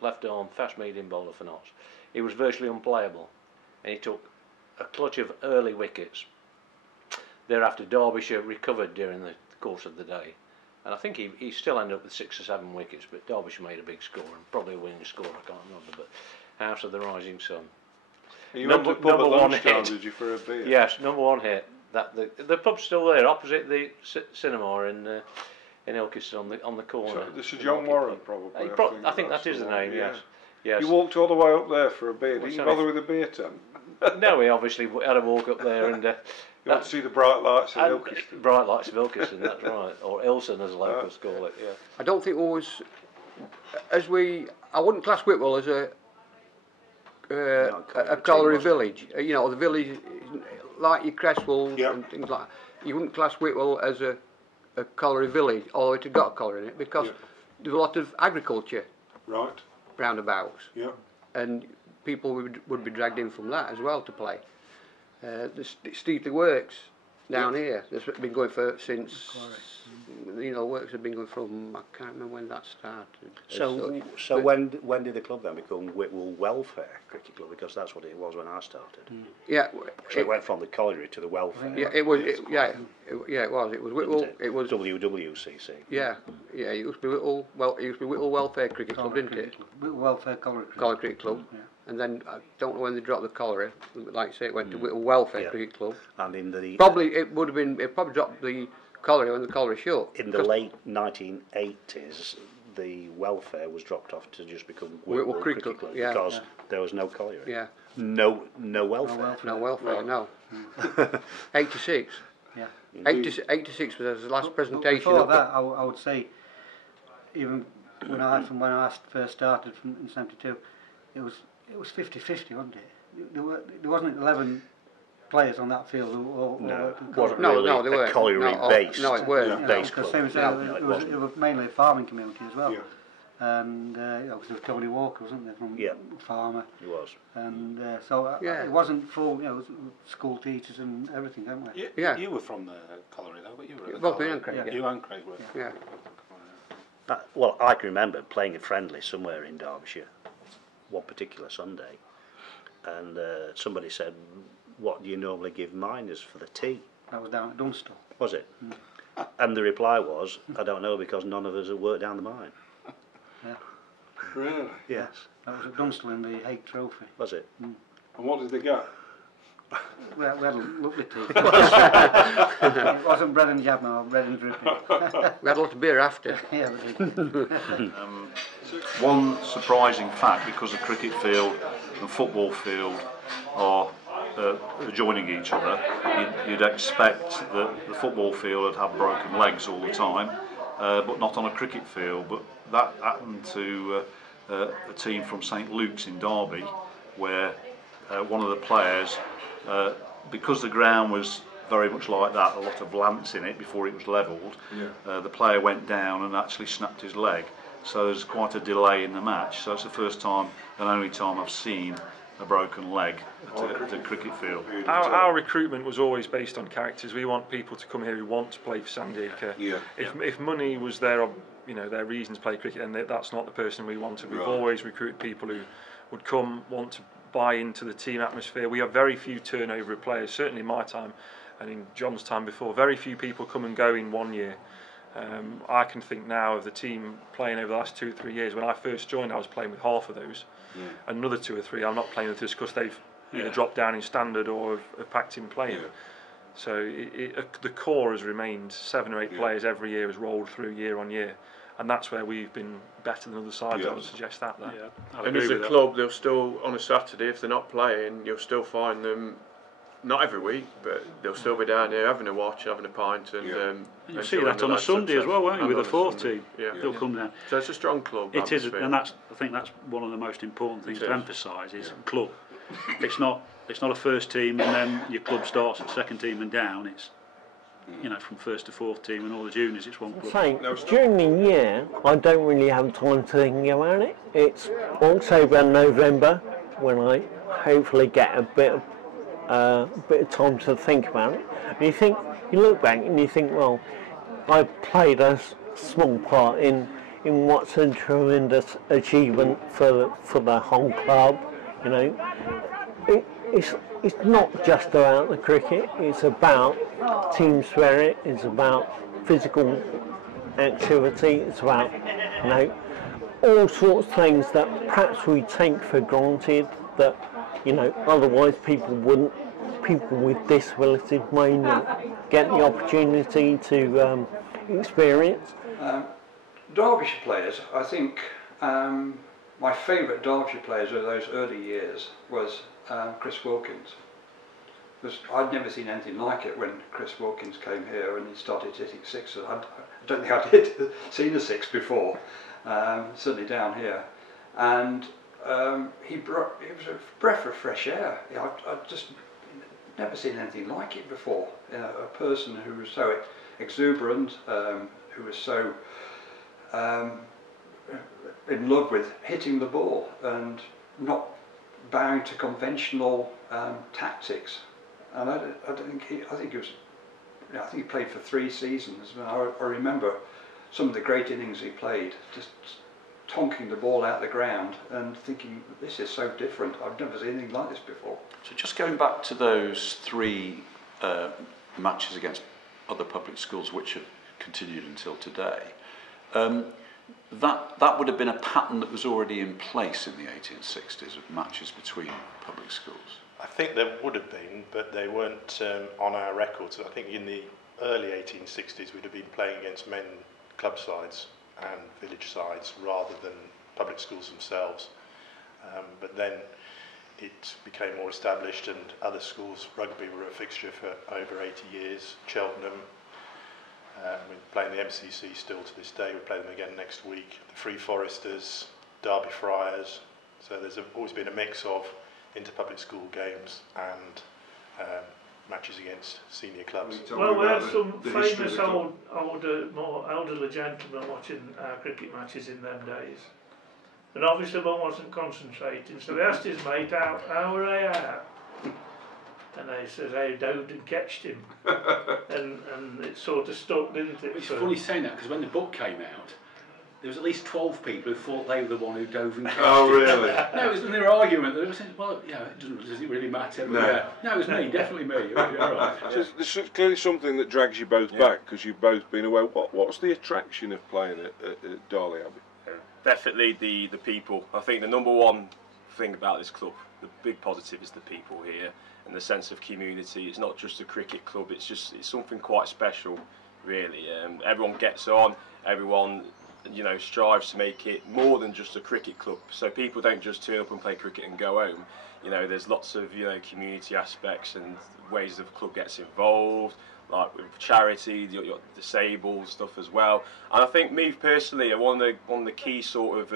left arm, fast medium bowler for Notts. He was virtually unplayable, and he took a clutch of early wickets. Thereafter, Derbyshire recovered during the course of the day, and I think he still ended up with 6 or 7 wickets, but Derbyshire made a big score, and probably a winning score, I can't remember, but House of the Rising Sun. You went to the pub at lunchtime, did you, for a beer? Yes, number one hit. That the pub's still there, opposite the cinema in Ilkeston on the corner. So, this is John Warren, probably. I think that is the name. Yeah. Yes. You walked all the way up there for a beer. Didn't you bother with a beer tent? No, we obviously had to walk up there and. You want to see the bright lights of Ilkeston. Bright lights of Ilkeston, that's right, or Ilson as locals call it. Yeah. I don't think always, I wouldn't class Whitwell as a colliery village. You know, the village, like your Cresswell and things like that. You wouldn't class Whitwell as a colliery village, although it had got a colliery in it, because there's a lot of agriculture roundabouts. Yeah. And people would be dragged in from that as well to play. The Steepley Works down here, that's been going for since, you know, works have been going from, I can't remember when that started. So when did the club then become Whitwell Welfare Cricket Club? Because that's what it was when I started. Yeah. So it went from the colliery to the welfare. Yeah, it was. It was. It was Whitwell. It was WWCC. Yeah. It used to be Whitwell. Well, it used to be Whitwell Welfare Cricket Club, didn't it? Whitwell Welfare Colliery Cricket Club. Yeah. And then I don't know when they dropped the colliery. Like I say, it went to Whitwell Welfare Cricket Club. And in the probably it would have been. It probably dropped the colliery when the colliery shut. In the late 1980s, the welfare was dropped off to just become Whitwell Cricket Club because there was no colliery. Yeah. No welfare. No welfare. No. 86. Yeah. 86 was the last presentation. Before that, I would say, even when I first started in '72, it was 50-50, wasn't it? There wasn't 11 players on that field. Wasn't really a colliery based. No, it weren't. Based club. It was mainly a farming community as well. Yeah. And there was Tony Walker, wasn't there, from farmer. He was. And it wasn't full. You know, school teachers and everything, weren't we? You were from the colliery though, but you were. Both me and Craig. You and Craig were. Yeah. Well, I can remember playing a friendly somewhere in Derbyshire, one particular Sunday, and somebody said, "What do you normally give miners for the tea?" That was down at Dunstall. Was it? And the reply was, "I don't know, because none of us have worked down the mine." Yeah. Really? Yes. That was at Dunstall in the Hague Trophy. Was it? And what did they get? We had a lovely tea. It wasn't bread and jam or bread and dripping. We had a lot of beer after. Yeah, we did. One surprising fact, because the cricket field and football field are adjoining each other, you'd expect that the football field would have broken legs all the time, but not on a cricket field. But that happened to a team from St Luke's in Derby, where one of the players, because the ground was very much like that, a lot of lance in it before it was levelled, the player went down and actually snapped his leg. So there's quite a delay in the match. So it's the first time and only time I've seen a broken leg at a cricket field. Our recruitment was always based on characters. We want people to come here who want to play for Sandy Acre. If money was their reasons to play cricket, then that's not the person we wanted. We've always recruited people who would come, want to buy into the team atmosphere. We have very few turnover of players, certainly in my time and in John's time before. Very few people come and go in 1 year. I can think now of the team playing over the last 2 or 3 years. When I first joined, I was playing with half of those. Another 2 or 3 I'm not playing with just because they've either dropped down in standard or have packed in playing. So the core has remained 7 or 8 players every year, has rolled through year on year. And that's where we've been better than other sides. I would suggest that. And as a club, they'll still, on a Saturday, if they're not playing, you'll still find them, not every week, but they'll still be down here having a watch, having a pint. And you see that on a Sunday as well, won't you, with the fourth team? They'll come down. So it's a strong club. It is, and I think that's one of the most important things to emphasise is club. It's not a first team and then your club starts at second team and down. you know, from first to fourth team and all the juniors, it's one club. During the year, I don't really have time to think about it. It's October and November when I hopefully get a bit of time to think about it. And you look back and you think, well, I played a small part in what's a tremendous achievement for the whole club. You know, it's not just about the cricket. It's about team spirit. It's about physical activity. It's about, you know, all sorts of things that perhaps we take for granted that, you know, otherwise people wouldn't. People with disabilities may not get the opportunity to experience. Derbyshire players, I think my favourite Derbyshire players of those early years was Chris Wilkins. Because I'd never seen anything like it when Chris Wilkins came here and he started hitting sixes. I don't think I'd seen a six before, certainly down here. And it was a breath of fresh air. I'd just never seen anything like it before. You know, a person who was so exuberant, who was so in love with hitting the ball and not bowing to conventional tactics. And I think he played for 3 seasons. I remember some of the great innings he played, just tonking the ball out the ground and thinking, this is so different. I've never seen anything like this before. So just going back to those 3 matches against other public schools which have continued until today, that would have been a pattern that was already in place in the 1860s of matches between public schools. I think there would have been, but they weren't on our records. I think in the early 1860s we'd have been playing against men club sides and village sides rather than public schools themselves. But then it became more established and other schools, rugby were a fixture for over 80 years, Cheltenham, we're playing the MCC still to this day, we play them again next week, the Free Foresters, Derby Friars, so there's always been a mix of inter-public school games and matches against senior clubs. Well, we had some famous more elderly gentlemen watching our cricket matches in them days. And obviously one wasn't concentrating, so he asked his mate, how were they out? And they said, hey, Dowden catched him. and it sort of stuck, didn't it? It's funny saying that, because when the book came out, there was at least 12 people who thought they were the one who dove and catched Oh, him. really? No, it was their argument. They were saying, well, you know, does it really matter? No. Yeah. No, it was me, definitely me. All right. So there's clearly something that drags you both back, because you've both been away. What's the attraction of playing at Darley Abbey? Definitely the people. I think the number one thing about this club, the big positive, is the people here and the sense of community. It's not just a cricket club, it's something quite special, really. Everyone gets on, everyone, you know, strives to make it more than just a cricket club. So people don't just turn up and play cricket and go home. You know, there's lots of, you know, community aspects and ways the club gets involved, like with charity, your disabled stuff as well. And I think me personally, one of the key sort of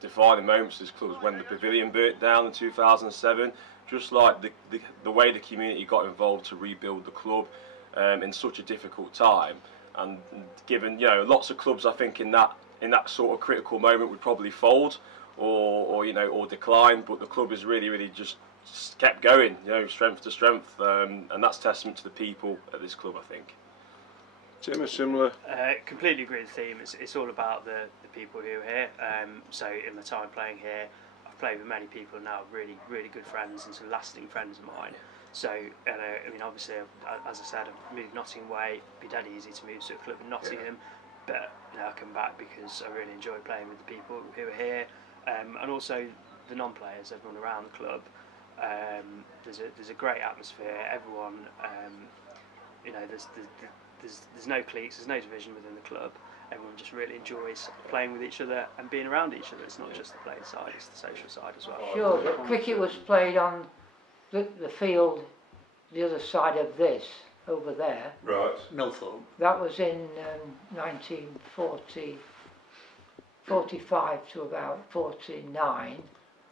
defining moments of this club was when the pavilion burnt down in 2007. Just like the way the community got involved to rebuild the club in such a difficult time, and given, you know, lots of clubs I think in that sort of critical moment would probably fold or you know, or decline, but the club has really just kept going, you know, strength to strength, and that's testament to the people at this club, I think. Tim, a similar? Completely agree with the theme. It's all about the people who are here. So in my time playing here, I've played with many people now, really good friends and some lasting friends of mine. So, I mean, obviously, as I said, I've moved Nottingham way. It'd be dead easy to move to a club in Nottingham, but now I come back because I really enjoy playing with the people who are here, and also the non-players, everyone around the club. There's a great atmosphere. Everyone, you know, there's no cliques, there's no division within the club. Everyone just really enjoys playing with each other and being around each other. It's not just the playing side, it's the social side as well. Sure, but cricket was played on the field the other side of this, over there. Right. Milthorpe. That was in 1945 to about 49.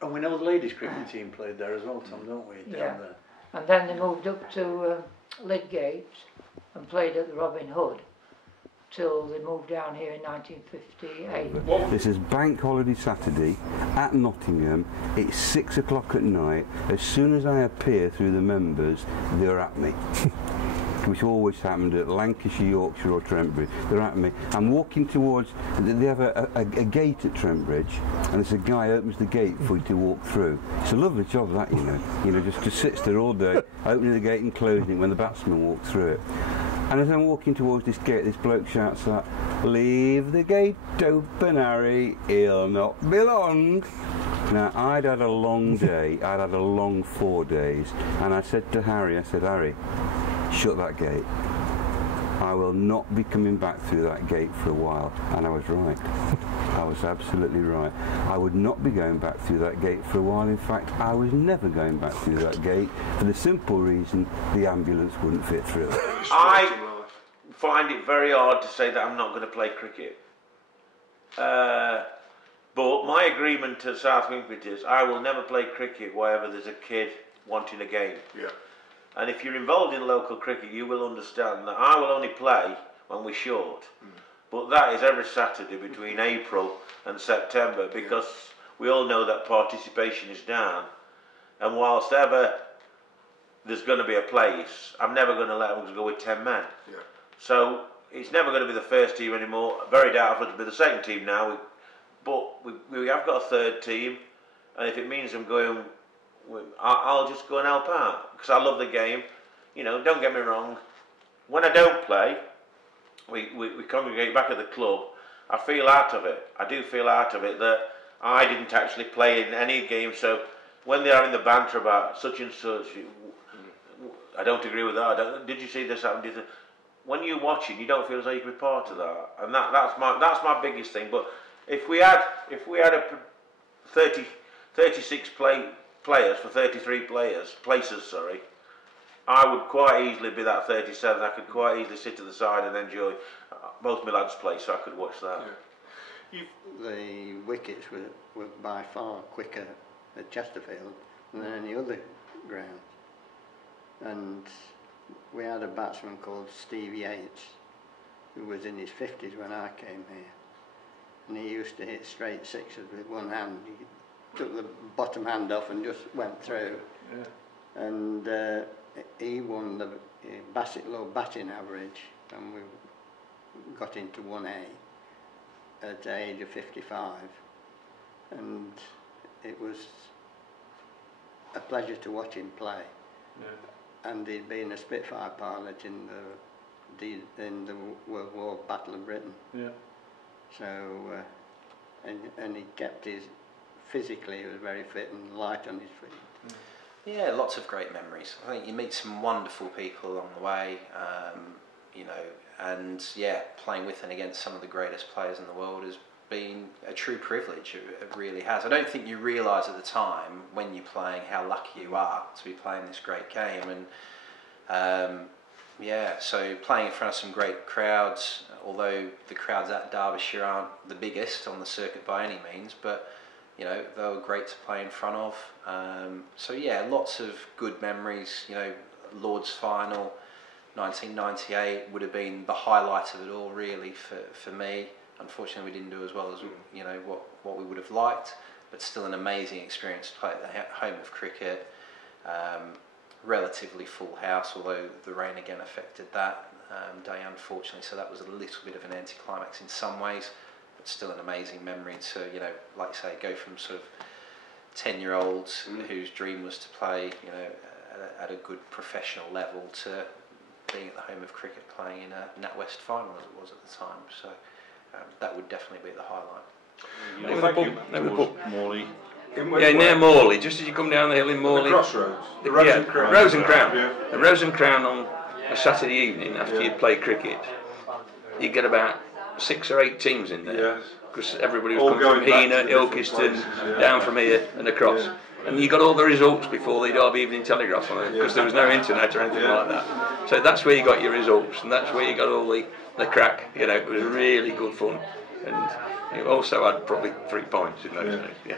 And we know the ladies' cricket team played there as well, Tom, don't we? Down Yeah. there. And then they moved up to Lydgate, and played at the Robin Hood till they moved down here in 1958. This is Bank Holiday Saturday at Nottingham. It's 6 o'clock at night. As soon as I appear through the members, they're at me. Which always happened at Lancashire, Yorkshire or Trent Bridge. They're at me. I'm walking towards, they have a gate at Trent Bridge, and there's a guy opens the gate for you to walk through. It's a lovely job that, you know, just sits there all day, opening the gate and closing it when the batsman walks through it. And as I'm walking towards this gate, this bloke shouts out, "Leave the gate open, Harry, he'll not be long." Now, I'd had a long day, I'd had a long 4 days, and I said to Harry, I said, "Harry, shut that gate. I will not be coming back through that gate for a while." And I was right. I was absolutely right. I would not be going back through that gate for a while. In fact, I was never going back through that gate for the simple reason the ambulance wouldn't fit through. I find it very hard to say that I'm not going to play cricket. But my agreement to South Wingford is I will never play cricket wherever there's a kid wanting a game. Yeah. And if you're involved in local cricket, you will understand that I will only play when we're short. But that is every Saturday between April and September, because we all know that participation is down. And whilst ever there's going to be a place, I'm never going to let them go with 10 men. Yeah. So it's never going to be the first team anymore. Very doubtful to be the second team now. But we have got a third team, and if it means I'm going, I'll just go and help out, because I love the game. You know, don't get me wrong, when I don't play, we congregate back at the club, I feel out of it. I do feel out of it that I didn't actually play in any game. So when they're having the banter about such and such, I don't agree with that. Did you see this happen? When you're watching, you don't feel as though you can be part of that, and that's my biggest thing. But if we had a 36 players for 33 places, sorry, I would quite easily be that 37. I could quite easily sit to the side and enjoy both my lads play, so I could watch that. Yeah. The wickets were by far quicker at Chesterfield than any other ground. And we had a batsman called Steve Yates, who was in his 50s when I came here. And he used to hit straight sixes with one hand. He took the bottom hand off and just went through. Yeah. And he won the Bassett low batting average, and we got into 1A at the age of 55. And it was a pleasure to watch him play. Yeah. And he'd been a Spitfire pilot in the World War Battle of Britain. Yeah. So, and he kept his, physically he was very fit and light on his feet. Yeah, lots of great memories. I think you meet some wonderful people along the way, you know, and yeah, playing with and against some of the greatest players in the world has been a true privilege. It really has. I don't think you realise at the time when you're playing how lucky you are to be playing this great game. And yeah, so playing in front of some great crowds, although the crowds at Derbyshire aren't the biggest on the circuit by any means, but you know, they were great to play in front of. So yeah, lots of good memories. You know, Lord's final, 1998 would have been the highlight of it all, really, for me. Unfortunately, we didn't do as well as you know what we would have liked, but still an amazing experience to play at the home of cricket. Relatively full house, although the rain again affected that day, unfortunately. So that was a little bit of an anticlimax in some ways, but still an amazing memory to, you know, like you say, go from sort of 10-year-olds whose dream was to play, you know, at a good professional level, to being at the home of cricket playing in a NatWest final as it was at the time. So that would definitely be the highlight. Morley. Yeah, near Morley, just as you come down the hill in Morley. The crossroads. The Rose and Crown. Rose and Crown. Yeah. The Rose and Crown on a Saturday evening after you'd played cricket, you get about 6 or 8 teams in there. Because everybody was coming from Heanor, Ilkeston, down from here and across. Yeah. And you got all the results before the Derby Evening Telegraph on it, because there was no internet or anything like that. So that's where you got your results, and that's where you got all the crack. You know, it was really good fun. And you also had probably 3 points in those days. Yeah.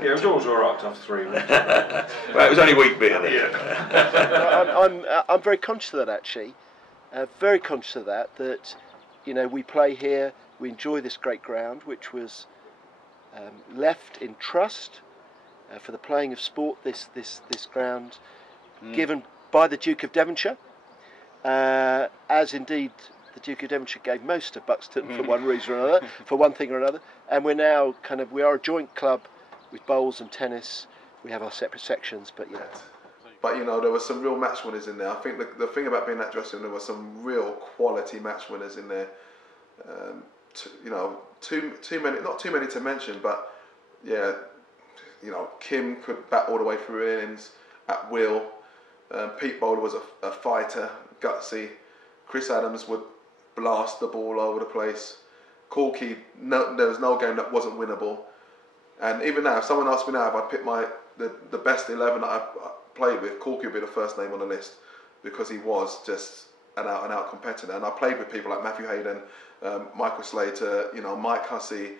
Yeah, it was always all right to have 3. Well, it was only weak beer then. I'm very conscious of that, actually. very conscious of that, you know, we play here, we enjoy this great ground, which was left in trust for the playing of sport, this ground, given by the Duke of Devonshire, as indeed the Duke of Devonshire gave most of Buxton for one reason or another, for one thing or another. And we're now we are a joint club with bowls and tennis. We have our separate sections, but yeah. But you know, there were some real match winners in there. I think the thing about being that dressing room, there were some real quality match winners in there. You know, too many, not too many to mention, but yeah, you know, Kim could bat all the way through innings at will. Pete Bowler was a fighter, gutsy. Chris Adams would blast the ball over the place. Corky, there was no game that wasn't winnable. And even now, if someone asked me now if I'd pick the best 11 that I played with, Corky would be the first name on the list, because he was just an out competitor. And I played with people like Matthew Hayden, Michael Slater, you know, Mike Hussey,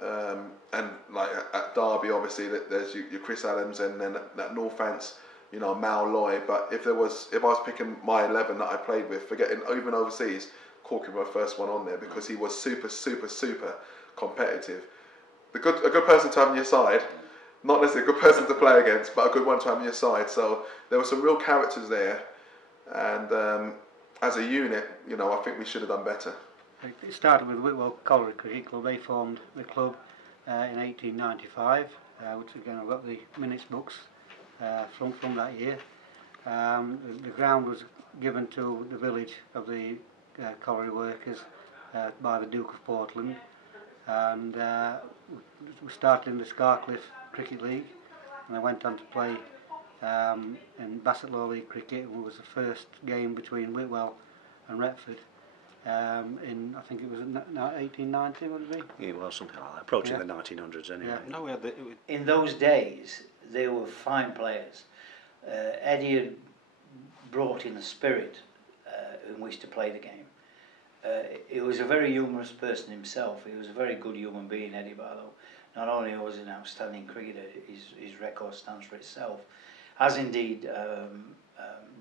and like at Derby, obviously there's your Chris Adams, and then at Northants, you know, Mal Lloyd. But if I was picking my 11 that I played with, forgetting even overseas, Corky was the first one on there, because he was super competitive. A good person to have on your side, not necessarily a good person to play against, but a good one to have on your side. So there were some real characters there, and as a unit, you know, I think we should have done better. It started with Whitwell Colliery Cricket Club. They formed the club in 1895, which again I've got the minutes books from that year. The ground was given to the village of the colliery workers by the Duke of Portland, and we started in the Shawcroft Cricket League, and I went on to play in Bassett Law League cricket. It was the first game between Whitwell and Retford in, I think it was 1890, would it be? Yeah, well, something like that, approaching Yeah. the 1900s anyway. Yeah. No, we had In those days, they were fine players. Eddie had brought in the spirit in which to play the game. He was a very humorous person himself. He was a very good human being, Eddie Barlow. Not only was he an outstanding cricketer, his record stands for itself, as indeed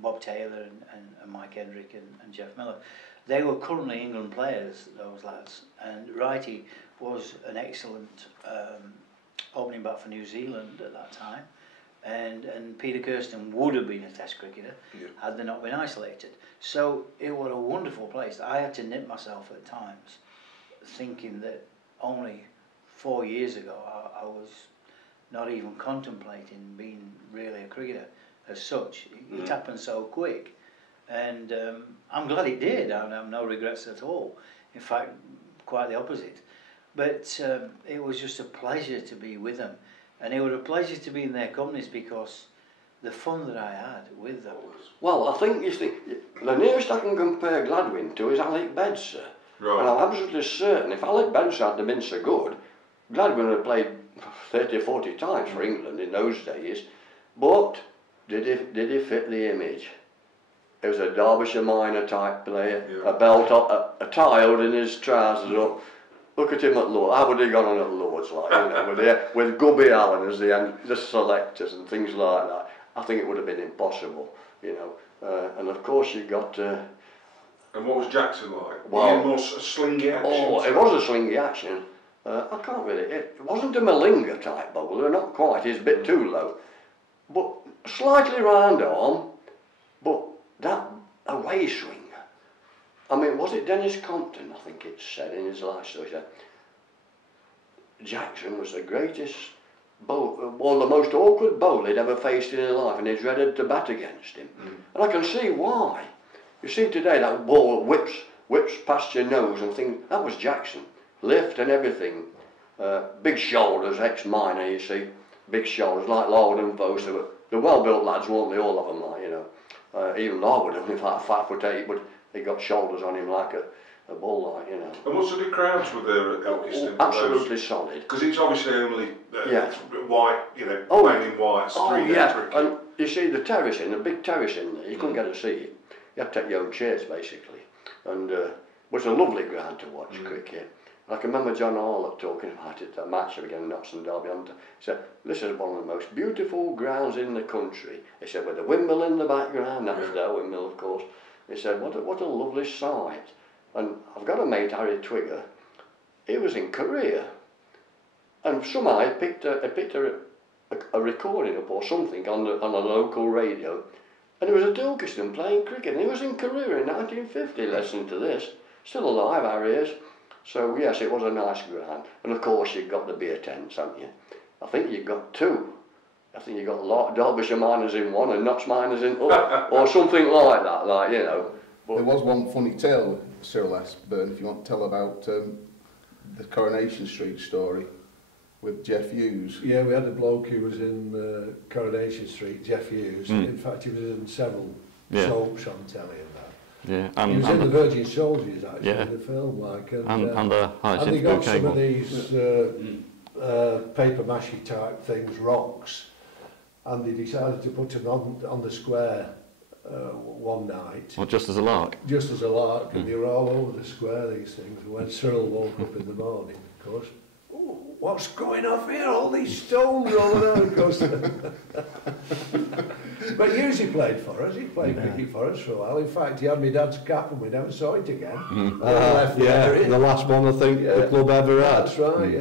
Bob Taylor and Mike Hendrick and Jeff Miller. They were currently England players, those lads, and Wrighty was an excellent opening bat for New Zealand at that time, and Peter Kirsten would have been a test cricketer had they not been isolated. So it was a wonderful place. I had to nip myself at times, thinking that only 4 years ago I was not even contemplating being really a cricketer as such. It happened so quick. And I'm glad it did. I have no regrets at all. In fact, quite the opposite. But it was just a pleasure to be with them. And it was a pleasure to be in their companies because the fun that I had with them. Well, I think the nearest I can compare Gladwin to is Alec Beds, sir. Right. And I'm absolutely certain if Alec Beds hadn't been so good, Gladwin would have played 30 or 40 times for England in those days. But did he fit the image? He was a Derbyshire minor type player, a belt up, a tie holding his trousers up. Look at him at Lords. How would he gone on at Lords, like, you know, with Gubby Allen as the selectors and things like that? I think it would have been impossible, you know. And of course you got. And what was Jackson like? Well, more slingy action. Oh, it was a slingy action. I can't really. It wasn't a Malinga type bowler, not quite. He's a bit too low, but slightly round arm. But that away swing. I mean, was it Dennis Compton? I think it said in his life story. He said Jackson was the greatest bowler, well, the most awkward bowler he'd ever faced in his life, and he's ready to bat against him. And I can see why. You see today that ball whips past your nose and things. That was Jackson. Lift and everything. Big shoulders, ex-miner, you see. Big shoulders, like Lord and Vos. The well-built lads, weren't they, all of them, like, you know. Even Larwood, in fact, 5'8", but he got shoulders on him like a bull, like, you know. And what sort of crowds were there at Elkiston? Absolutely solid. Because it's obviously only white, you know, Oh, playing in white, yeah. And you see the terracing, the big terrace in there, you couldn't get a seat. You had to take your own chairs, basically. And it was a lovely ground to watch cricket. I can remember John Harlow talking about it, a match against Notts and Derby. He said, this is one of the most beautiful grounds in the country. He said, with the windmill in the background, that was their windmill, of course. He said, what a lovely sight. And I've got a mate, Harry Twigger, he was in Korea. And somehow he picked a recording up or something on a local radio. And it was a Dilkiston playing cricket. And he was in Korea in 1950 listening to this. Still alive, Harry is. So yes, it was a nice ground. And of course you've got the beer tents, haven't you? I think you've got two. I think you've got a lot of Derbyshire miners in one and Notts miners in other, or something like that, like, you know. But there was one funny tale with Cyril S. Burton, if you want to tell about the Coronation Street story with Jeff Hughes. Yeah, we had a bloke who was in Coronation Street, Jeff Hughes. In fact, he was in several soaps on telly and that. Yeah, and he was in the Virgin Soldiers, actually, yeah, in the film, like. And the and they got some of these paper mache type things, rocks, and they decided to put them on the square one night. Well, just as a lark? Just as a lark, and they were all over the square, these things. And when Cyril woke up in the morning, of course, oh, what's going off here? All these stones rolling out, of course. But Hughes, he played for us. He played cricket for us for a while. In fact, he had my dad's cap and we never saw it again. The last one I think the club ever had. That's right,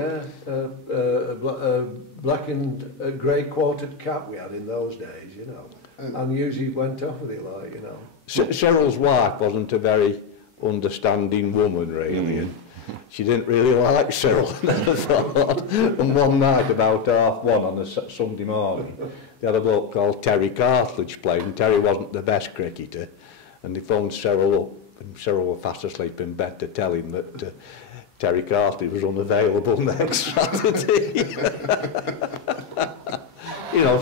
a black and grey quartered cap we had in those days, you know. And usually went off with it, like, you know. Cyril's wife wasn't a very understanding woman, really. And she didn't really like Cyril, I never thought. And one night, about 1:30 on a Sunday morning, they had a bloke called Terry Cartledge playing, and Terry wasn't the best cricketer. And they phoned Cyril up, and Cyril was fast asleep in bed to tell him that Terry Cartledge was unavailable next Saturday. You know,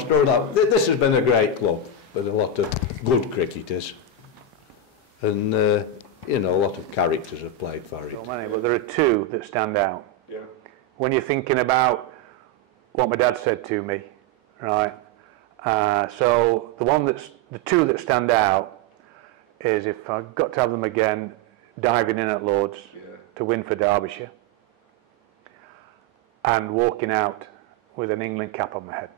this has been a great club with a lot of good cricketers, and you know, a lot of characters have played for it. So many, but there are two that stand out. Yeah. When you're thinking about what my dad said to me, right? So the two that stand out is, if I got to have them again, diving in at Lords to win for Derbyshire, and walking out with an England cap on my head.